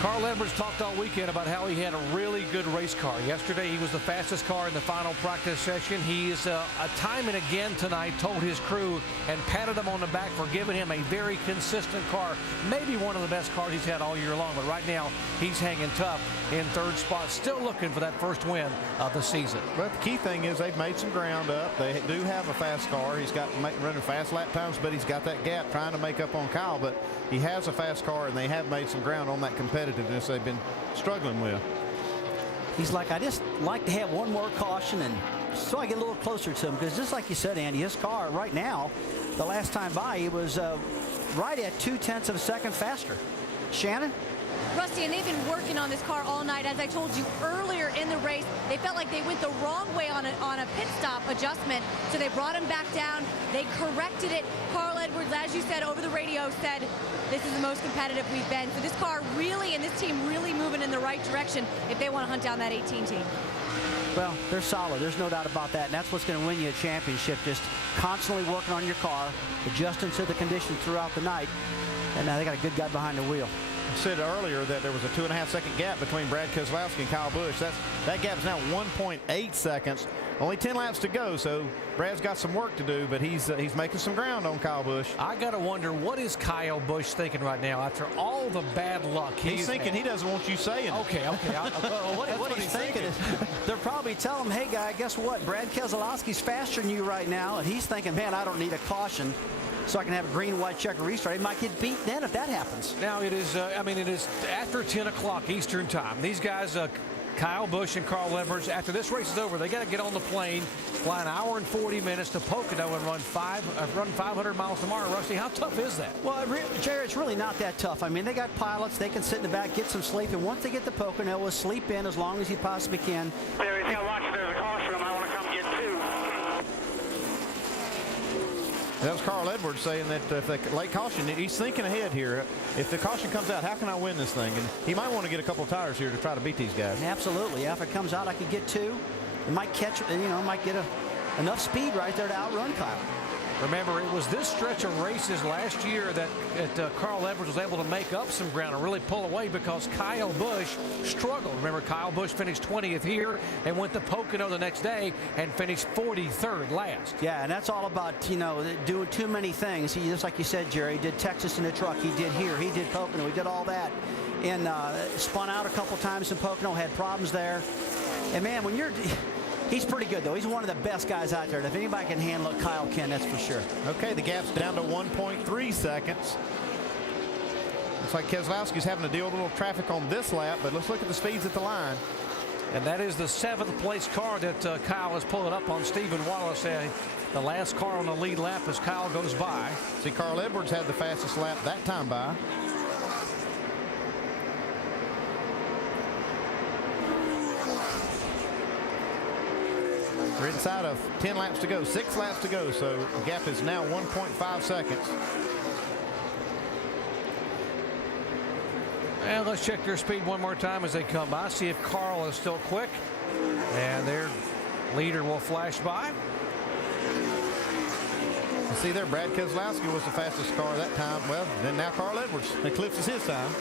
Carl Edwards talked all weekend about how he had a really good race car. Yesterday, he was the fastest car in the final practice session. He is time and again tonight told his crew and patted him on the back for giving him a very consistent car. Maybe one of the best cars he's had all year long, but right now he's hanging tough in third spot, still looking for that first win of the season. But the key thing is they've made some ground up. They do have a fast car. He's got running fast lap times, but he's got that gap trying to make up on Kyle. But he has a fast car, and they have made some ground on that competitiveness they've been struggling with. He's like, I just like to have one more caution, and so I get a little closer to him, because just like you said, Andy, his car right now, the last time by, he was right at 0.2 of a second faster. Shannon? Rusty, and they've been working on this car all night. As I told you earlier in the race, they felt like they went the wrong way on a pit stop adjustment, so they brought him back down. They corrected it. Carl Edwards, as you said over the radio, said this is the most competitive we've been. So this car really, and this team really moving in the right direction if they want to hunt down that 18 team. Well, they're solid. There's no doubt about that. And that's what's going to win you a championship, just constantly working on your car, adjusting to the conditions throughout the night. And now they got a good guy behind the wheel. I said earlier that there was a 2.5-second gap between Brad Keselowski and Kyle Busch. That gap is now 1.8 seconds. Only 10 laps to go, so Brad's got some work to do, but he's making some ground on Kyle Busch. I got to wonder, what is Kyle Busch thinking right now after all the bad luck he's thinking? He doesn't want you saying. Okay. What he's thinking is they're probably telling him, hey, guy, guess what? Brad Keselowski's faster than you right now, and he's thinking, man, I don't need a caution, so I can have a green, white checker restart. He might get beat then if that happens. Now it is, it is after 10 o'clock Eastern time. These guys, Kyle Busch and Carl Edwards, after this race is over, they got to get on the plane, fly an hour and 40 minutes to Pocono and run 500 miles tomorrow. Rusty, how tough is that? Well, Jerry, it's really not that tough. I mean, they got pilots. They can sit in the back, get some sleep, and once they get to Pocono, we'll sleep in as long as you possibly can. There, he's got to watch it. There's a caution. I want to come get two. That was Carl Edwards saying that if the late caution, he's thinking ahead here. If the caution comes out, how can I win this thing? And he might want to get a couple of tires here to try to beat these guys. Absolutely. Yeah, if it comes out, I could get two. It might catch, might get enough speed right there to outrun Kyle. Remember, it was this stretch of races last year that Carl Edwards was able to make up some ground and really pull away because Kyle Busch struggled. Remember, Kyle Busch finished 20th here and went to Pocono the next day and finished 43rd last. Yeah, and that's all about, doing too many things. He, just like you said, Jerry, he did Texas in the truck. He did here. He did Pocono. He did all that. And spun out a couple times in Pocono, had problems there. And, man, when you're... He's pretty good, though. He's one of the best guys out there. And if anybody can handle it, Kyle can, that's for sure. Okay, the gap's down to 1.3 seconds. Looks like Keselowski's having to deal with a little traffic on this lap, but let's look at the speeds at the line. And that is the 7th place car that Kyle is pulling up on Stephen Wallace. The last car on the lead lap as Kyle goes by. See, Carl Edwards had the fastest lap that time by. We're inside of 10 laps to go, 6 laps to go, so the gap is now 1.5 seconds. And let's check their speed one more time as they come by, see if Carl is still quick. And their leader will flash by. see there, Brad Keselowski was the fastest car that time. Well, then now Carl Edwards eclipses his time.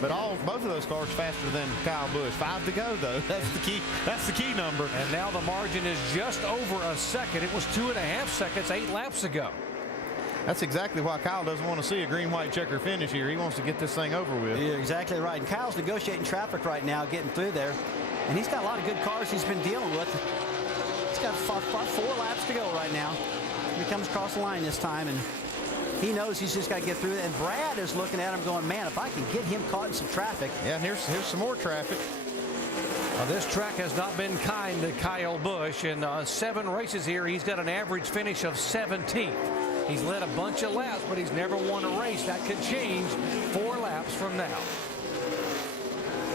But both of those cars faster than Kyle Busch. 5 to go, though. That's the key. That's the key number. And now the margin is just over a second. It was 2.5 seconds 8 laps ago. That's exactly why Kyle doesn't want to see a green-white checker finish here. He wants to get this thing over with. You're exactly right. And Kyle's negotiating traffic right now, getting through there. And he's got a lot of good cars he's been dealing with. He's got 4 laps to go right now. He comes across the line this time, and he knows he's just got to get through it. And Brad is looking at him going, man, if I can get him caught in some traffic. Yeah, here's some more traffic. This track has not been kind to Kyle Busch. In 7 races here, he's got an average finish of 17th. He's led a bunch of laps, but he's never won a race. That could change 4 laps from now.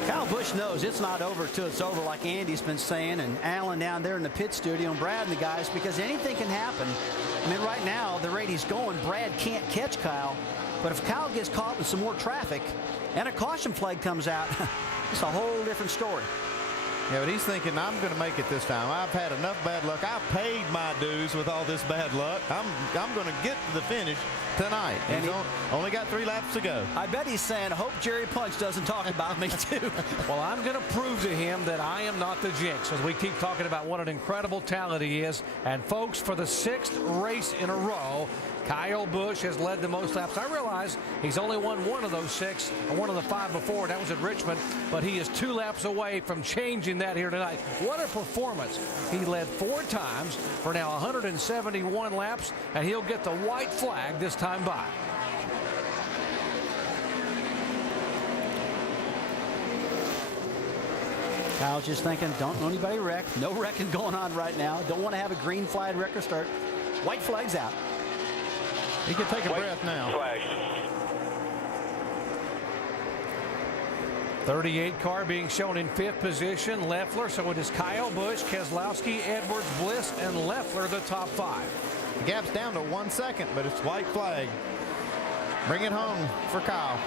Kyle Busch knows it's not over till it's over, like Andy's been saying, and Alan down there in the pit studio, and Brad and the guys, because anything can happen. I mean, right now, the rate he's going, Brad can't catch Kyle. But if Kyle gets caught with some more traffic and a caution flag comes out, it's a whole different story. Yeah, but he's thinking, I'm going to make it this time. I've had enough bad luck. I've paid my dues with all this bad luck. I'm going to get to the finish tonight. And he's only got 3 laps to go. I bet he's saying, I hope Jerry Punch doesn't talk about me, too. Well, I'm going to prove to him that I am not the jinx, as we keep talking about what an incredible talent he is. And, folks, for the 6th race in a row, Kyle Busch has led the most laps. I realize he's only won 1 of those 6, or 1 of the 5 before. That was at Richmond, but he is 2 laps away from changing that here tonight. What a performance. He led 4 times for now 171 laps, and he'll get the white flag this time by. Kyle's just thinking, don't know anybody wreck. No wrecking going on right now. Don't want to have a green flag wreck or start. White flag's out. He can take a breath now. Flag. 38 car being shown in 5th position. Leffler, so it is Kyle Busch, Keselowski, Edwards, Bliss, and Leffler, the top 5. The gap's down to 1 second, but it's white flag. Bring it home for Kyle.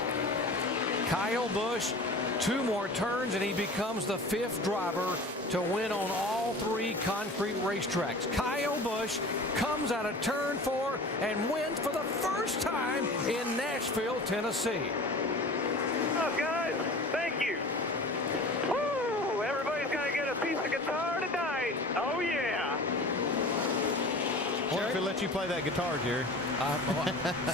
Kyle Busch, 2 more turns, and he becomes the 5th driver to win on all 3 concrete racetracks. Kyle Busch comes out of turn 4 and wins for the first time in Nashville, Tennessee. Oh, guys, thank you. Woo! Everybody's going to get a piece of guitar tonight. Oh, yeah. What if he let you play that guitar, Jerry?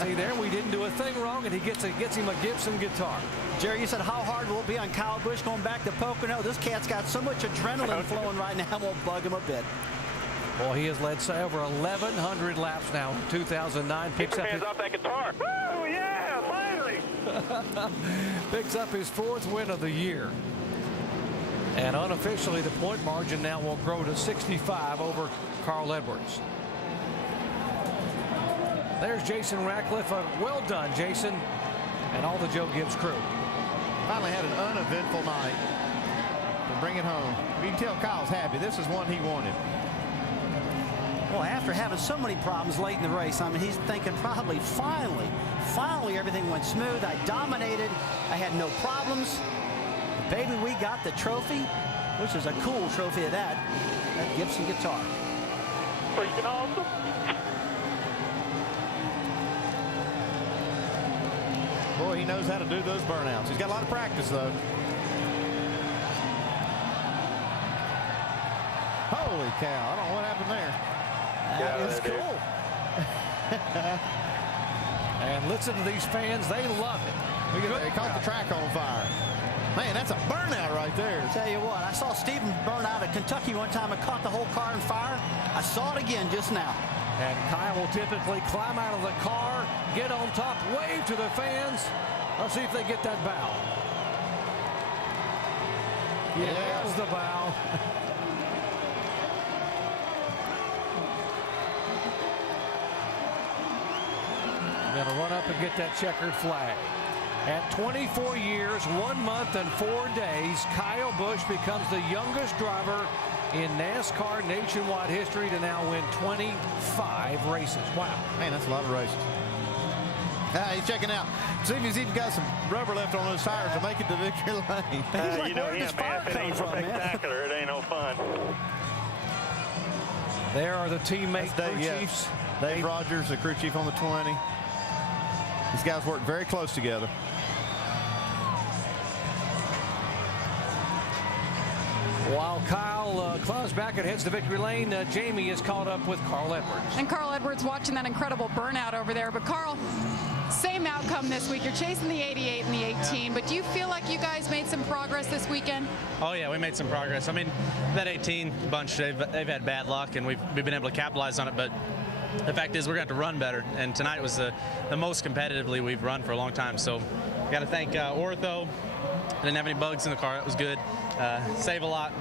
See there, we didn't do a thing wrong, and he gets him a Gibson guitar. Jerry, you said how hard will it be on Kyle Busch going back to Pocono? This cat's got so much adrenaline flowing right now, won't bug him a bit. Well, he has led over 1,100 laps now in 2009. Keep your hands off that guitar. Woo, yeah, finally. Picks up his 4th win of the year. And unofficially, the point margin now will grow to 65 over Carl Edwards. There's Jason Ratcliffe. Well done, Jason, and all the Joe Gibbs crew. Finally had an uneventful night to bring it home. You can tell Kyle's happy. This is one he wanted. Well, after having so many problems late in the race, I mean, he's thinking probably finally everything went smooth. I dominated. I had no problems. Baby, we got the trophy, which is a cool trophy of that Gibson guitar. Freaking awesome. Boy, he knows how to do those burnouts. He's got a lot of practice, though. Holy cow. I don't know what happened there. That is cool. And listen to these fans. They love it. Look at that. They caught the track on fire. Man, that's a burnout right there. I'll tell you what, I saw Stephen burn out at Kentucky one time and caught the whole car on fire. I saw it again just now. And Kyle will typically climb out of the car, get on top, wave to the fans. Let's see if they get that bow. Yeah, there's the bow. Going to run up and get that checkered flag. At 24 years, 1 month, and 4 days, Kyle Busch becomes the youngest driver in NASCAR nationwide history to now win 25 races. Wow. Man, that's a lot of races. He's checking out. See if he's even got some rubber left on those tires to make it to victory lane. He's like, where did this fire come from, man? Spectacular. It ain't no fun. There are the teammate crew chiefs. Dave Rogers, the crew chief on the 20. These guys work very close together. While Kyle climbs back and heads to victory lane, Jamie is caught up with Carl Edwards. And Carl Edwards watching that incredible burnout over there. But Carl, same outcome this week. You're chasing the 88 and the 18, but do you feel like you guys made some progress this weekend? Oh yeah, we made some progress. I mean, that 18 bunch, they've had bad luck, and we've been able to capitalize on it, but the fact is we're going to have to run better, and tonight was the most competitively we've run for a long time. So got to thank Ortho. I didn't have any bugs in the car. That was good. Save a lot.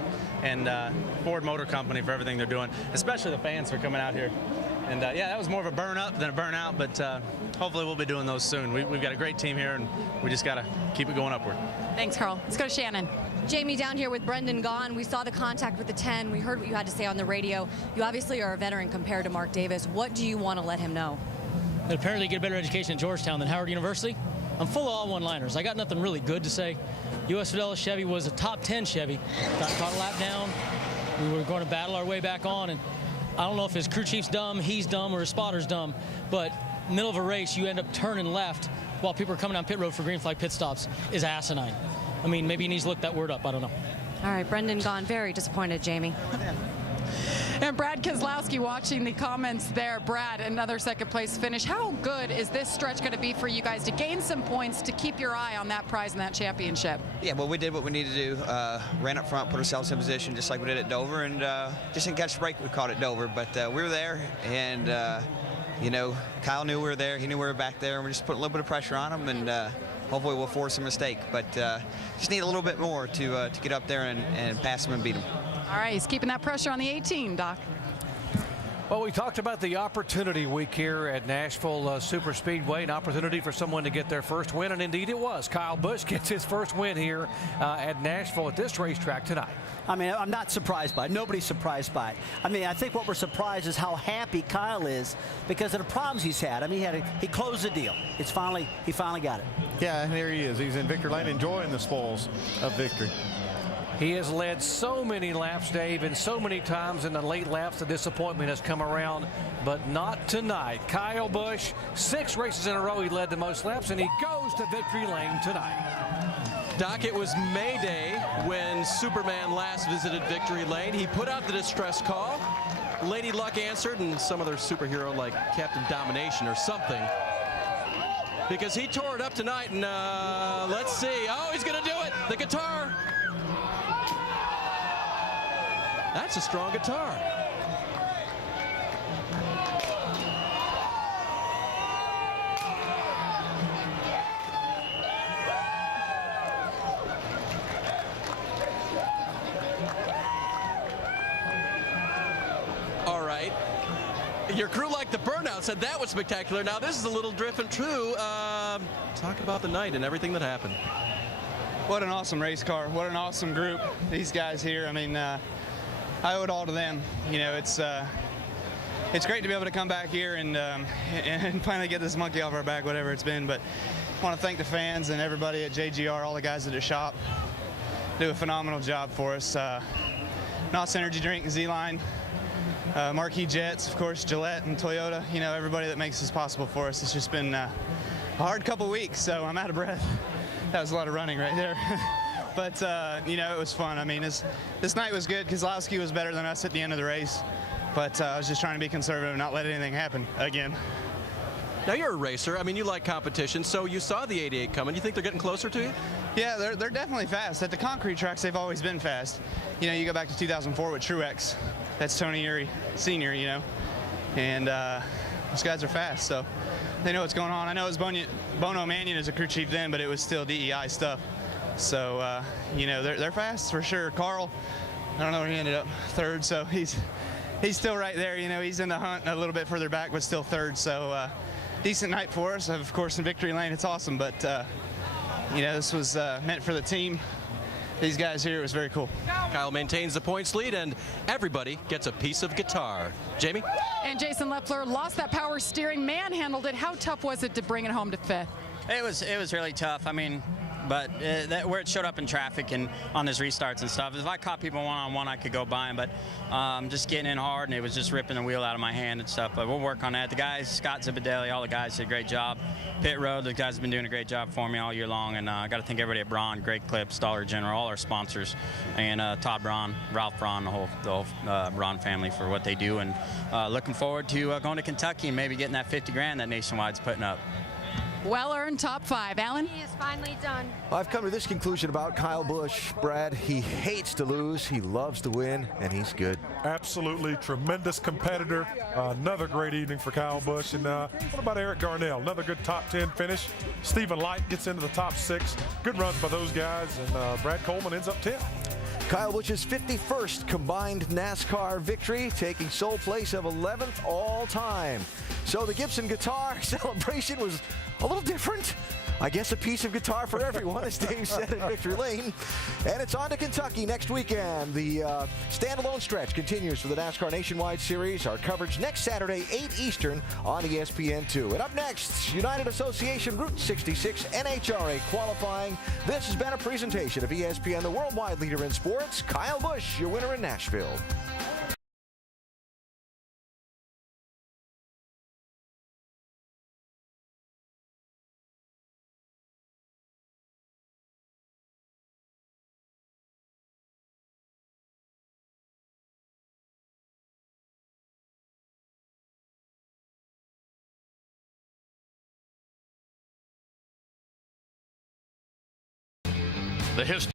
And Ford Motor Company for everything they're doing, especially the fans for coming out here. And yeah, that was more of a burn up than a burnout, but hopefully we'll be doing those soon. We've got a great team here, and we just got to keep it going upward. Thanks, Carl. Let's go to Shannon. Jamie, down here with Brendan Gaughan, we saw the contact with the 10. We heard what you had to say on the radio. You obviously are a veteran compared to Mark Davis. What do you want to let him know? That apparently get a better education at Georgetown than Howard University. I'm full of all one-liners. I got nothing really good to say. U.S. Fidelis Chevy was a top 10 Chevy. Got caught a lap down. We were going to battle our way back on, and I don't know if his crew chief's dumb, he's dumb, or his spotter's dumb, but middle of a race, you end up turning left while people are coming down pit road for green flag pit stops is asinine. I mean, maybe he needs to look that word up. I don't know. All right, Brendan Gaughan, very disappointed, Jamie. And Brad Keselowski watching the comments there. Brad, another second place finish. How good is this stretch going to be for you guys to gain some points to keep your eye on that prize and that championship? Yeah, well, we did what we needed to do. Ran up front, put ourselves in position just like we did at Dover, and just didn't catch the break we caught at Dover. But we were there, and you know, Kyle knew we were there. He knew we were back there, and we just put a little bit of pressure on him, and hopefully we'll force a mistake. But just need a little bit more to get up there and pass him and beat him. All right, he's keeping that pressure on the 18, Doc. Well, we talked about the opportunity week here at Nashville Super Speedway, an opportunity for someone to get their first win, and indeed it was. Kyle Busch gets his first win here at Nashville at this racetrack tonight. I mean, I'm not surprised by it. Nobody's surprised by it. I mean, I think what we're surprised is how happy Kyle is because of the problems he's had. I mean, he closed the deal. He finally got it. Yeah, and here he is. He's in victory lane enjoying the spoils of victory. He has led so many laps, Dave, and so many times in the late laps the disappointment has come around, but not tonight. Kyle Busch, 6 races in a row he led the most laps, and he goes to victory lane tonight. Doc, it was May Day when Superman last visited victory lane. He put out the distress call. Lady Luck answered, and some other superhero like Captain Domination or something, because he tore it up tonight. And let's see. Oh, he's going to do it. The guitar. That's a strong guitar. All right. Your crew liked the burnout, said that was spectacular. Now this is a little different too. Talk about the night and everything that happened. What an awesome race car. What an awesome group. These guys here, I mean, I owe it all to them. You know, it's great to be able to come back here and finally get this monkey off our back, whatever it's been. But I want to thank the fans and everybody at JGR, all the guys at the shop, do a phenomenal job for us. NOS Energy Drink, Z-Line, Marquee Jets, of course, Gillette and Toyota. You know, everybody that makes this possible for us. It's just been a hard couple weeks, so I'm out of breath. That was a lot of running right there. But, you know, it was fun. I mean, this night was good. Keselowski was better than us at the end of the race. But I was just trying to be conservative and not let anything happen again. Now, you're a racer. I mean, you like competition, so you saw the 88 coming. You think they're getting closer to you? Yeah, they're definitely fast. At the concrete tracks, they've always been fast. You know, you go back to 2004 with Truex. That's Tony Eury Sr., you know. And those guys are fast, so they know what's going on. I know it was Bono Mannion as a crew chief then, but it was still DEI stuff. So, you know, they're fast for sure. Carl, I don't know where he ended up, 3rd, so he's still right there. You know, he's in the hunt a little bit further back, but still 3rd. So, decent night for us. Of course, in victory lane, it's awesome. But, you know, this was meant for the team. These guys here, it was very cool. Kyle maintains the points lead, and everybody gets a piece of guitar. Jamie? And Jason Leffler lost that power steering, manhandled it. How tough was it to bring it home to 5th? It was really tough. I mean, but where it showed up in traffic and on his restarts and stuff. If I caught people one-on-one, I could go by him, but just getting in hard, and it was just ripping the wheel out of my hand and stuff. But we'll work on that. The guys, Scott Zipadelli, all the guys did a great job. Pit Road, the guys have been doing a great job for me all year long, and I got to thank everybody at Braun, Greg Clips, Dollar General, all our sponsors, and Todd Braun, Ralph Braun, the whole Braun family for what they do, and looking forward to going to Kentucky and maybe getting that 50 grand that Nationwide's putting up. Well-earned top 5. Alan? He is finally done. I've come to this conclusion about Kyle Busch, Brad. He hates to lose, he loves to win, and he's good. Absolutely tremendous competitor. Another great evening for Kyle Busch. And what about Eric Garnell? Another good top 10 finish. Stephen Light gets into the top 6. Good runs by those guys, and Brad Coleman ends up 10. Kyle Busch's 51st combined NASCAR victory, taking sole place of 11th all time. So the Gibson guitar celebration was a little different. I guess a piece of guitar for everyone, as Dave said in Victory Lane. And it's on to Kentucky next weekend. The standalone stretch continues for the NASCAR Nationwide Series. Our coverage next Saturday, 8 Eastern on ESPN2. And up next, United Association Route 66 NHRA qualifying. This has been a presentation of ESPN, the worldwide leader in sports. Kyle Busch, your winner in Nashville. The history